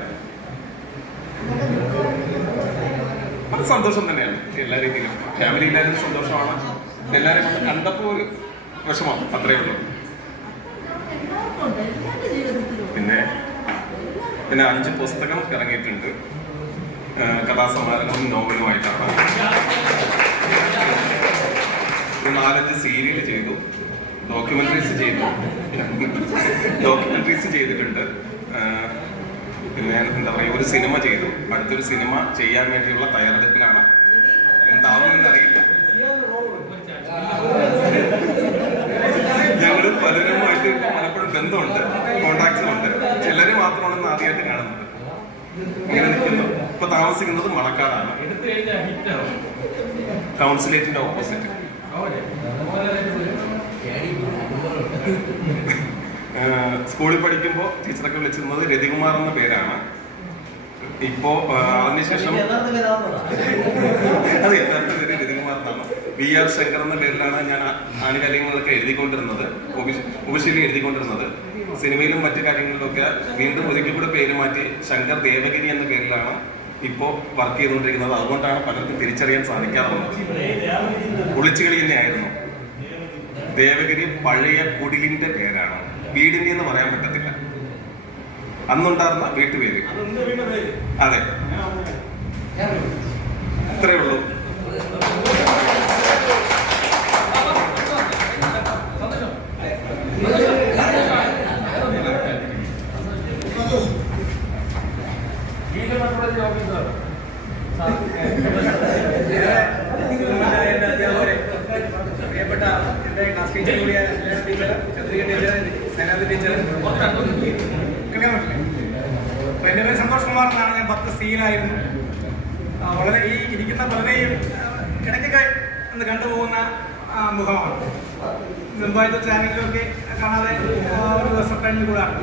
അത് സന്തോഷം തന്നെയാണ്. എല്ലാവരെങ്കിലും ഫാമിലി എല്ലാവരും സന്തോഷമാണ്. എല്ലാവരെയും കൊണ്ട് കണ്ടപ്പോൾ ഒരു വിഷമം, അത്രയേ ഉള്ളൂ. പിന്നെ 5 പുസ്തകം ഇറങ്ങിയിട്ടുണ്ട്. കഥാസമാഹാരങ്ങളും നോവലുമായിട്ടാണ്. 4-5 സീരിയൽ ചെയ്തു, ഡോക്യുമെന്ററീസ് ചെയ്തിട്ടുണ്ട്. പിന്നെ എന്താ പറയുക, ഒരു സിനിമ ചെയ്തു. അടുത്തൊരു സിനിമ ചെയ്യാൻ വേണ്ടിയുള്ള തയ്യാറെടുപ്പിലാണ്. എന്താവുമെന്ന് അറിയില്ല. ഞങ്ങൾ പലരുമായിട്ട് പലപ്പോഴും ബന്ധമുണ്ട്, കോണ്ടാക്ട്സുമുണ്ട്. ചിലര് മാത്രമാണ് ആദ്യമായിട്ട് കാണുന്നത്. ഇങ്ങനെ നിൽക്കുന്നു. ഇപ്പൊ താമസിക്കുന്നത് മണക്കാടാണ്, കൗൺസിലേറ്റിന്റെ ഓപ്പോസിറ്റ്. സ്കൂളിൽ പഠിക്കുമ്പോൾ ടീച്ചറൊക്കെ വിളിച്ചിരുന്നത് രതികുമാർ എന്ന പേരാണ്. ഇപ്പോ അതിനുശേഷം അതെ, യഥാർത്ഥ പേര് രതികുമാർ എന്നാണ്. VR ശങ്കർ എന്ന പേരിലാണ് ഞാൻ ആനുകാലികങ്ങളൊക്കെ എഴുതിക്കൊണ്ടിരുന്നത്, ഒഫീഷ്യലി എഴുതിക്കൊണ്ടിരുന്നത്. സിനിമയിലും മറ്റു കാര്യങ്ങളിലൊക്കെ വീണ്ടും ഒരിക്കൽ കൂടെ പേര് മാറ്റി ശങ്കർ ദേവഗിരി എന്ന പേരിലാണ് ഇപ്പോ വർക്ക് ചെയ്തുകൊണ്ടിരിക്കുന്നത്. അതുകൊണ്ടാണ് പലർക്കും തിരിച്ചറിയാൻ സാധിക്കാറുള്ളത്. ഒളിച്ചുകളി തന്നെയായിരുന്നു. ദേവഗിരി പഴയ കുടിലിന്റെ പേരാണ്, വീടിന്റെ എന്ന് പറയാൻ പറ്റത്തില്ല. അന്നുണ്ടായിരുന്ന വീട്ടുപേര്. അതെ, ഇത്രയേ ഉള്ളൂ. പ്രിയപ്പെട്ട എന്റെ ക്ലാസ് ടീച്ചർ കൂടിയ ടീച്ചർ, ചന്ദ്രിക ടീച്ചർ, സേനാദി ടീച്ചർ, കേൾക്കാൻ പറ്റില്ലേ? അപ്പൊ എന്റെ പേര് സന്തോഷ് കുമാർ എന്നാണ്. ഞാൻ 10 സീലായിരുന്നു. വളരെ ഈ ഇരിക്കുന്ന പലരെയും ഇടയ്ക്കൊക്കെ ഒന്ന് കണ്ടുപോകുന്ന മുഖമാണ്. മുമ്പായിട്ട് ചാനലിലൊക്കെ കാണാതെ ഒരു ദിവസം കഴിഞ്ഞു കൂടാണ്.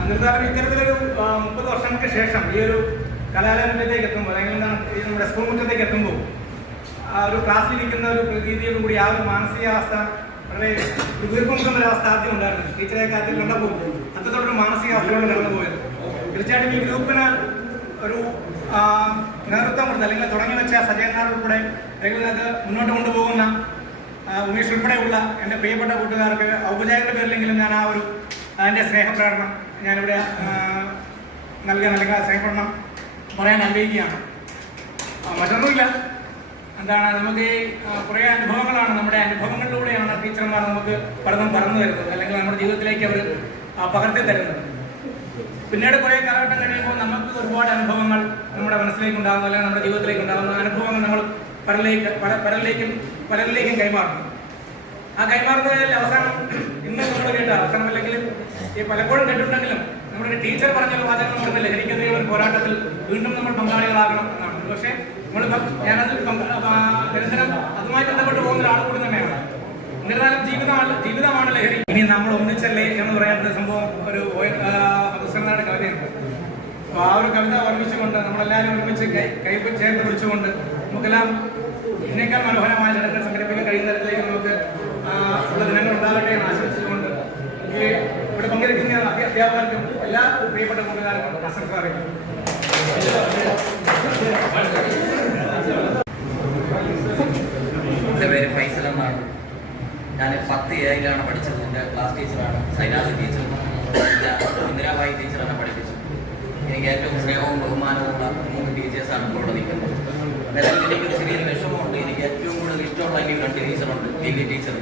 എന്നിരുന്നാലും ഇത്തരത്തിലൊരു 30 വർഷങ്ങൾക്ക് ശേഷം ഈ ഒരു കലാലയത്തിലേക്ക് എത്തുമ്പോൾ, അല്ലെങ്കിൽ നമ്മുടെ സ്കൂൾ മുറ്റത്തേക്ക് എത്തുമ്പോൾ ഒരു ക്ലാസ്സിലിരിക്കുന്ന ഒരു പ്രതീതിയോടും കൂടി ആ ഒരു മാനസികാവസ്ഥ വളരെ വീർപ്പുമുട്ടുന്ന ഒരവസ്ഥ ആദ്യം ഉണ്ടായിരുന്നു. ടീച്ചറെയൊക്കെ ആദ്യം കണ്ടപ്പോൾ അത്രത്തോടൊരു മാനസികാവസ്ഥയോട് കടന്നു പോയത്. തീർച്ചയായിട്ടും ഈ ഗ്രൂപ്പിന് ഒരു നേതൃത്വം കൊടുത്ത് അല്ലെങ്കിൽ തുടങ്ങി വെച്ച സജയന്മാരുടെ അല്ലെങ്കിൽ അത് മുന്നോട്ട് കൊണ്ടുപോകുന്ന ഉമേഷ് ഉൾപ്പെടെയുള്ള എൻ്റെ പ്രിയപ്പെട്ട കൂട്ടുകാർക്ക് ഔപചാരിക പേരിലെങ്കിലും ഞാൻ അതിൻ്റെ സ്നേഹപ്രകടനം ഞാനിവിടെ നൽകാൻ അല്ലെങ്കിൽ ആ സ്നേഹപ്രകടനം പറയാൻ ആഗ്രഹിക്കുകയാണ്. മറ്റൊന്നുമില്ല, എന്താണ് നമുക്ക് കുറേ അനുഭവങ്ങളാണ്, നമ്മുടെ അനുഭവങ്ങളിലൂടെയാണ് ടീച്ചർമാർ നമുക്ക് പലതും പറഞ്ഞു തരുന്നത് അല്ലെങ്കിൽ നമ്മുടെ ജീവിതത്തിലേക്ക് അവർ പകർത്തി തരുന്നത്. പിന്നീട് കുറേ കാലഘട്ടം കഴിയുമ്പോൾ നമുക്ക് ഒരുപാട് അനുഭവങ്ങൾ നമ്മുടെ മനസ്സിലേക്ക് ഉണ്ടാകുന്നു അല്ലെങ്കിൽ നമ്മുടെ ജീവിതത്തിലേക്ക് ഉണ്ടാകുന്ന അനുഭവങ്ങൾ നമ്മൾ പലരിലേക്കും കൈമാറുന്നു. ആ കൈമാറുന്നതിൽ അവസാനം ഇന്ന് നമ്മൾ കേട്ട അവസാനം അല്ലെങ്കിൽ ഈ പലപ്പോഴും കേട്ടിട്ടുണ്ടെങ്കിലും നമ്മുടെ ടീച്ചർ പറഞ്ഞൊരു വാചകം നമ്മുടെ ലഹരിക്കെതിരെ ഒരു പോരാട്ടത്തിൽ വീണ്ടും നമ്മൾ പങ്കാളികളാകണം എന്നാണ്. പക്ഷേ നമ്മൾ ഞാനതിൽ നിരന്തരം അതുമായി ബന്ധപ്പെട്ട് പോകുന്ന ഒരാൾ കൂടി തന്നെയാണ്. എന്നിരുന്നാലും ജീവിതമാണ് ലഹരി. ഇനി നമ്മൾ ഒന്നിച്ചല്ലേ എന്ന് പറയുന്ന സംഭവം ഒരു മധുസൂദനയുടെ കവിതയുണ്ട്. അപ്പോൾ ആ ഒരു കവിത ഓർമ്മിച്ചുകൊണ്ട് നമ്മളെല്ലാവരും ഒരുമിച്ച് കൈ ചേർത്ത് പിടിച്ചുകൊണ്ട് നമുക്കെല്ലാം ഇതിനേക്കാൾ മനോഹരമായ ചടങ്ങുകൾ സംഘടിപ്പിക്കാൻ കഴിയുന്ന തരത്തിലേക്ക് നമുക്ക് ഉള്ള ദിനങ്ങൾ ഉണ്ടാകട്ടെ എന്ന് ആശംസിച്ചുകൊണ്ട് ഇവിടെ പങ്കെടുക്കുന്ന അധ്യാപകർക്കും എല്ലാ പ്രിയപ്പെട്ട കൂട്ടുകാർക്കും ആശംസ അറിയിക്കുന്നു. എൻ്റെ പേര് ഫൈസൽ എന്നാണ്. ഞാൻ 10A പഠിച്ചത്. എൻ്റെ ക്ലാസ് ടീച്ചറാണ് സൈനാഥ് ടീച്ചർ. ഇന്ദിരാബായി ടീച്ചറാണ് പഠിപ്പിച്ചത്. എനിക്ക് ഏറ്റവും സ്നേഹവും ബഹുമാനവുമുള്ള 3 ടീച്ചേഴ്സാണ് ഇപ്പോൾ ഇവിടെ നിൽക്കുന്നത്. നിലവിൽ എനിക്കൊരു ചെറിയൊരു വിഷമമുണ്ട്. എനിക്ക് ഏറ്റവും കൂടുതൽ ഇഷ്ടമുള്ള എനിക്ക് 2 ടീച്ചറുണ്ട്. പി ടീച്ചർ,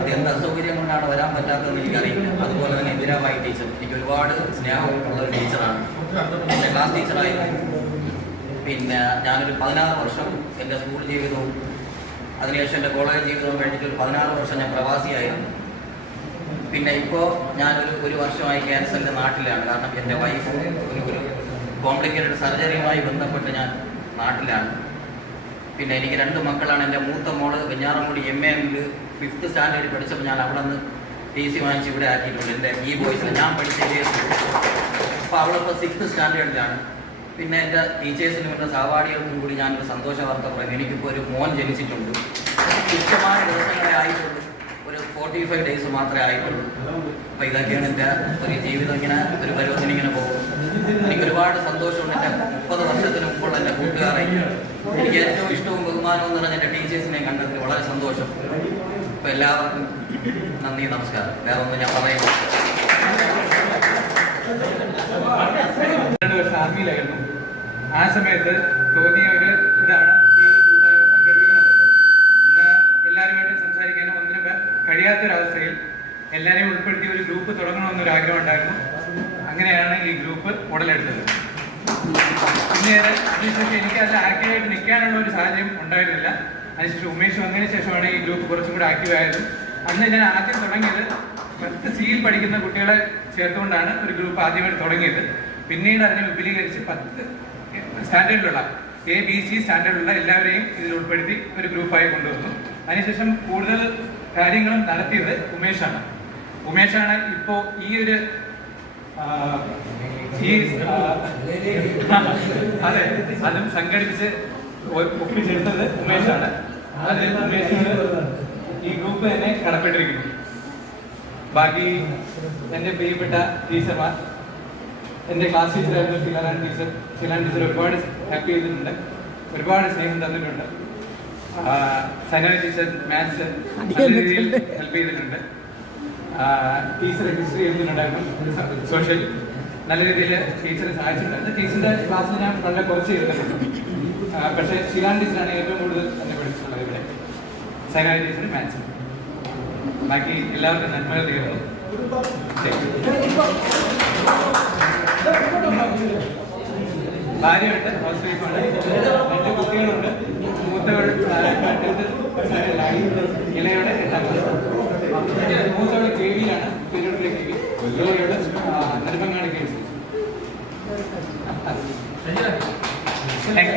അത് എന്ത് അസൗകര്യം കൊണ്ടാണ് വരാൻ പറ്റാത്തതെന്ന് എനിക്കറിയില്ല. അതുപോലെ തന്നെ ഇന്ദിരാബായി ടീച്ചർ എനിക്ക് ഒരുപാട് സ്നേഹമുള്ള ഒരു ടീച്ചറാണ്. എൻ്റെ ക്ലാസ് ടീച്ചറായിരുന്നു. പിന്നെ ഞാനൊരു 16 വർഷം എൻ്റെ സ്കൂൾ ജീവിതവും അതിനുശേഷം എൻ്റെ കോളേജ് ജീവിതവും കഴിഞ്ഞിട്ട് ഒരു 16 വർഷം ഞാൻ പ്രവാസിയായിരുന്നു. പിന്നെ ഇപ്പോൾ ഞാനൊരു വർഷമായി ക്യാൻസറിൻ്റെ നാട്ടിലാണ്. കാരണം എൻ്റെ വൈഫ് ഒരു കോംപ്ലിക്കേറ്റഡ് സർജറിയുമായി ബന്ധപ്പെട്ട് ഞാൻ നാട്ടിലാണ്. പിന്നെ എനിക്ക് 2 മക്കളാണ്. എൻ്റെ മൂത്ത മോള് വെഞ്ഞാറമൂടി MA-ൽ 5th സ്റ്റാൻഡേർഡിൽ പഠിച്ചപ്പോൾ ഞാൻ അവിടെ നിന്ന് TC വാങ്ങിച്ച് ഇവിടെ ആക്കിയിട്ടുണ്ട്. എൻ്റെ ഈ ബോയ്സിൽ ഞാൻ പഠിച്ച ഏരിയ സ്കൂൾ. അപ്പോൾ അവളിപ്പോൾ 6th സ്റ്റാൻഡേർഡിലാണ്. പിന്നെ എൻ്റെ ടീച്ചേഴ്സിനും എൻ്റെ സഹപാഠികൾക്കും കൂടി ഞാനൊരു സന്തോഷ വാർത്ത പറയുന്നത്, എനിക്കിപ്പോൾ ഒരു മോൻ ജനിച്ചിട്ടുണ്ട്. തുച്ഛമായ ദിവസങ്ങളെ ആയിട്ടുള്ളൂ, ഒരു 45 days മാത്രമേ ആയിട്ടുള്ളൂ. അപ്പോൾ ഇതൊക്കെയാണ് എൻ്റെ ഒരു ജീവിതം. ഇങ്ങനെ ഒരു പരുവത്തിന് ഇങ്ങനെ പോകും. എനിക്ക് ഒരുപാട് സന്തോഷമുണ്ട്. എൻ്റെ 30 വർഷത്തിന് മുമ്പുള്ള എൻ്റെ കൂട്ടുകാരെ എനിക്ക് ഏറ്റവും ഇഷ്ടവും ബഹുമാനവും നിറഞ്ഞ എൻ്റെ ടീച്ചേഴ്സിനെ കണ്ടതിൽ വളരെ സന്തോഷം. അപ്പോൾ എല്ലാവർക്കും നന്ദി, നമസ്കാരം. വേറെ ഒന്നും ഞാൻ പറയുന്നു. 2 വർഷം ആർമിയിലായിരുന്നു. ആ സമയത്ത് തോന്നിയ ഒരു ഇതാണ് ഈ കൂട്ടായ്മ സംഘടിപ്പിക്കുന്നത്. ഇന്ന് എല്ലാവരുമായിട്ടും സംസാരിക്കാനും ഒന്നിനും കഴിയാത്തൊരവസ്ഥയിൽ എല്ലാവരെയും ഉൾപ്പെടുത്തി ഒരു ഗ്രൂപ്പ് തുടങ്ങണമെന്നൊരു ആഗ്രഹം ഉണ്ടായിരുന്നു. അങ്ങനെയാണ് ഈ ഗ്രൂപ്പ് ഉടലെടുത്തത്. പിന്നീട് അതിനുശേഷം എനിക്ക് അതിൽ ആക്റ്റീവായിട്ട് നിൽക്കാനുള്ള ഒരു സാഹചര്യം ഉണ്ടായിരുന്നില്ല. അതിനുശേഷം ഉമേഷ് വന്നതിന് ശേഷമാണ് ഈ ഗ്രൂപ്പ് കുറച്ചും കൂടെ ആക്റ്റീവായത്. അന്ന് ഞാൻ ആദ്യം തുടങ്ങിയത് 10th C-യിൽ പഠിക്കുന്ന കുട്ടികളെ ചേർത്തുകൊണ്ടാണ് ഒരു ഗ്രൂപ്പ് ആദ്യമായിട്ട് തുടങ്ങിയത്. പിന്നീട് അതിനെ വിപുലീകരിച്ച് 10th സ്റ്റാൻഡേർഡിലുള്ള ABC സ്റ്റാൻഡേർഡിലുള്ള എല്ലാവരെയും ഇതിൽ ഉൾപ്പെടുത്തി ഒരു ഗ്രൂപ്പായി കൊണ്ടുവന്നു. അതിനുശേഷം കൂടുതൽ കാര്യങ്ങളും നടത്തിയത് ഉമേഷാണ്. ഇപ്പോൾ ഈ ഒരു അതെ, അതും സംഘടിപ്പിച്ച് ഒപ്പിച്ചെടുത്തത് ഉമേഷാണ്. അത് ഉമേഷിനോട് ഈ ഗ്രൂപ്പ് തന്നെ കടപ്പെട്ടിരിക്കുന്നു. ബാക്കി എൻ്റെ പ്രിയപ്പെട്ട ടീച്ചർമാർ, എൻ്റെ ക്ലാസ് ടീച്ചറായിരുന്നു ഷിലാൻ ടീച്ചർ ഒരുപാട് ഹെൽപ്പ് ചെയ്തിട്ടുണ്ട്, ഒരുപാട് സ്നേഹം തന്നിട്ടുണ്ട്. സൈന ടീച്ചർ മാത്സ് നല്ല രീതിയിൽ ഹെൽപ്പ് ചെയ്തിട്ടുണ്ട്. ടീച്ചർ ഹിസ്റ്ററി എഴുതുന്നുണ്ടായിരുന്നു, സോഷ്യൽ നല്ല രീതിയിൽ ടീച്ചറെ സഹായിച്ചിട്ടുണ്ട്. ടീച്ചറിൻ്റെ ക്ലാസ്സിൽ ഞാൻ വളരെ കുറച്ച് ചെയ്തിട്ടുണ്ട്. പക്ഷേ ഷിലാൻ ടീച്ചറാണ് ഏറ്റവും കൂടുതൽ എന്നെ പഠിച്ചിട്ടുള്ളത് ഇവിടെ. Saina teacher maths. ബാക്കി എല്ലാവർക്കും നന്മകൾ തീർന്നു. ഭാര്യയുണ്ട്, ഹൗസ് വൈഫാണ്. 2 കുട്ടികളുണ്ട്. മൂത്തവൾ ഇളയോടെ 8ാം ക്ലാസ്. മൂത്തവൾ KV-യിലാണ്, പെരുവിലെ KV. ഇളയോട് Nedumangad KV. Thank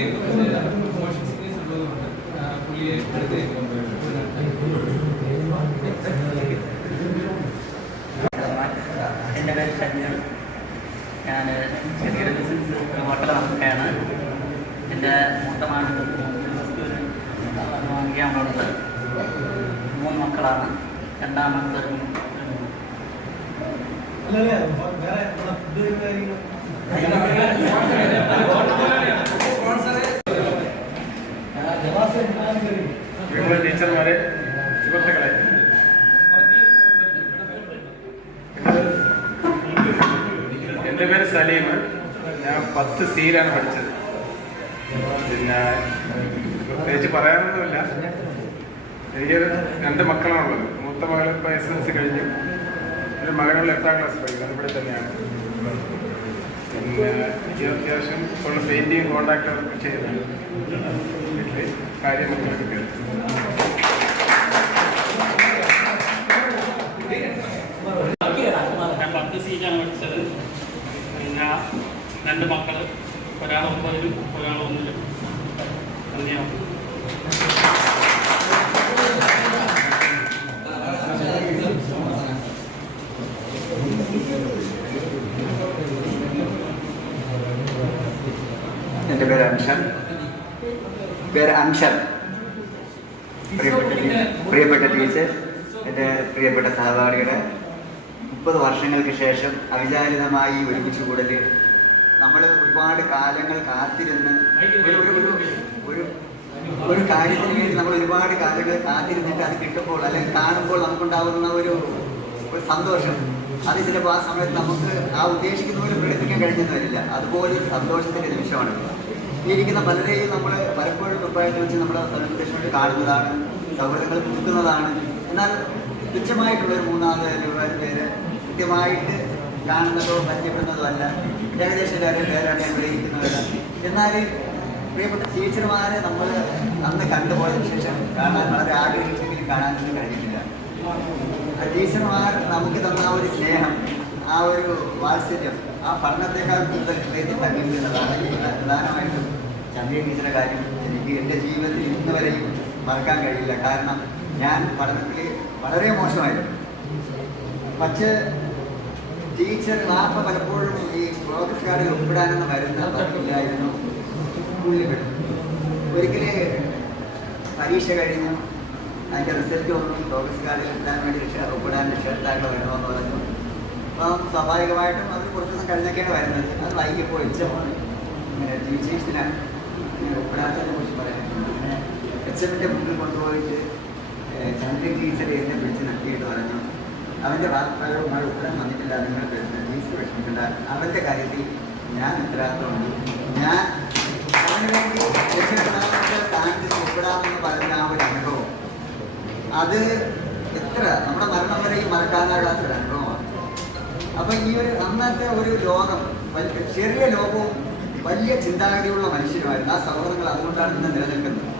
you. Motion സിഗ്നസ് ഉള്ളതുകൊണ്ട് പുള്ളിയെ അടുത്ത് എൻ്റെ പേര് ഷജ്ഞൻ. ഞാൻ ചെറിയൊരു ബിസിനസ് ഹോട്ടൽ നടത്തുകയാണ്. എൻ്റെ മൂത്തമാണ് വാങ്ങിക്കാൻ കൊടുത്ത് 3 മക്കളാണ്. രണ്ടാമത്തെ ടീച്ചർമാരെ, സുഹൃത്തുക്കളെ, എൻ്റെ പേര് സലീം. ഞാൻ 10 സിയിലാണ് പഠിച്ചത്. പിന്നെ പ്രത്യേകിച്ച് പറയാനൊന്നുമില്ല. എനിക്ക് 2 മക്കളാണുള്ളത്. മൂത്ത മകൾ ഇപ്പോൾ SSLC കഴിഞ്ഞു. ഒരു മകനുള്ള 8ാം ക്ലാസ് പഠിക്കുന്നത് ഇവിടെ തന്നെയാണ്. പിന്നെ എനിക്ക് അത്യാവശ്യം ഉള്ള പെയിൻറ്റിങ് കോൺട്രാക്ടറൊക്കെ ചെയ്യുന്നുണ്ട്. വീട്ടിൽ കാര്യങ്ങളൊക്കെ കേൾക്കും. ഞാൻ 10 സിയിലാണ് പഠിച്ചത്. പിന്നെ 2 മക്കൾ, ഒരാൾ 9ലും ഒരാൾ 1ലും. അങ്ങനെയാണ്. എൻ്റെ പേര് അൻഷൻ. പ്രിയപ്പെട്ട ടീച്ചർ, എൻ്റെ പ്രിയപ്പെട്ട സഹപാഠികളെ, 30 വർഷങ്ങൾക്ക് ശേഷം അവിചാരിതമായി ഒരുമിച്ച് കൂടല്. നമ്മൾ ഒരുപാട് കാലങ്ങൾ കാത്തിരുന്ന് ഒരു കാര്യത്തിന് വേണ്ടി നമ്മൾ ഒരുപാട് കാലങ്ങൾ കാത്തിരുന്നിട്ട് അത് കിട്ടുമ്പോൾ അല്ലെങ്കിൽ കാണുമ്പോൾ നമുക്കുണ്ടാകുന്ന ഒരു സന്തോഷം, അത് ചിലപ്പോൾ ആ സമയത്ത് നമുക്ക് ആ ഉദ്ദേശിക്കുന്ന പോലെ പ്രകടിപ്പിക്കാൻ കഴിഞ്ഞെന്ന് വരില്ല. അതുപോലെ ഒരു സന്തോഷത്തിൻ്റെ നിമിഷമാണ്. ഈ ഇരിക്കുന്ന പലരെയും നമ്മൾ പലപ്പോഴും ദുബായിൽ വെച്ച് നമ്മുടെ പ്രദേശങ്ങളിൽ കാണുന്നതാണ്, സൗഹൃദങ്ങൾ പുതുക്കുന്നതാണ്. എന്നാൽ തുച്ഛമായിട്ടുള്ളൊരു 3-4 പേര് കൃത്യമായിട്ട് കാണുന്നതോ പരിചയപ്പെടുന്നതോ അല്ല. ഏകദേശം എല്ലാവരും പേരാണ് ഇവിടെ ഇരിക്കുന്നവരല്ല. എന്നാൽ പ്രിയപ്പെട്ട ടീച്ചർമാരെ നമ്മൾ അന്ന് കണ്ടുപോയതിനു ശേഷം കാണാൻ വളരെ ആഗ്രഹിച്ചെങ്കിലും കാണാനൊന്നും കഴിഞ്ഞിട്ടില്ല. ടീച്ചർമാർ നമുക്ക് തന്ന ഒരു സ്നേഹം, ആ ഒരു വാത്സല്യം, ആ പഠനത്തെക്കാൾ കൂടുതൽ ഹൃദയത്തിൽ തങ്ങിയിരുന്നതാണ്. പ്രധാനമായിട്ടും ചന്ദ്രിക ടീച്ചറുടെ കാര്യം എനിക്ക് എൻ്റെ ജീവിതത്തിൽ ഇന്ന് വരെയും മറക്കാൻ കഴിയില്ല. കാരണം ഞാൻ പഠനത്തിൽ വളരെ മോശമായിരുന്നു. പക്ഷേ ടീച്ചർ നാപ്പ പലപ്പോഴും ഈ പ്രോഗ്രസ് കാർഡിൽ ഒപ്പിടാനൊന്നും വരുന്ന പറഞ്ഞില്ലായിരുന്നു. സ്കൂളിൽ വിടും. ഒരിക്കൽ പരീക്ഷ കഴിഞ്ഞു, അതിൻ്റെ റിസൾട്ട് വന്നു. പ്രോഗ്രസ് കാർഡിൽ എത്താൻ വേണ്ടി ഒപ്പിടാൻ രക്ഷകർത്താക്കൾ വരണമെന്ന് പറഞ്ഞു. അപ്പം സ്വാഭാവികമായിട്ടും അത് കുറച്ചൊന്നും കഴിഞ്ഞൊക്കെയാണ് വരുന്നത്. അത് വൈകിപ്പോൾ എച്ചമാണ് ഇങ്ങനെ ടീച്ചേഴ്സിന് ഒപ്പിടാത്തതിനെ കുറിച്ച് പറയാനുണ്ട്. പിന്നെ എച്ചമിൻ്റെ മുന്നിൽ കൊണ്ടുപോയിട്ട് ചന്ദ്രൻ ടീച്ചർ എന്നെ വിളിച്ച് നടത്തിയിട്ട് പറഞ്ഞു, അവൻ്റെ വാർത്തകളുമായി ഉത്തരം വന്നിട്ടില്ല, നിങ്ങൾ ടീച്ചർ വിഷമിക്കേണ്ട, അവൻ്റെ കാര്യത്തിൽ ഞാൻ ഉത്തരവാദിത്തമുണ്ട്. ഞാൻ അവന് വേണ്ടി സ്ഥാനത്ത് ഒപ്പിടാമെന്ന് പറഞ്ഞ ആ ഒരു അനുഭവം, അത് എത്ര നമ്മുടെ മരണം വരെയും മറക്കാനാകാത്തൊരു അനുഭവമാണ്. അപ്പം ഈ ഒരു അന്നത്തെ ഒരു ലോകം, ചെറിയ ലോകവും വലിയ ചിന്താഗതിയുള്ള മനുഷ്യരുമായിരുന്നു. ആ സൗഹൃദങ്ങൾ അതുകൊണ്ടാണ് ഇന്ന് നിലനിൽക്കുന്നത്.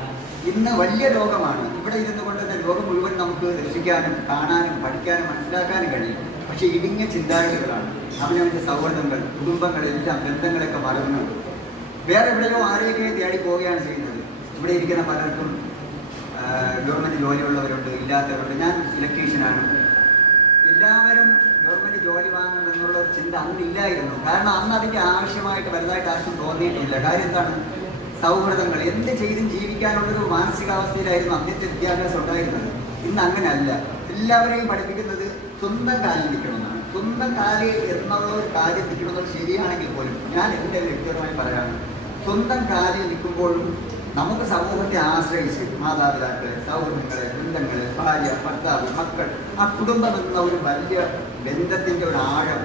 ഇന്ന് വലിയ ലോകമാണ്. ഇവിടെ ഇരുന്നു കൊണ്ട് തന്നെ ലോകം മുഴുവൻ നമുക്ക് ദർശിക്കാനും കാണാനും പഠിക്കാനും മനസ്സിലാക്കാനും കഴിയും. പക്ഷേ ഇടുങ്ങിയ ചിന്താഗതികളാണ്. അവനവൻ്റെ സൗഹൃദങ്ങൾ, കുടുംബങ്ങളെല്ലാം, ബന്ധങ്ങളൊക്കെ മറന്നു വേറെ എവിടെയോ ആരെയൊക്കെ തേടി പോവുകയാണ് ചെയ്യുന്നത്. ഇവിടെ ഇരിക്കുന്ന പലർക്കും ഗവൺമെൻറ് ജോലിയുള്ളവരുണ്ട്, ഇല്ലാത്തവരുണ്ട്. ഞാൻ ഇലക്ട്രീഷ്യനാണ്. എല്ലാവരും ഗവൺമെൻറ് ജോലി വാങ്ങണം എന്നുള്ള ഒരു ചിന്ത അന്നില്ലായിരുന്നു. കാരണം അന്ന് അതിൻ്റെ ആവശ്യമായിട്ട് വലുതായിട്ട് ആർക്കും തോന്നിയിട്ടില്ല. കാര്യം എന്താണ്? സൗഹൃദങ്ങൾ എന്ത് ചെയ്തും ജീവിക്കാനുള്ളൊരു മാനസികാവസ്ഥയിലായിരുന്നു അന്നത്തെ വിദ്യാഭ്യാസം ഉണ്ടായിരുന്നത്. ഇന്ന് അങ്ങനെയല്ല. എല്ലാവരെയും പഠിപ്പിക്കുന്നത് സ്വന്തം കാലിൽ നിൽക്കണമെന്നാണ്. സ്വന്തം കാലിൽ എന്നുള്ള ഒരു കാര്യം നിൽക്കണമെന്നത് ശരിയാണെങ്കിൽ പോലും ഞാൻ എൻ്റെ വ്യക്തിപരമായി പറയാം, സ്വന്തം കാലിൽ നിൽക്കുമ്പോഴും നമുക്ക് സമൂഹത്തെ ആശ്രയിച്ച് മാതാപിതാക്കളെ, സൗഹൃദങ്ങളെ, ബന്ധങ്ങളെ, ഭാര്യ, ഭർത്താവ്, മക്കൾ, ആ കുടുംബം എന്ന ഒരു വലിയ ബന്ധത്തിൻ്റെ ഒരു ആഴം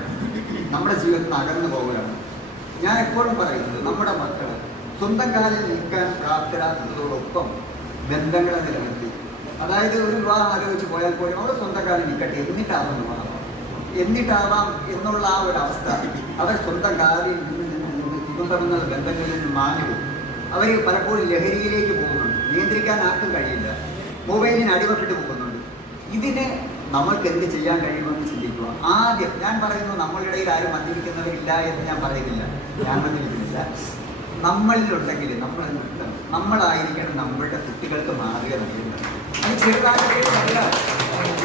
നമ്മുടെ ജീവിതത്തിൽ അകന്നു പോവുകയാണ്. ഞാൻ എപ്പോഴും പറയുന്നത്, നമ്മുടെ മക്കൾ സ്വന്തം കാലിൽ നിൽക്കാൻ പ്രാപ്തരാക്കുന്നതോടൊപ്പം ബന്ധങ്ങളെ നിലനിർത്തി, അതായത് ഒരു വിവാഹം ആലോചിച്ച് പോയാൽ പോലും അവർ സ്വന്തം കാലിൽ നിൽക്കട്ടെ, എന്നിട്ടാവാം എന്നുള്ള ആ ഒരു അവസ്ഥ. അവർ സ്വന്തം കാലിൽ കുടുംബമെന്ന ബന്ധങ്ങളിൽ നിന്ന് മാഞ്ഞു. അവർ പലപ്പോഴും ലഹരിയിലേക്ക് പോകുന്നുണ്ട്. നിയന്ത്രിക്കാൻ ആർക്കും കഴിയില്ല. മൊബൈലിന് അടിമപ്പെട്ട് പോകുന്നുണ്ട്. ഇതിന് നമ്മൾക്ക് എന്ത് ചെയ്യാൻ കഴിയുമെന്ന് ചിന്തിക്കുക. ആദ്യം ഞാൻ പറയുന്നു, നമ്മളിടയിൽ ആരും മദ്യപിക്കുന്നവരില്ല എന്ന് ഞാൻ പറയുന്നില്ല. ഞാൻ മദ്യപിക്കുന്നില്ല. നമ്മളിലുണ്ടെങ്കിൽ നമ്മളായിരിക്കണം നമ്മളുടെ കുട്ടികൾക്ക് മാറുക നൽകുന്നത്. അത് ചെറുതായിട്ട്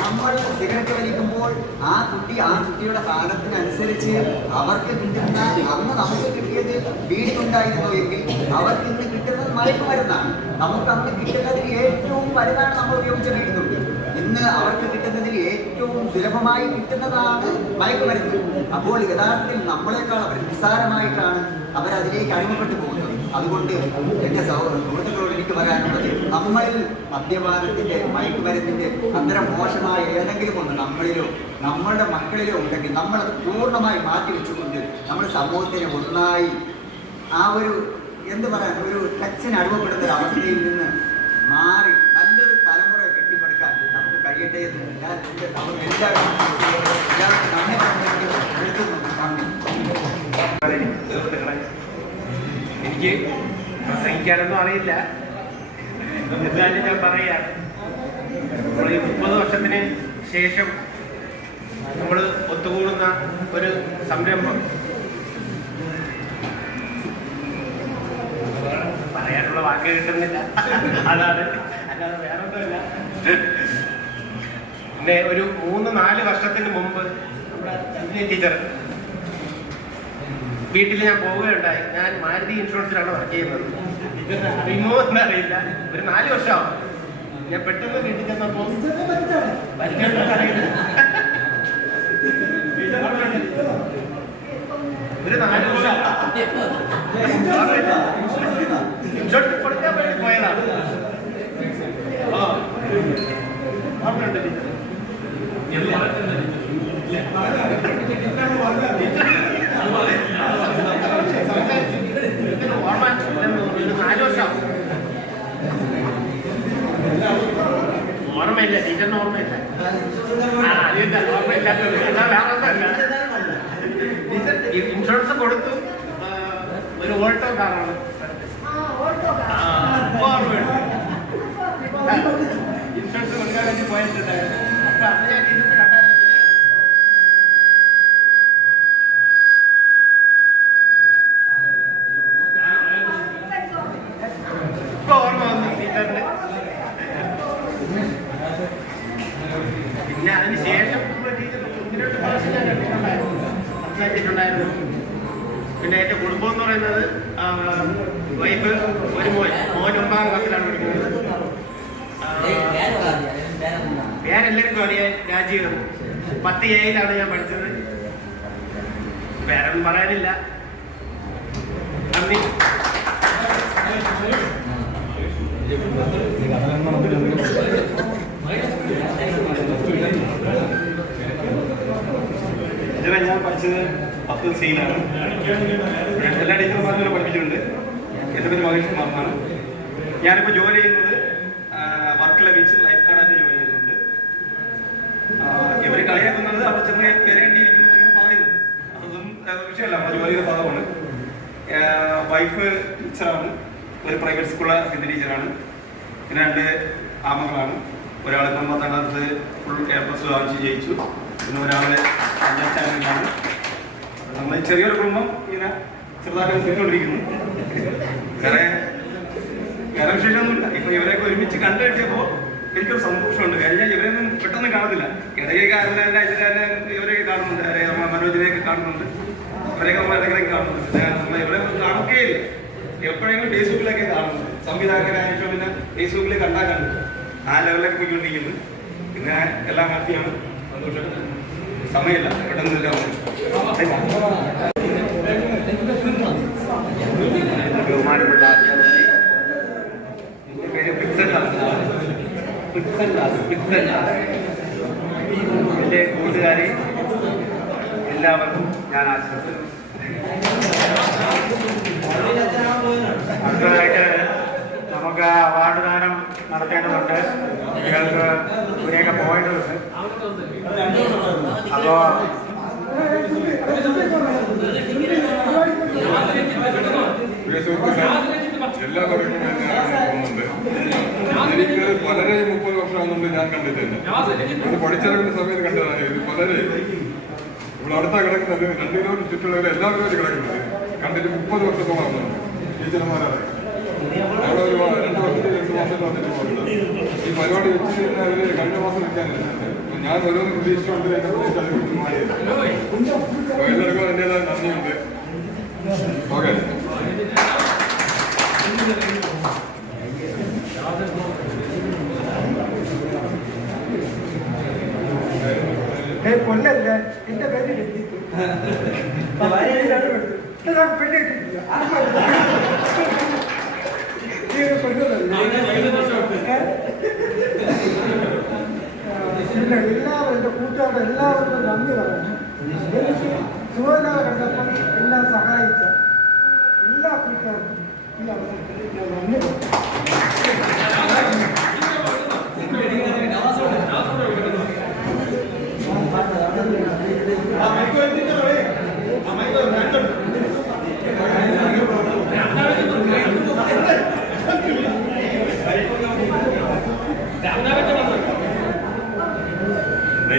നമ്മൾ സിഗരറ്റ് വലിക്കുമ്പോൾ ആ കുട്ടിയുടെ കാലത്തിനനുസരിച്ച് അവർക്ക് കിട്ടുന്ന, അന്ന് നമുക്ക് കിട്ടിയത് വീടുണ്ടായിരുന്നു എങ്കിൽ അവർക്ക് ഇന്ന് കിട്ടുന്നത് മയക്കുമരുന്നാണ്. നമുക്ക് അന്ന് കിട്ടുന്നതിൽ ഏറ്റവും വലുതാണ് നമ്മൾ ഉപയോഗിച്ച വീടുന്നുണ്ട്. ഇന്ന് അവർക്ക് കിട്ടുന്നതിൽ ഏറ്റവും സുലഭമായി കിട്ടുന്നതാണ് മയക്കുമരുന്ന്. അപ്പോൾ യഥാർത്ഥത്തിൽ നമ്മളെക്കാൾ അവർ നിസ്സാരമായിട്ടാണ് അവരതിലേക്ക് അടിമപ്പെട്ടു പോകുന്നത്. അതുകൊണ്ട് എൻ്റെ സുഹൃത്തുക്കളോട് എനിക്ക് പറയാനുള്ളത്, നമ്മളിൽ മദ്യപാനത്തിൻ്റെ മയക്കുമരുന്നിൻ്റെ അത്തരം മോശമായ ഏതെങ്കിലും ഒന്ന് നമ്മളിലോ നമ്മളുടെ മക്കളിലോ ഉണ്ടെങ്കിൽ നമ്മളത് പൂർണ്ണമായി മാറ്റിവെച്ചുകൊണ്ട് നമ്മുടെ സമൂഹത്തിനെ ഒന്നായി ആ ഒരു എന്ത് പറയാൻ ഒരു ടച്ചിന് അടിമപ്പെടുന്ന ഒരു അവസ്ഥയിൽ നിന്ന് മാറി നല്ലൊരു തലമുറ കെട്ടിപ്പടുക്കാൻ നമുക്ക് കഴിയട്ടെ എന്ന് ഞാൻ എൻ്റെ എല്ലാവർക്കും നന്ദി പറഞ്ഞു. എനിക്ക് പ്രസംഗിക്കാനൊന്നും അറിയില്ല, എന്നാലും ഞാൻ പറയാം. നമ്മൾ ഈ 30 വർഷത്തിന് ശേഷം നമ്മൾ ഒത്തുകൂടുന്ന ഒരു സംരംഭം പറയാനുള്ള വാക്ക് കിട്ടുന്നില്ല, അതാണ്, അല്ലാതെ വേറെ ഒന്നുമില്ല. പിന്നെ ഒരു 3-4 വർഷത്തിന് മുമ്പ് നമ്മുടെ ചന്ദ്രൻ ടീച്ചർ വീട്ടിൽ ഞാൻ പോവുകയുണ്ടായി. ഞാൻ മാരുതി ഇൻഷുറൻസിലാണ് വർക്ക് ചെയ്യുന്നത്. ടീച്ചറിന് അറിയുമോ എന്നറിയില്ല. ഒരു 4 വർഷമാവും. ഞാൻ പെട്ടെന്ന് വീട്ടിൽ ചെന്നപ്പോൾ ഒരു 4 വർഷം ഇൻഷുറൻസ് കൊടുക്കാൻ വേണ്ടി പോയതാണ്. ഓർമ്മയുണ്ട് ടീച്ചർ? ഓർമ്മ 4 വർഷം ഓർമ്മയില്ല, ടീച്ചറിന് ഓർമ്മയില്ല. അറിയില്ല, ഓർമ്മയില്ലാത്തത് വേറൊന്നുമല്ല. ടീച്ചർ ഇൻഷുറൻസ് കൊടുത്തു, ഒരു ഓൾട്ടോ കാറാണ്. ഓർമ്മയുണ്ട്, ഇൻഷുറൻസ് കൊടുക്കാൻ വേണ്ടി പോയിട്ടുണ്ടായിരുന്നു. അപ്പൊ അത് ഞാൻ ടീച്ചറിന് കണ്ടായിരുന്നു. ഇപ്പൊ ഓർമ്മ വന്നു ടീച്ചറിന്. പിന്നെ അതിന് ശേഷം നമ്മുടെ ടീച്ചർ 1-2 പ്രാവശ്യം ഞാൻ കണ്ടിട്ടുണ്ടായിരുന്നു, സംസാരിച്ചിട്ടുണ്ടായിരുന്നു. പിന്നെ എൻ്റെ കുടുംബം എന്ന് പറയുന്നത് വൈഫ്, ഒരു മോൻ 9ാം ക്ലാസ്സിലാണ് പഠിക്കുന്നത്. പേരെല്ലാവർക്കും അറിയാൻ രാജീവ്. 10A ഞാൻ പഠിച്ചത്. പേരൊന്നും പറയാനില്ല. നന്ദി. ഇതിലെ ഞാൻ പഠിച്ചത് 10C-യിലാണ്. എല്ലാ ടീച്ചർമാരും പഠിപ്പിച്ചിട്ടുണ്ട്. എൻ്റെ പേര് മഹേഷ് കുമാറാണ്. ഞാനിപ്പോൾ ജോലി ചെയ്യുന്നത് വർക്കല ബീച്ചിൽ ലൈഫ് ഗാർഡായിട്ട് ജോലി ചെയ്യുന്നുണ്ട്. ഇവർ കളിയാക്കുന്നത് അവിടെ ചെന്ന് കയറേണ്ടിയിരിക്കുന്നു പറയുന്നു. അതൊന്നും വിഷയമല്ല, നമ്മുടെ ജോലിയുടെ ഭാഗമാണ്. വൈഫ് ടീച്ചറാണ്, ഒരു പ്രൈവറ്റ് സ്കൂളിലെ ഹിന്ദി ടീച്ചറാണ്. പിന്നെ 2 ആമകളാണ്. ഒരാൾ 10ാം ക്ലാസ് ഫുൾ A+ വാങ്ങിച്ച് ജയിച്ചു. പിന്നെ ഒരാൾ 5ാം സ്റ്റാൻഡേർഡിലാണ്. നമ്മൾ ചെറിയൊരു കുടുംബം ഇങ്ങനെ ചെറുതായിട്ട് പോയിക്കൊണ്ടിരിക്കുന്നു. വേറെ വിശേഷമൊന്നുമില്ല. ഇപ്പൊ ഇവരെയൊക്കെ ഒരുമിച്ച് കണ്ടു കിട്ടിയപ്പോൾ എനിക്കൊരു സന്തോഷമുണ്ട്. കഴിഞ്ഞാൽ ഇവരെയൊന്നും പെട്ടെന്ന് കാണത്തില്ല. ഇടയൊക്കെ ഇവരെയൊക്കെ കാണുന്നുണ്ട്, നമ്മൾ മനോജിനെയൊക്കെ കാണുന്നുണ്ട്, ഇവരെയൊക്കെ നമ്മൾ ഇടയ്ക്കിടയ്ക്ക് കാണുന്നുണ്ട്. നമ്മൾ ഇവരെ കാണുകയില്ല, എപ്പോഴെങ്കിലും ഫേസ്ബുക്കിലൊക്കെ കാണുന്നുണ്ട്. സംവിധായകനായിട്ടും പിന്നെ ഫേസ്ബുക്കിൽ കണ്ടാൽ കണ്ടു. ആ ലെവലിലൊക്കെ പോയിക്കൊണ്ടിരിക്കുന്നു. പിന്നെ എല്ലാം ഹാപ്പിയാണ്, സന്തോഷം. സമയമില്ല, പെട്ടെന്നില്ല. ബഹുമാനപ്പെട്ട എൻ്റെ കൂട്ടുകാരെ എല്ലാവർക്കും ഞാൻ ആശംസിക്കുന്നു. അടുത്തതായിട്ട് നമുക്ക് അവാർഡ് ദാനം നടത്തേണ്ടതുണ്ട്. നിങ്ങൾക്ക് ഇവരെയൊക്കെ പോയിട്ടുണ്ട്. അപ്പോൾ എല്ലാ കാര്യങ്ങളും പോകുന്നുണ്ട്. എനിക്ക് വളരെ 30 വർഷമാകുന്നുണ്ട് ഞാൻ കണ്ടിട്ടില്ല. ഇത് പഠിച്ചിറങ്ങുന്ന സമയത്ത് കണ്ടതാണ്. ഇത് വളരെ ഇവിടെ അടുത്ത കിടക്കുന്നത് 2 കിലോമീറ്റർ ചുറ്റുള്ളവരെ എല്ലാവരും കിടക്കുന്നത് കണ്ടിട്ട് 30 വർഷത്തോളാകുന്നുണ്ട്. ടീച്ചർമാരാണ് അവിടെ ഒരു 2 മാസത്തിൽ വന്നിട്ട് പോകുന്നത്. ഈ പരിപാടി വെച്ച് കഴിഞ്ഞാൽ അവർ 2 മാസം വെക്കാനില്ല. ഞാൻ ഓരോന്ന് പ്രതീക്ഷിച്ചുകൊണ്ട് എന്നെ പ്രതീക്ഷ അത് വിട്ടു മാറിയത്. അപ്പോൾ എല്ലാവർക്കും അതിൻ്റെതായ നന്ദിയുണ്ട്. ഓക്കെ. കൊല്ലല്ല, എന്റെ പേര് എല്ലാവരും എൻ്റെ കൂട്ടുകാരുടെ എല്ലാവർക്കും നന്ദി പറഞ്ഞു. എനിക്ക് സുഖമില്ലാതെ കണ്ടപ്പോൾ എല്ലാം സഹായിച്ച എല്ലാ കൂട്ടുകാർക്കും ഈ അവസരത്തിൽ ഞാൻ നന്ദി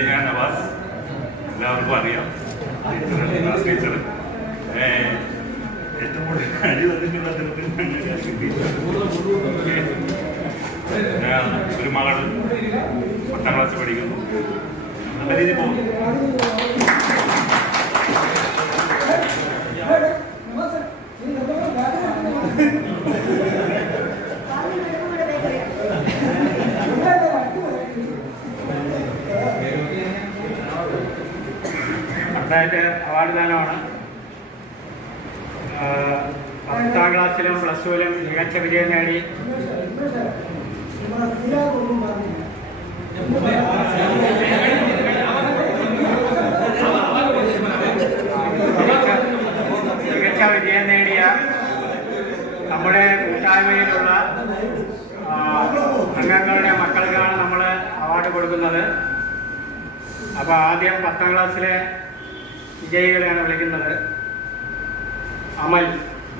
ഞാൻ നവാസ്, എല്ലാവർക്കും അറിയാം. ക്ലാസ് ടീച്ചർ ഏറ്റവും കൂടുതൽ അടി വന്നിട്ടുള്ള ഒരു മകൾ 10ാം ക്ലാസ് പഠിക്കുന്നു. നല്ല രീതിയിൽ പോകുന്നു. അടുത്തായിട്ട് അവാർഡ് ദാനമാണ്. 10ാം ക്ലാസ്സിലും പ്ലസ് ടുവിലും മികച്ച വിജയം നേടി മികച്ച വിജയം നേടിയ നമ്മുടെ കൂട്ടായ്മയിലുള്ള അംഗങ്ങളുടെ മക്കൾക്കാണ് നമ്മൾ അവാർഡ് കൊടുക്കുന്നത്. അപ്പോൾ ആദ്യം 10ാം ക്ലാസ്സിലെ വിജയികളെയാണ് വിളിക്കുന്നത്.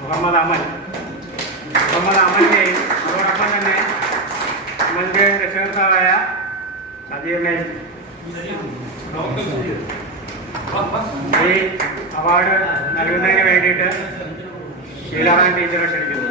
മുഹമ്മദ് അമലിനെയും അതോടൊപ്പം തന്നെ അമലിൻ്റെ രക്ഷകർത്താവായ സജീറിനെയും ഈ അവാർഡ് നൽകുന്നതിന് വേണ്ടിയിട്ട് ശീലാറാൻ ടീച്ചറെ ക്ഷണിക്കുന്നു.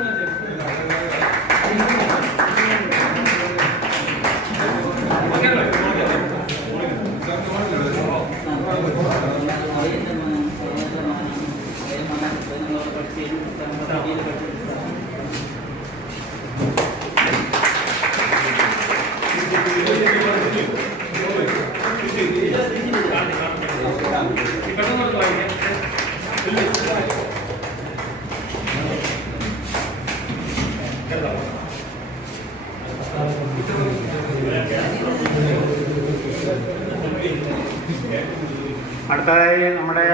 അടുത്തതായി നമ്മുടെ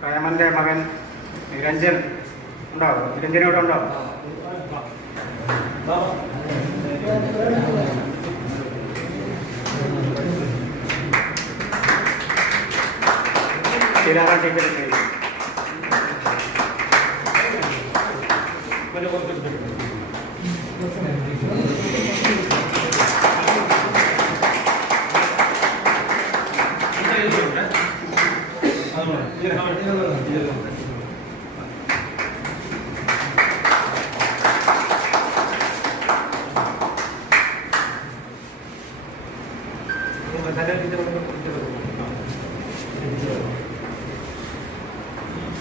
പ്രേമന്റെ മകൻ നിരഞ്ജൻ ഉണ്ടോ? നിരഞ്ജൻ ഇവിടെ ഉണ്ടോ? ശീലാറാം ടീച്ചർ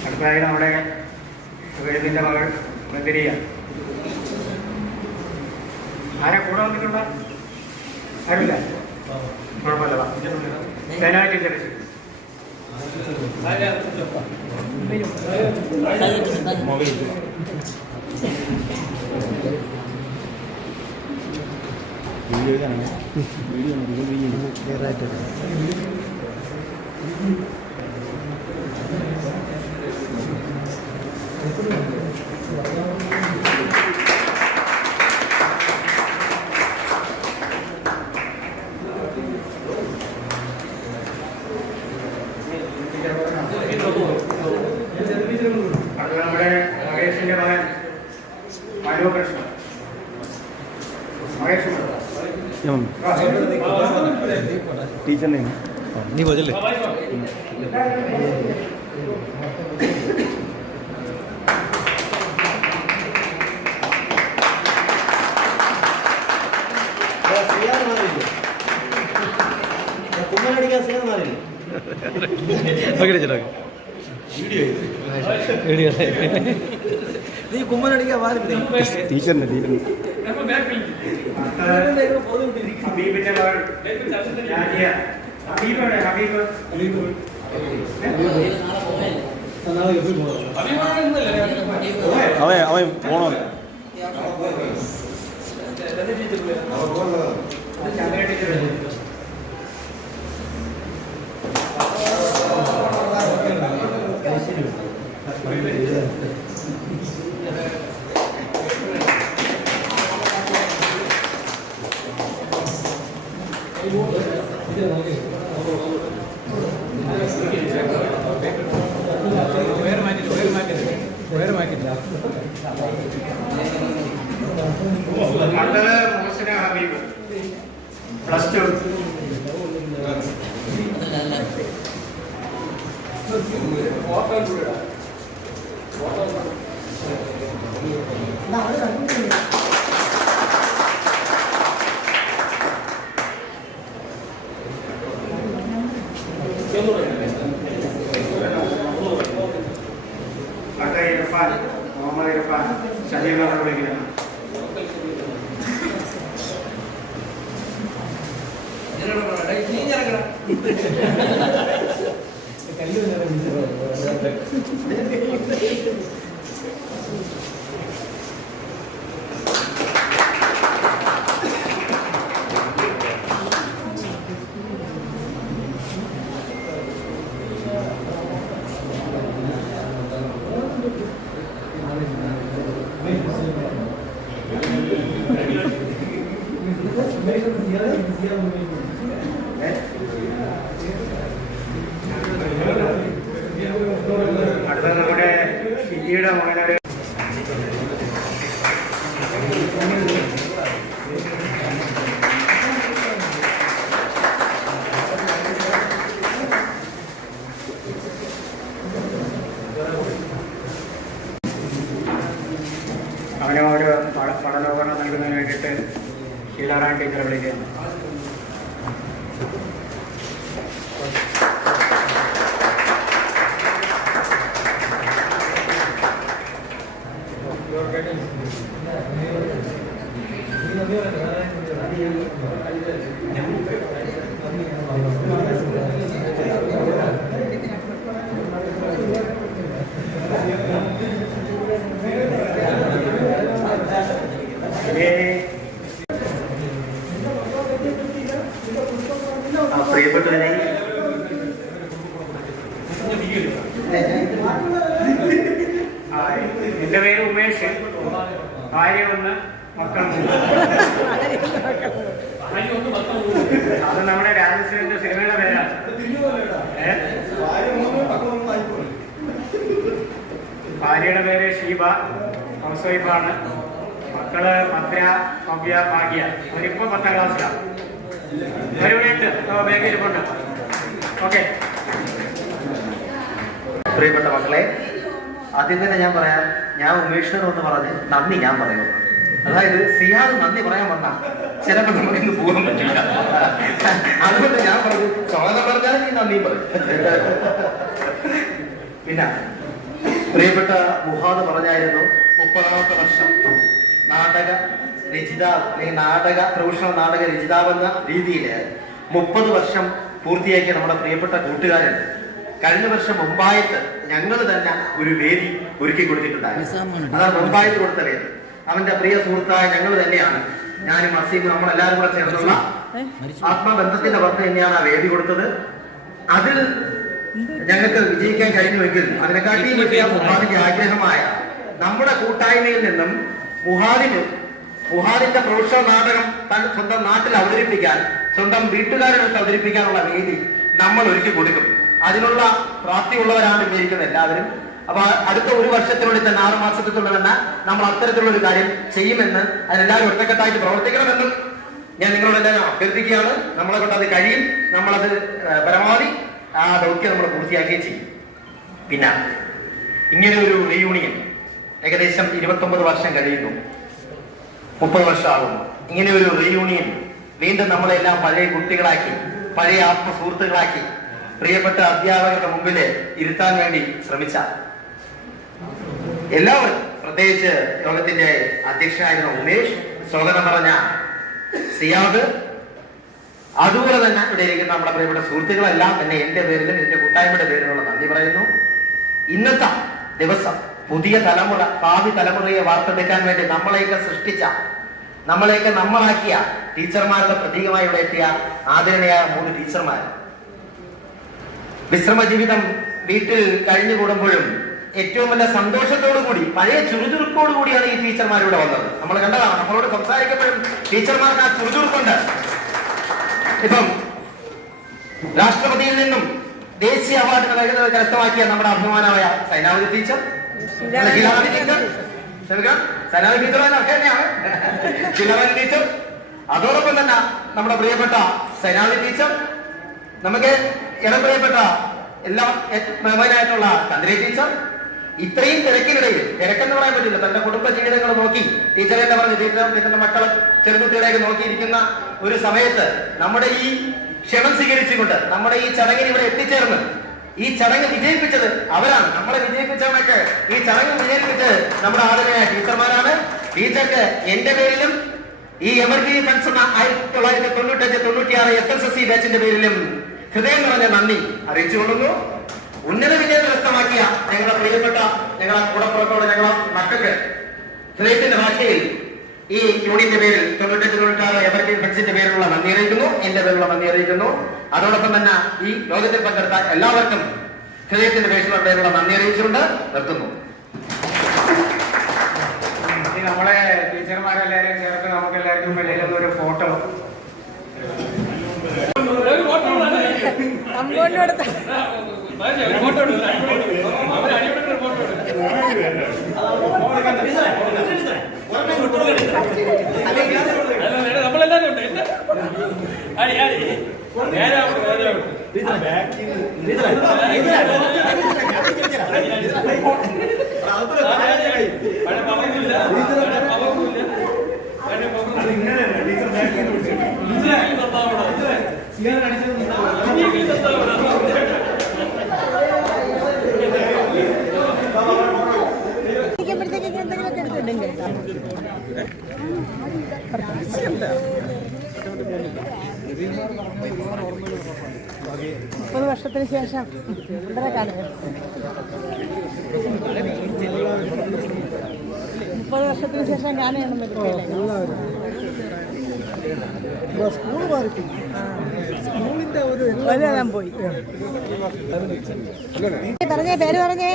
അടുത്തതായി നമ്മുടെ വേദിന്റെ മകൾ ബന്ദിരിയ. ആരെ കൂടെ വന്നിട്ടുള്ള ആരുമില്ല? കുഴപ്പമില്ല. സേനാ ടീച്ചർ നമ്മുടെ മഹേഷിന്റെ മകൻ മനോകൃഷ്ണൻ. മഹേഷ് ടീച്ചറിനെ നീ പോയല്ലേ? കുമ്മനടിക്കാൻ സിനിമ മാറിയില്ലേ? വീഡിയോ നീ കുമ്മനടിക്കാൻ മാറില്ലേ? ടീച്ചറിന്റെ ഹബീബിന്റെ മകൾ ഹബീബ് അവൻ പോണോ? മണ്ഡല മോഹസിന ഹബീബ് +2. ഇർഫാൻ, മുഹമ്മദ് ഇർഫാൻ ശരീരം വിളിക്കണം. അടുത്ത നമ്മുടെ ഷിജിയുടെ മകനൊരു അവന് ഒരു പഠനോപകരണം നൽകുന്നതിന് വേണ്ടിയിട്ട് ഷീലാറാം ടീച്ചറെ വിളിക്കുകയാണ്. പ്രിയപ്പെട്ടവരെ, എന്റെ പേര് ഉമേഷ്. ഭാര്യ ഒന്ന്, മക്കൾ 3. അത് നമ്മുടെ രാജശ്രീന്റെ സിനിമയുടെ പേരാണ്. ഭാര്യയുടെ പേര് ഷീബ, ഹൗസ് വൈഫാണ്. മക്കള് ഭദ്ര, ഭവ്യ, ഭാഗ്യ. അവരിപ്പോ 10ാം ക്ലാസ്സിലാണ്. ബാഗിരിപ്പുണ്ട്. ഓക്കെ. പ്രിയപ്പെട്ട മക്കളെ, ആദ്യം തന്നെ ഞാൻ പറയാം, ഞാൻ ഉമേഷിനോട് ഒന്ന് പറഞ്ഞ് നന്ദി ഞാൻ പറയുന്നു. അതായത് സിയാദ് നന്ദി പറയാൻ വന്നാ ചിലപ്പോൾ നമുക്ക് ഇന്ന് പോകാൻ പറ്റില്ല. അതുകൊണ്ട് ഞാൻ പറഞ്ഞു സ്വാഗതം പറഞ്ഞാലും നീ നന്ദി പറയും. പിന്നെ പ്രിയപ്പെട്ട മുഹാദ് പറഞ്ഞായിരുന്നു 30ാമത്തെ വർഷം നാടക രചിതാവ് അല്ലെങ്കിൽ പ്രൊഫഷണൽ നാടക രചിതാവ് എന്ന രീതിയിൽ 30 വർഷം പൂർത്തിയാക്കിയ നമ്മുടെ പ്രിയപ്പെട്ട കൂട്ടുകാരൻ കഴിഞ്ഞ വർഷം മുംബൈത്ത് ഞങ്ങൾ തന്നെ ഒരു വേദി ഒരുക്കി കൊടുത്തിട്ടുണ്ടായിരുന്നു. അതാണ് മുംബൈത്ത് കൊടുത്ത വേദി. അവന്റെ പ്രിയ സുഹൃത്തായ ഞങ്ങൾ തന്നെയാണ്, ഞാനും അസീമും നമ്മളെല്ലാവരും കൂടെ ചേർന്നുള്ള ആത്മബന്ധത്തിന്റെ പുറത്ത് തന്നെയാണ് ആ വേദി കൊടുത്തത്. അതിൽ ഞങ്ങൾക്ക് വിജയിക്കാൻ കഴിഞ്ഞുവെങ്കിൽ അതിനെക്കാട്ടിയും വലിയ മുഹാദിന്റെ ആഗ്രഹമായ നമ്മുടെ കൂട്ടായ്മയിൽ നിന്നും മുഹാദിന്റെ പ്രൊഫഷണൽ നാടകം സ്വന്തം നാട്ടിൽ അവതരിപ്പിക്കാൻ, സ്വന്തം വീട്ടുകാരെടുത്ത് അവതരിപ്പിക്കാനുള്ള വേദി നമ്മൾ ഒരുക്കി കൊടുക്കും. അതിനുള്ള പ്രാപ്തിയുള്ളവരാണ് ഇരിക്കുന്നത് എല്ലാവരും. അപ്പൊ അടുത്ത 1 വർഷത്തിനുള്ളിൽ തന്നെ 6 മാസത്തിനുള്ളിൽ തന്നെ നമ്മൾ അത്തരത്തിലുള്ള ഒരു കാര്യം ചെയ്യുമെന്ന്, അതിനെല്ലാവരും ഒറ്റക്കെട്ടായിട്ട് പ്രവർത്തിക്കണമെന്നും ഞാൻ നിങ്ങളോടെല്ലാം അഭ്യർത്ഥിക്കുകയാണ്. നമ്മളെ കൊണ്ട് അത് കഴിയും. നമ്മളത് പരമാവധി ആ ദൗത്യം നമ്മൾ പൂർത്തിയാക്കുകയും ചെയ്യും. പിന്നെ ഇങ്ങനെ ഒരു റീയൂണിയൻ ഏകദേശം 29 വർഷം കഴിയുന്നു, 30 വർഷമാകുന്നു. ഇങ്ങനെ ഒരു റീയൂണിയൻ വീണ്ടും നമ്മളെല്ലാം പഴയ കുട്ടികളാക്കി, പഴയ ആത്മസുഹൃത്തുക്കളാക്കി പ്രിയപ്പെട്ട അധ്യാപകരുടെ മുമ്പിൽ ഇരുത്താൻ വേണ്ടി ശ്രമിച്ച എല്ലാവരും, പ്രത്യേകിച്ച് യോഗത്തിന്റെ അധ്യക്ഷനായിരുന്ന ഉമേഷ്, സ്വാഗതം പറഞ്ഞ സിയാദ്, അതുപോലെ തന്നെ ഇവിടെ ഇരിക്കുന്ന നമ്മുടെ പ്രിയപ്പെട്ട സുഹൃത്തുക്കളെല്ലാം തന്നെ എൻ്റെ പേരിലും എൻ്റെ കൂട്ടായ്മയുടെ പേരിലുള്ള നന്ദി പറയുന്നു. ഇന്നത്തെ ദിവസം പുതിയ തലമുറ, ഭാവി തലമുറയെ വാർത്തെടുക്കാൻ വേണ്ടി നമ്മളെയൊക്കെ സൃഷ്ടിച്ച, നമ്മളെയൊക്കെ നമ്മളാക്കിയ ടീച്ചർമാരുടെ പ്രതീകമായി ഇവിടെ എത്തിയ ആദരണീയായ 3 ടീച്ചർമാർ. വിശ്രമ ജീവിതം വീട്ടിൽ കഴിഞ്ഞുകൂടുമ്പോഴും ഏറ്റവും വലിയ സന്തോഷത്തോടു കൂടി, പഴയ ചുറുചുറുക്കോടു കൂടിയാണ് ഈ ടീച്ചർമാരിവിടെ വന്നത്. നമ്മൾ കണ്ടതാണ്, നമ്മളോട് സംസാരിക്കുമ്പോഴും ടീച്ചർമാർക്ക് ആ ചുറുചുറുക്കുണ്ട്. ഇപ്പം രാഷ്ട്രപതിയിൽ നിന്നും ദേശീയ അവാർഡിന് കരസ്ഥമാക്കിയ നമ്മുടെ അഭിമാനമായ സൈനാവതി ടീച്ചർ, ശീലാവതി ടീച്ചർ, സൈനാവതി ടീച്ചർ തന്നെയാണ് ശീലാവതി ടീച്ചർ. അതോടൊപ്പം തന്നെ നമ്മുടെ പ്രിയപ്പെട്ട സൈനാവതി ടീച്ചർ, നമുക്ക് ഏറെ പ്രിയപ്പെട്ട എല്ലാം ബഹുമാനായിട്ടുള്ള ചന്ദ്രേ ടീച്ചർ. ഇത്രയും തിരക്കിനിടയിൽ, തിരക്കെന്ന് പറയാൻ പറ്റില്ല, തന്റെ കുടുംബ ജീവിതങ്ങൾ നോക്കി ടീച്ചർ തന്നെ പറഞ്ഞു, ടീച്ചറിന്റെ മക്കളെ ചെറുകുട്ടികളെയൊക്കെ നോക്കിയിരിക്കുന്ന ഒരു സമയത്ത് നമ്മുടെ ഈ ക്ഷണം സ്വീകരിച്ചുകൊണ്ട് നമ്മുടെ ഈ ചടങ്ങിന് ഇവിടെ എത്തിച്ചേർന്ന് ഈ ചടങ്ങ് വിജയിപ്പിച്ചത് അവരാണ്. നമ്മളെ വിജയിപ്പിച്ചവരൊക്കെ ഈ ചടങ്ങ് വിജയിപ്പിച്ചത് നമ്മുടെ ആദരണീയ ടീച്ചർമാരാണ്. ടീച്ചർക്ക് എന്റെ പേരിലും ഈ എവർഗ്രീൻ ഫ്രണ്ട്സ് 1995-96 SSLC ബാച്ചിന്റെ പേരിലും ഹൃദയം നിറഞ്ഞ നന്ദി അറിയിച്ചുകൊള്ളുന്നു. ഉന്നത വിജയം കരസ്ഥമാക്കിയ ഞങ്ങളുടെ പ്രിയപ്പെട്ട ഞങ്ങളെ കൂടപ്പുറത്തോട് ഞങ്ങളെ മക്കൾക്ക് ഹൃദയത്തിന്റെ ഭാഷയിൽ ഈ യൂണിയന്റെ പേരിൽ 95-96 എവർഗ്രീൻ ഫ്രണ്ട്സിന്റെ പേരിലുള്ള നന്ദി അറിയിക്കുന്നു, എന്റെ പേരിലുള്ള നന്ദി അറിയിക്കുന്നു. അതോടൊപ്പം തന്നെ ഈ യോഗത്തിൽ പങ്കെടുത്ത എല്ലാവർക്കും ഹൃദയത്തിന്റെ പേരിലുള്ള നന്ദി അറിയിച്ചുകൊണ്ട് നിർത്തുന്നു. നമ്മളെ ടീച്ചർമാരെല്ലാവരെയും ചേർത്ത് നമുക്ക് എല്ലാവർക്കും വെളിയിലൊന്നും ഒരു ഫോട്ടോ നമ്മളെല്ലാരും മുപ്പത് വർഷത്തിന് ശേഷം ഇവിടെ കാണുക. 30 വർഷത്തിന് ശേഷം കാണുകയാണ്. സ്കൂൾ മാറി സ്കൂളിന്റെ ഒരു ഞാൻ പോയി. പറഞ്ഞേ, പേര് പറഞ്ഞേ.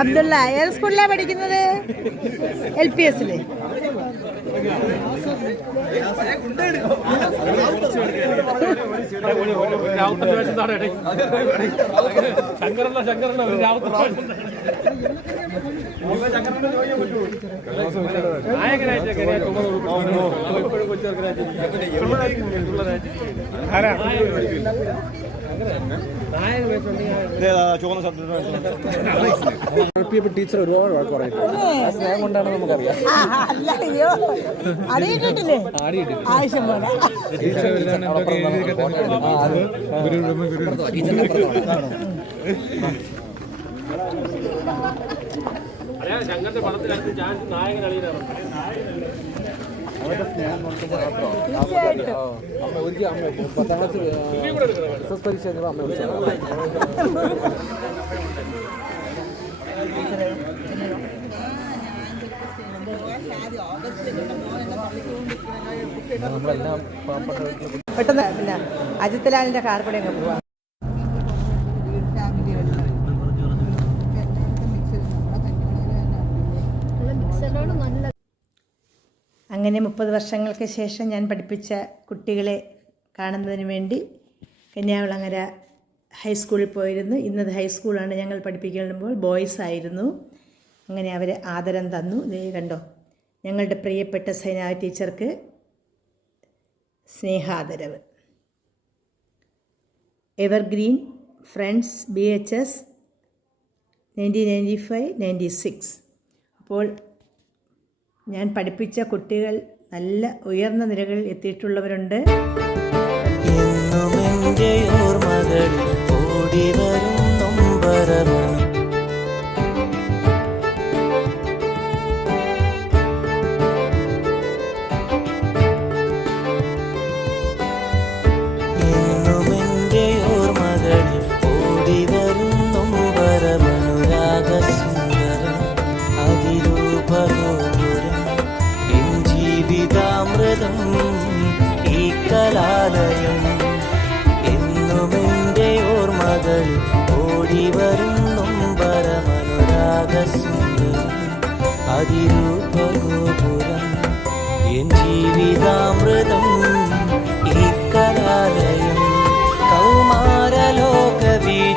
അബ്ദുള്ള. ഏത് സ്കൂളിലാണ് പഠിക്കുന്നത്? LPSല്. ടീച്ചർ ഒരുപാട് വഴക്ക് പറയുന്നത് കൊണ്ടാണ് നമുക്കറിയാം. അറിയിട്ടില്ലേ? ആവശ്യം പോലെ ശങ്കറിന്റെ പടത്തിനകത്ത് ചാൻസ് നായകൻ അളിയനാണ്. ഒരിക്കലും അമ്മ 10ാം ക്ലാസ് SSLC പരീക്ഷ അമ്മ വിളിച്ചു. പെട്ടെന്ന് പിന്നെ അജിത്ലാലിന്റെ കാർപ്പടി അങ്ങ് പോവാ. അങ്ങനെ 30 വർഷങ്ങൾക്ക് ശേഷം ഞാൻ പഠിപ്പിച്ച കുട്ടികളെ കാണുന്നതിന് വേണ്ടി കന്യാകുളങ്ങര ഹൈസ്കൂളിൽ പോയിരുന്നു. ഇന്നത് ഹൈസ്കൂളാണ്. ഞങ്ങൾ പഠിപ്പിക്കുമ്പോൾ ബോയ്സ് ആയിരുന്നു. അങ്ങനെ അവർ ആദരം തന്നു. ദേ കണ്ടോ, ഞങ്ങളുടെ പ്രിയപ്പെട്ട സൈനാവതി ടീച്ചർക്ക് സ്നേഹാദരവ്. Evergreen friends BHS 1995-96. അപ്പോൾ ഞാൻ പഠിപ്പിച്ച കുട്ടികൾ നല്ല ഉയർന്ന നിലകളിൽ എത്തിയിട്ടുള്ളവരുണ്ട്.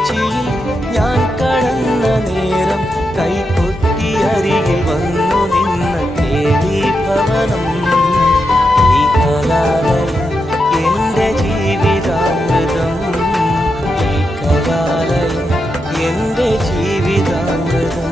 വഴിയിൽ ഞാൻ കടന്ന നേരം കൈകൊട്ടി അരികിൽ വന്നു നിന്ന കേളി ഭവനം ഈ കലാലയം എന്റെ ജീവിതാമൃതം ഈ കലാലയം എന്റെ ജീവിതാമൃതം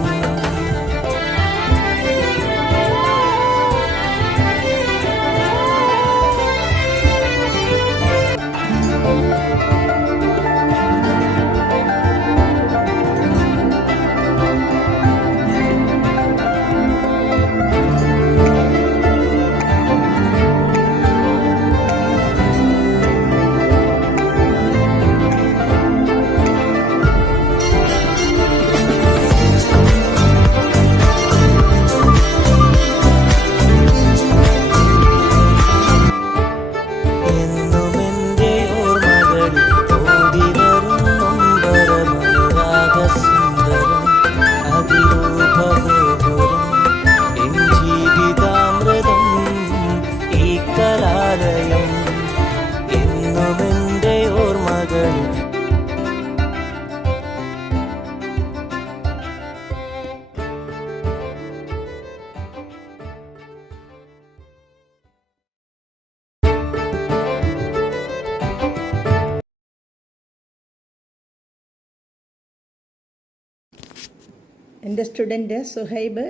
എൻ്റെ സ്റ്റുഡൻറ്റ് സുഹൈബ്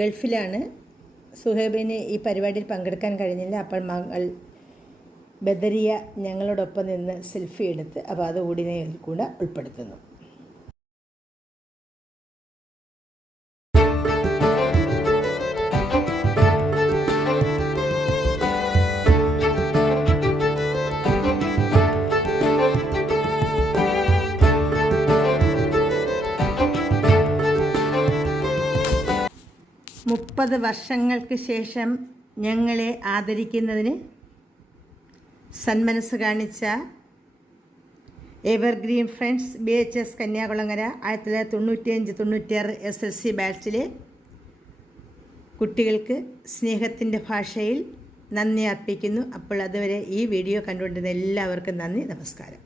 ഗൾഫിലാണ്. സുഹൈബിന് ഈ പരിപാടിയിൽ പങ്കെടുക്കാൻ കഴിഞ്ഞില്ല. അപ്പോൾ മകൾ ബദരിയ ഞങ്ങളോടൊപ്പം നിന്ന് സെൽഫി എടുത്ത് അപ്പോൾ അതുകൂടി ഇതിൽ കൂടെ ഉൾപ്പെടുത്തുന്നു. മുപ്പത് വർഷങ്ങൾക്ക് ശേഷം ഞങ്ങളെ ആദരിക്കുന്നതിന് സന്മനസ് കാണിച്ച evergreen friends BHS Kanyakulangara 1995-96 SLC ബാച്ചിലെ കുട്ടികൾക്ക് സ്നേഹത്തിൻ്റെ ഭാഷയിൽ നന്ദി അർപ്പിക്കുന്നു. അപ്പോൾ അതുവരെ ഈ വീഡിയോ കണ്ടുകൊണ്ടിരുന്ന എല്ലാവർക്കും നന്ദി, നമസ്കാരം.